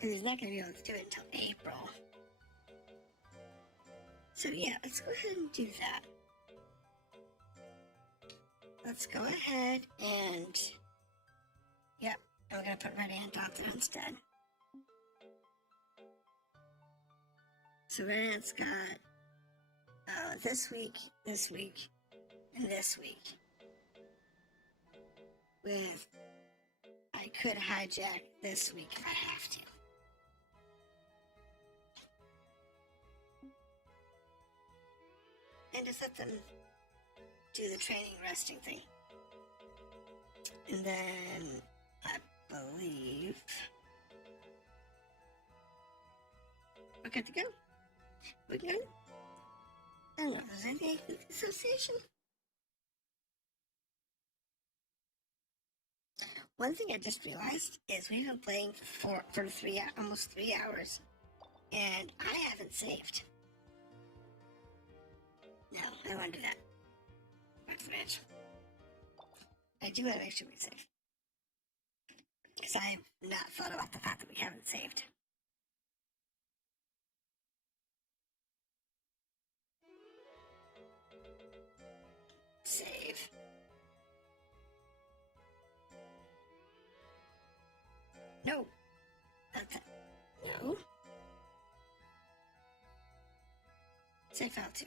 And he's not going to be able to do it until April. So yeah, let's go ahead and do that. Let's go ahead and, yep, I'm going to put Red Ant out there instead. So Red Ant's got this week, and this week. With, I could hijack this week if I have to. And just let them do the training resting thing. And then I believe we're good to go. We're good. I don't know if there's anything with the association. One thing I just realized is we've been playing for almost 3 hours, and I haven't saved. No, I don't want to do that. Back to the bench. I do want to make sure we save. Because I have not thought about the fact that we haven't saved. Save. No. That's it. No. Save file 2.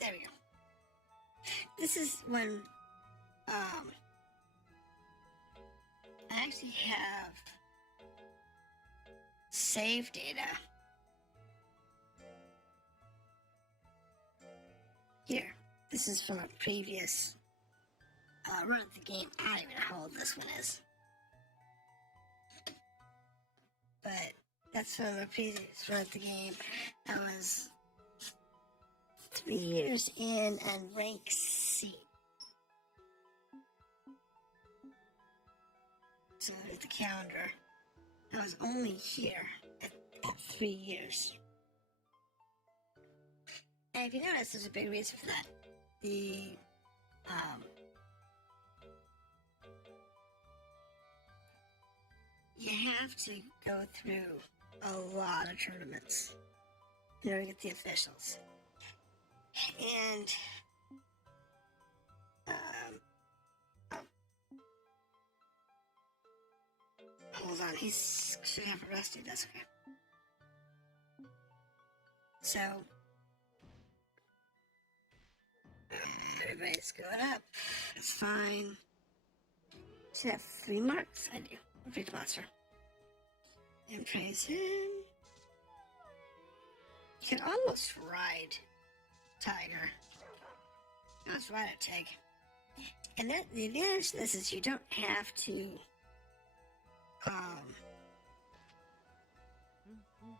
There we go. This is when I actually have save data here. This is from a previous run of the game. I don't even know how old this one is, but that's from a previous run of the game. I was 3 years in and rank C. So look at the calendar. I was only here at 3 years. And if you notice, there's a big reason for that. You have to go through a lot of tournaments in order to get the officials. And hold on, he's should have arrested. That's okay. So everybody's going up. It's fine. Should have 3 marks. I do. Big monster. And praise him. You can almost ride Tiger. Let's ride a Tig. And that, the advantage to this is you don't have to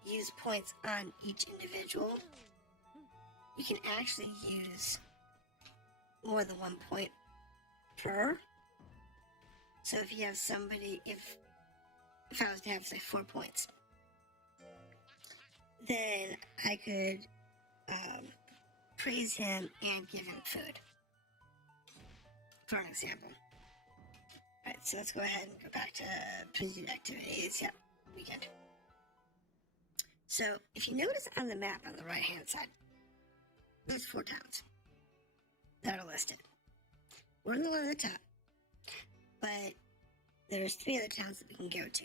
use points on each individual. You can actually use more than 1 point per. So if you have somebody, if I was to have, say, 4 points, then I could praise him and give him food, for an example. Alright, so let's go ahead and go back to prison activities. Yep, weekend. So if you notice on the map on the right hand side, there's 4 towns that are listed. We're in the one at the top, but there's 3 other towns that we can go to.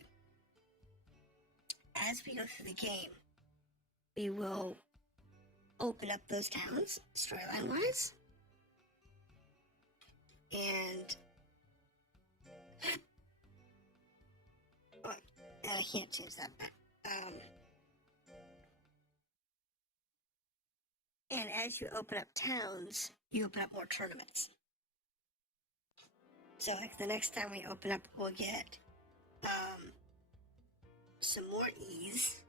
As we go through the game, we will open up those towns, storyline wise, and I can't change that back. And as you open up towns, you open up more tournaments. So like the next time we open up, we'll get some more E's,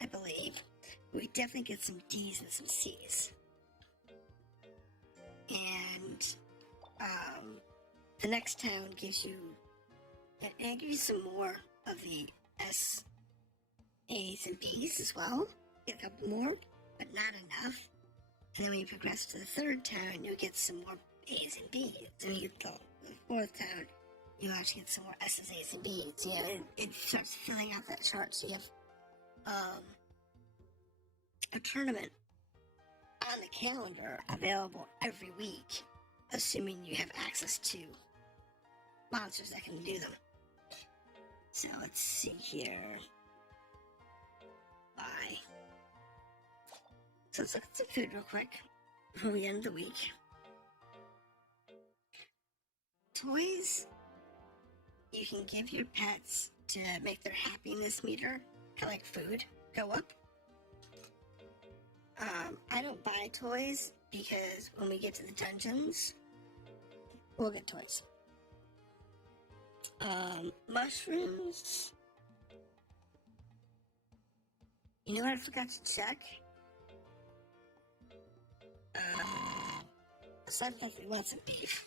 I believe. We definitely get some D's and some C's. And the next town gives you, and it gives you some more of the S, A's, and B's as well. Get a couple more, but not enough. And then when you progress to the 3rd town, you'll get some more A's and B's. And when you get to the 4th town, you'll actually get some more S's, A's, and B's. You know, it starts filling out that chart. So you have a tournament on the calendar available every week, assuming you have access to monsters that can do them. So let's see here. Bye. So let's look at some food real quick before we end the week. Toys, you can give your pets to make their happiness meter, kind of like food, go up. I don't buy toys because when we get to the dungeons, we'll get toys. Mushrooms, You know what I forgot to check? Aside from we want some beef.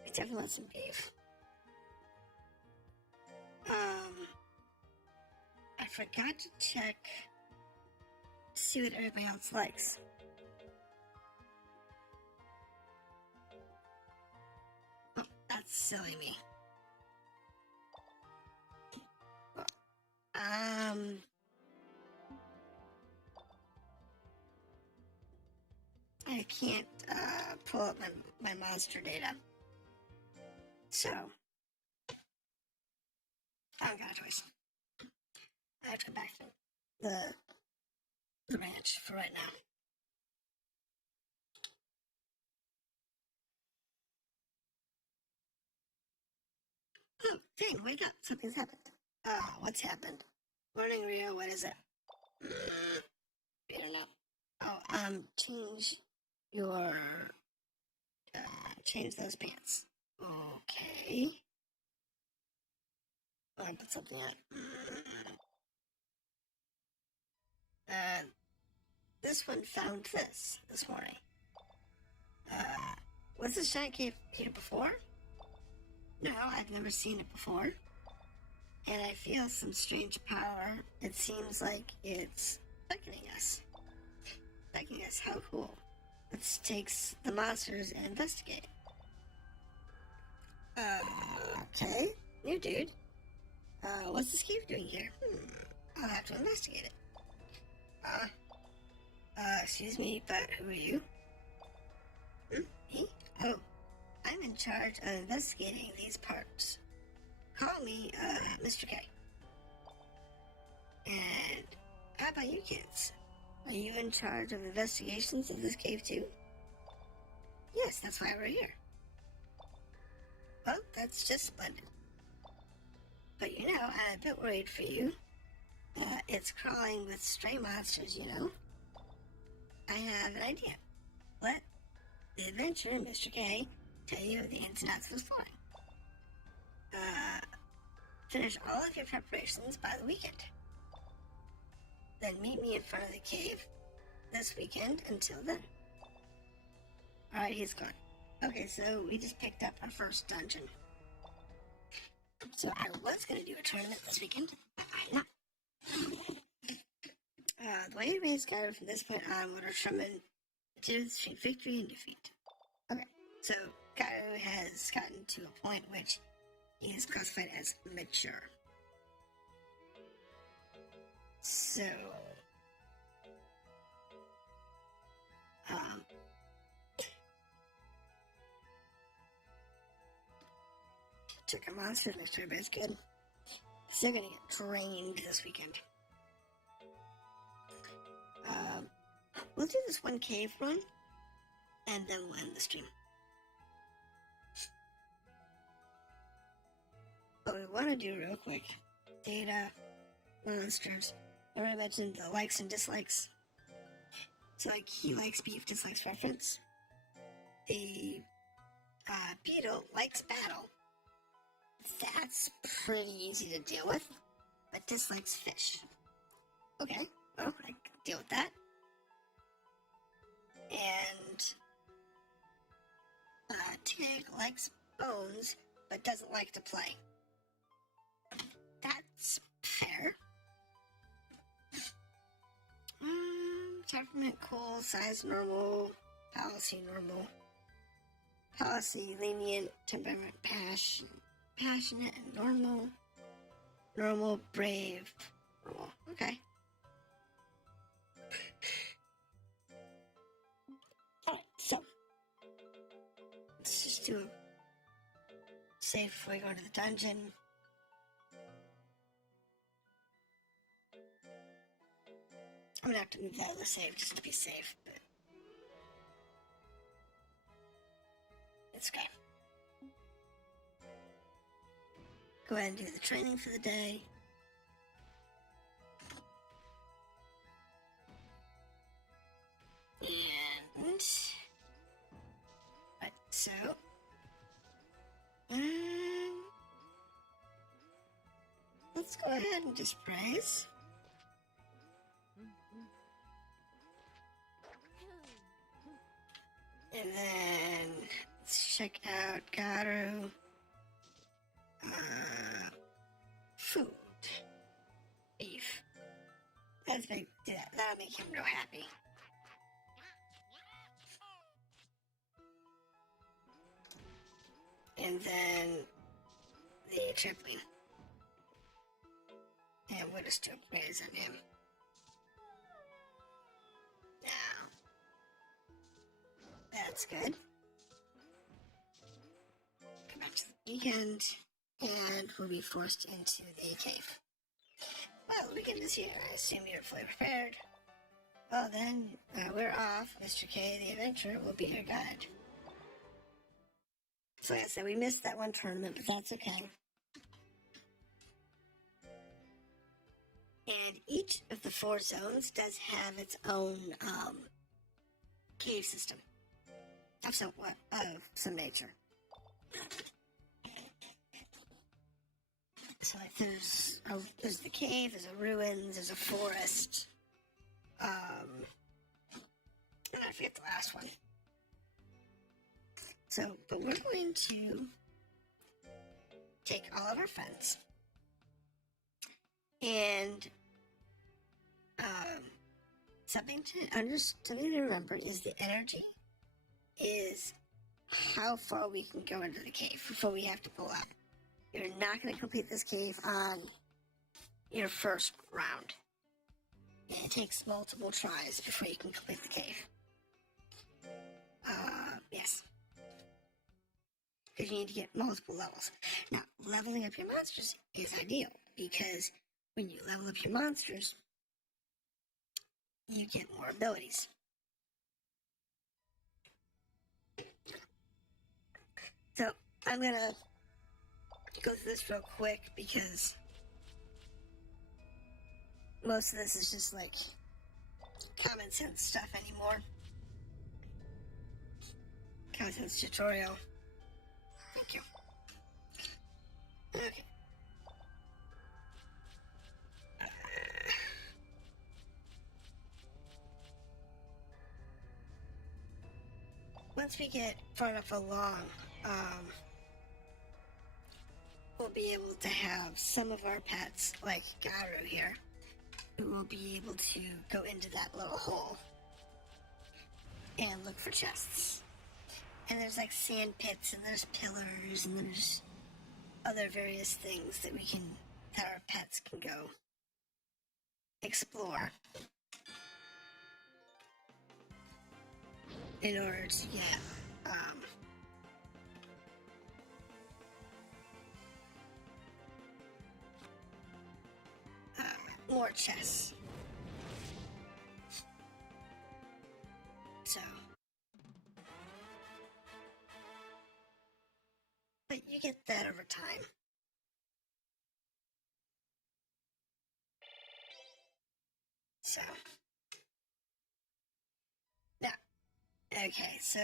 I definitely want some beef. I forgot to check to see what everybody else likes. Oh, that's silly me. I can't pull up my monster data. So, I don't got a choice. I have to go back to the ranch for right now. Oh, Phayne, wake up. Something's happened. What's happened? Morning, Rio, what is it? I don't know. Oh, change those pants. Okay. Oh, I put something on. This one found this morning. Was this giant cave here before? No, I've never seen it before. And I feel some strange power. It seems like it's beckoning us. Beckoning us, how cool. Let's take the monsters and investigate. Okay. New dude. What's this cave doing here? I'll have to investigate it. Excuse me, but who are you? Me? Oh, I'm in charge of investigating these parts. Call me, Mr. K. And how about you kids? Are you in charge of investigations of this cave too? Yes, that's why we're here. Well, that's just splendid. But you know, I'm a bit worried for you. It's crawling with stray monsters, you know. I have an idea. Let the adventurer, Mr. K, tell you the ins and outs of the story. Finish all of your preparations by the weekend. Then meet me in front of the cave this weekend. Until then. Alright, he's gone. Okay, so we just picked up our first dungeon. So I was going to do a tournament this weekend, but I'm not. The way everybody's gathered from this point on would determine the difference between victory and defeat. Okay, so Garu has gotten to a point which he is classified as mature. So, check our monsters, Mr. Everybody's good. Still gonna get drained this weekend. We'll do this one cave run, and then we'll end the stream. What we want to do real quick, data, monsters. I already mentioned the likes and dislikes. So like he likes beef, dislikes preference. The beetle likes battle. That's pretty easy to deal with, but dislikes fish. Okay, well, I can deal with that. And Tig likes bones, but doesn't like to play. That's fair. Temperament cool, size normal, policy normal, policy lenient, temperament passionate and normal, brave, normal. Okay. Alright, so let's just do a save before we go to the dungeon. I'm gonna have to move that to the save just to be safe, but it's okay. Go ahead and do the training for the day. And right, let's go ahead and just praise. And then let's check out Garu. Food. Beef. That'll make him real happy. And then the tripling. And we'll just do praise on him. Now, that's good. Come back to the weekend, and we'll be forced into the cave. Well, the weekend is here. I assume you're fully prepared. Well then, we're off. Mr. K, the adventurer, will be your guide. So like I said, we missed that one tournament, but that's okay. And each of the 4 zones does have its own cave system of some nature. So like there's the cave, there's a ruins, there's a forest. I forget the last one. So, but we're going to take all of our friends and something to remember is the energy is how far we can go into the cave before we have to pull out. You're not going to complete this cave on your first round. It takes multiple tries before you can complete the cave. Yes. Because you need to get multiple levels. Now, leveling up your monsters is ideal, because when you level up your monsters, you get more abilities. So, I'm gonna go through this real quick, because most of this is just like common sense stuff anymore. Common sense tutorial. Thank you. Okay. Once we get far enough along, we'll be able to have some of our pets, like Garu here, who will be able to go into that little hole and look for chests. And there's like sand pits, and there's pillars, and there's other various things that our pets can go explore in order to get more chests. So, but you get that over time. So, now, okay, so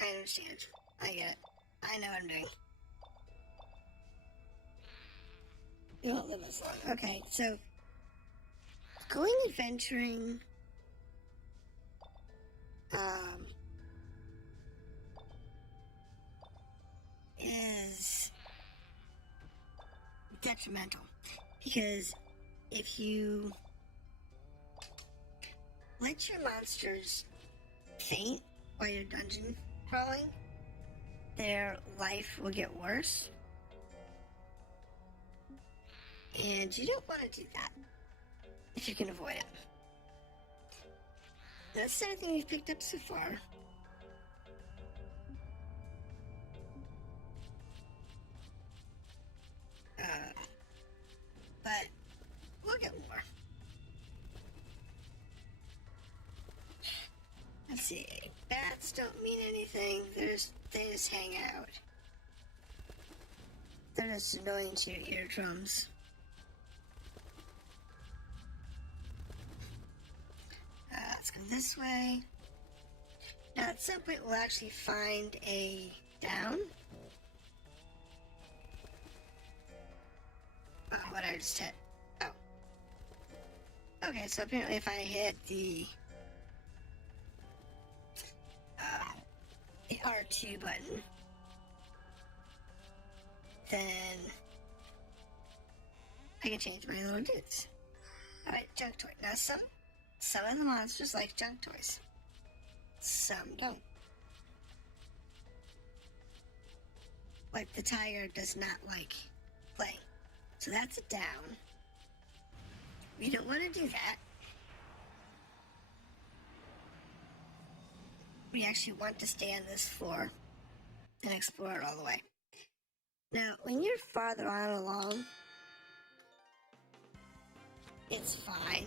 I understand. I get it. I know what I'm doing. You won't live as long. Okay, so going adventuring is detrimental, because if you let your monsters faint while you're dungeon crawling, their life will get worse, and you don't want to do that if you can avoid it. That's everything we've picked up so far. But we'll get more. Let's see. Bats don't mean anything. They just hang out. They're just annoying to your eardrums. Let's go this way. Now, at some point, we'll actually find a down. what I just hit? Oh. Okay, so apparently if I hit the R2 button, then I can change my little dudes. Alright, junk toy. Now some of the monsters like junk toys. Some don't. Like the tiger does not like playing. So that's a down. We don't want to do that. We actually want to stay on this floor and explore it all the way. Now, when you're farther on along, it's fine.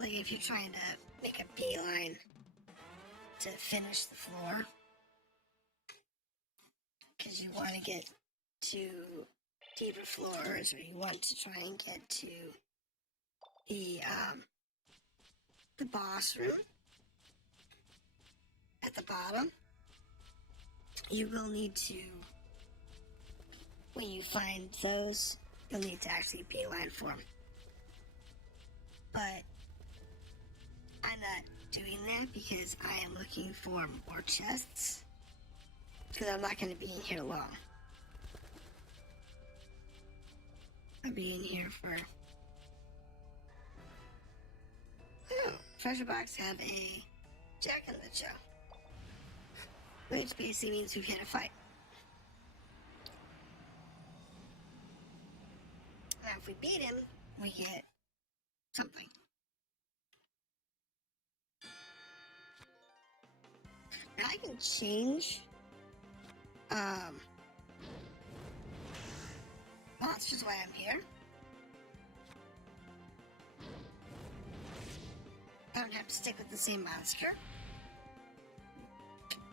Like if you're trying to make a beeline to finish the floor, because you want to get to deeper floors, or you want to try and get to the boss room at the bottom, you will need to, when you find those, you'll need to actually beeline for them. But I'm not doing that because I am looking for more chests, because I'm not going to be in here long. I'll be in here for... Oh, treasure box have a Jack in the Show, which basically means we've hit a fight. Now if we beat him, we get something. Now I can change monsters while I'm here. I don't have to stick with the same monster.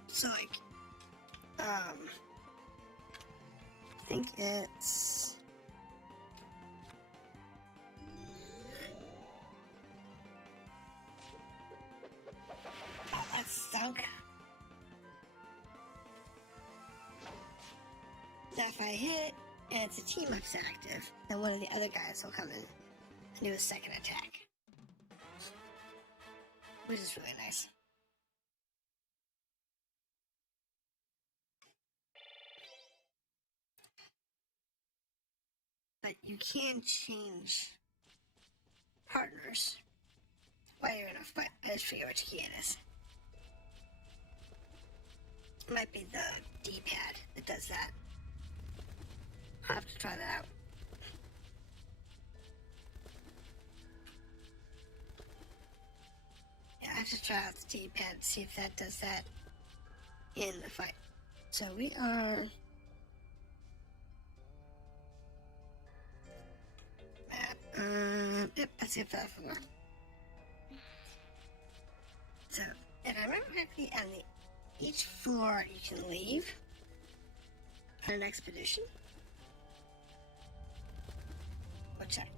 So like, I think it's... Oh, that stunk. Now if I hit, and it's a team-up's active, then one of the other guys will come in and do a second attack. Which is really nice. But you can change partners while you're in a fight. I just forget which key it is. It might be the D-pad that does that. I'll have to try that out. Yeah, I have to try out the D-pad to see if that does that in the fight. So we are... Yep, that's it for that floor. So, if I remember correctly, on each floor you can leave on an expedition. We'll check.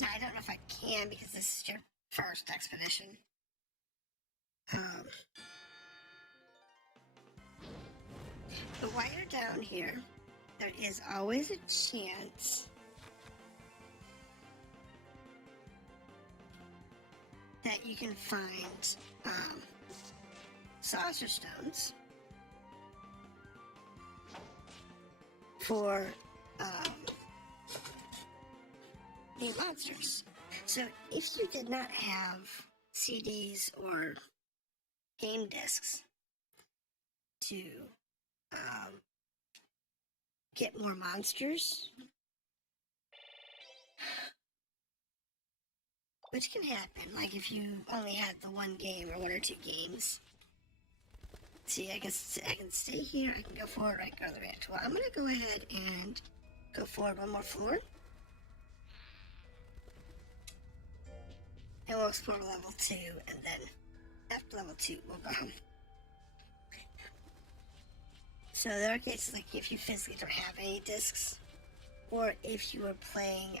Now, I don't know if I can because this is your first expedition. But while you're down here, there is always a chance that you can find saucer stones for new monsters. So if you did not have CDs or game discs to get more monsters, which can happen, like if you only had the one game or one or two games. See, I can stay here, I can go forward, I can go to the ranch. Well, I'm gonna go ahead and go forward one more floor. And we'll explore level 2, and then after level 2, we'll go home. So there are cases like if you physically don't have any discs, or if you were playing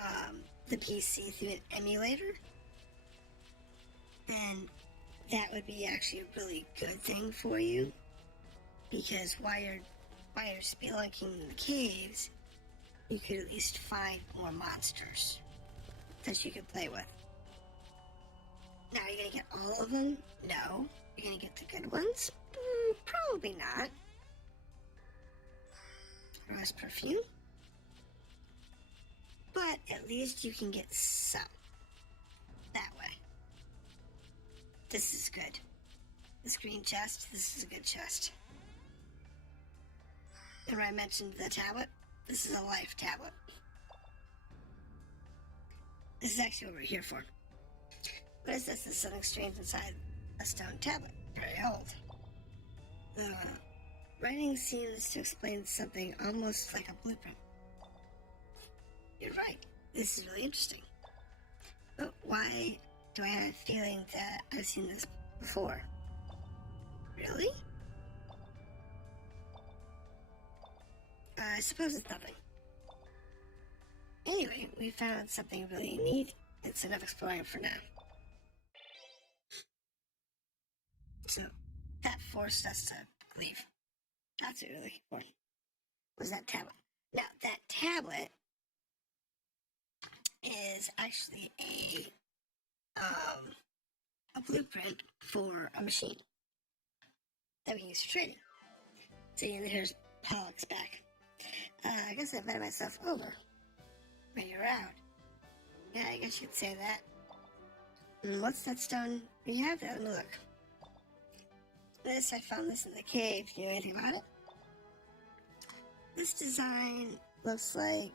on the PC through an emulator, then that would be actually a really good thing for you, because while you're spelunking in the caves, you could at least find more monsters that you could play with. Now, are you gonna get all of them? No. You're gonna get the good ones? Probably not. Rose perfume. But at least you can get some. That way. This is good. This green chest, this is a good chest. Remember I mentioned the tablet? This is a life tablet. This is actually what we're here for. What is this? There's something strange inside a stone tablet. Very old. Writing seems to explain something almost like a blueprint. You're right. This is really interesting. But why do I have a feeling that I've seen this before? Really? I suppose it's nothing. Anyway, we found something really neat. It's enough exploring for now. So, that forced us to leave. That's what we were looking for. Was that tablet? Now, that tablet is actually a blueprint for a machine that we can use for trading. See, and here's Pollock's back. I guess I invited myself over. When you're out. Yeah, I guess you could say that. What's that stone you have there? Let me look. I found this in the cave. Do you know anything about it? This design looks like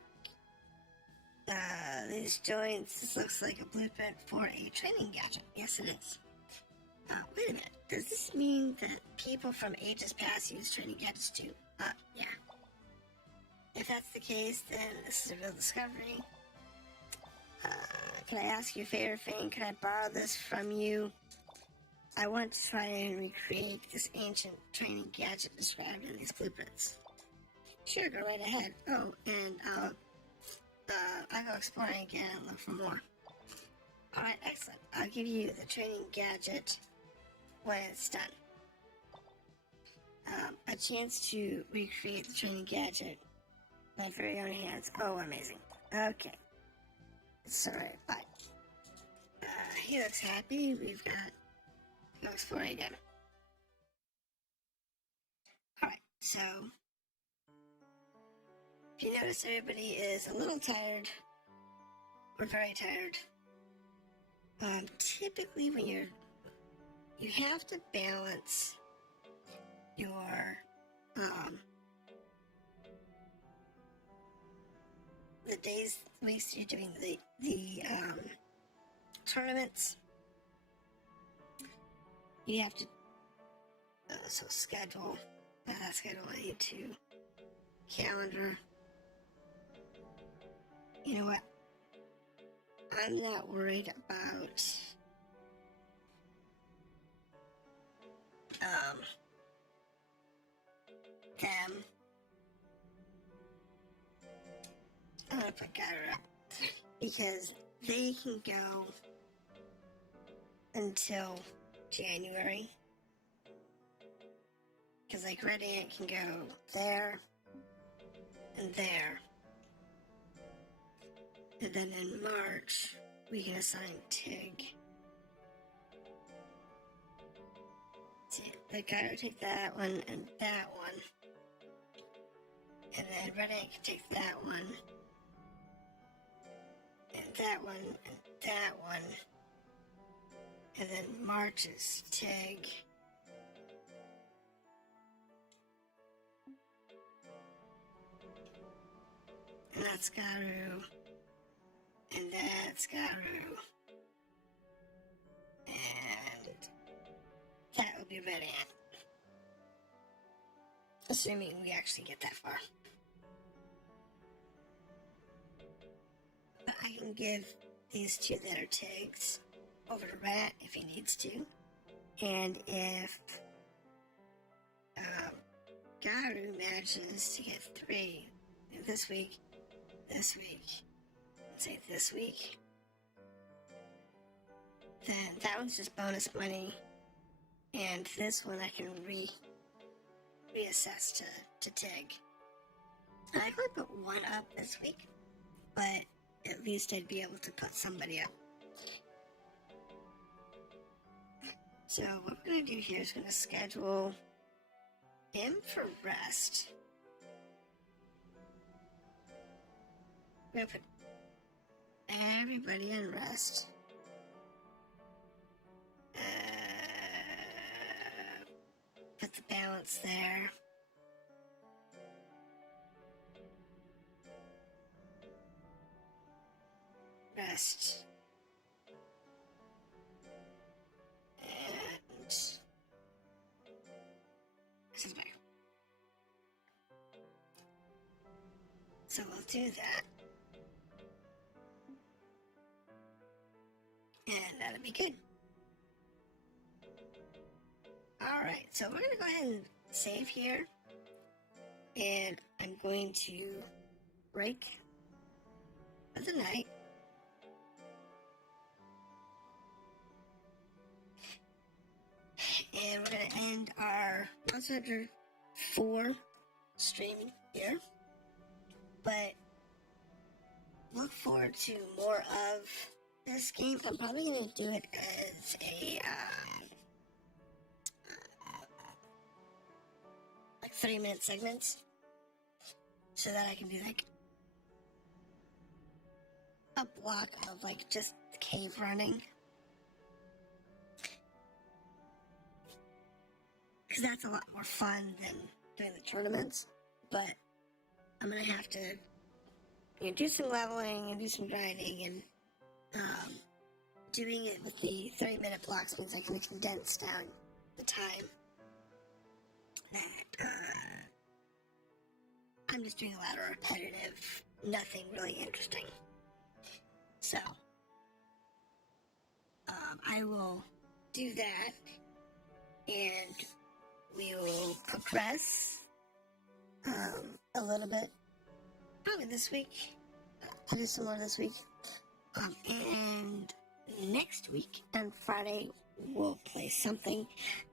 these joints. This looks like a blueprint for a training gadget. Yes, it is. Wait a minute. Does this mean that people from ages past use training gadgets too? Yeah. If that's the case, then this is a real discovery. Can I ask you a favor, Phayne? Can I borrow this from you? I want to try and recreate this ancient training gadget described in these blueprints. Sure, go right ahead. Oh, and I'll go exploring again and look for more. Alright, excellent. I'll give you the training gadget when it's done. A chance to recreate the training gadget my very own hands. Oh, amazing. Okay. It's alright, bye. He looks happy. We've got go exploring again. Alright, so if you notice, everybody is a little tired. We're very tired. Typically when you have to balance your the days, weeks you're doing the tournaments. You have to so schedule. That schedule I need to calendar. You know what? I'm not worried about them. I'm gonna put Gyra up because they can go until January. Because like Red Ant can go there and there. And then in March, we can assign Tig. See, the guy will take that one and that one. And then Red Ant can take that one. And that one and that one. And then March is Tig. And that's Garu. And that's Garu. And that will be Red Ant. Assuming we actually get that far. But I can give these two that are Tigs over to Rat if he needs to. And if Garu manages to get 3 this week, say this week, then that one's just bonus money And this one I can reassess to tag. And I could put one up this week, but at least I'd be able to put somebody up. So what we're going to do here is going to schedule him for rest. We're going to put everybody in rest. Put the balance there. Rest. And this is better. So we'll do that. And that'll be good. Alright, so we're going to go ahead and save here. And I'm going to break for the night. And we're going to end our Monster Hunter 4 streaming here. But look forward to more of this game. I'm probably going to do it as a like 3-minute segments, so that I can do like a block of like just cave running, because that's a lot more fun than doing the tournaments. But I'm gonna have to, you know, do some leveling and do some grinding, and doing it with the 30-minute blocks means I can condense down the time that I'm just doing a lot of repetitive, nothing really interesting. So I will do that, and we will progress a little bit, probably this week. I'll do some more this week. And next week on Friday, we'll play something.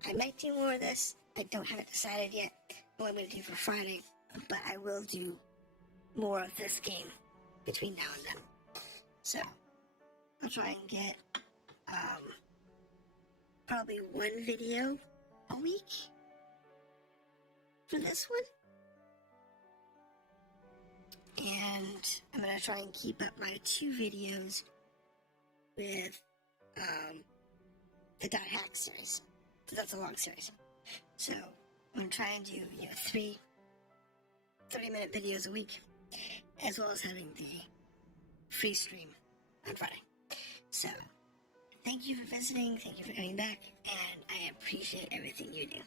I might do more of this. I don't have it decided yet what I'm going to do for Friday, but I will do more of this game between now and then. So I'll try and get probably one video a week for this one. And I'm going to try and keep up my 2 videos with the .hack series, because that's a long series. So I'm going to try and do, you know, 3 30-minute videos a week, as well as having the free stream on Friday. So thank you for visiting, thank you for coming back, and I appreciate everything you do.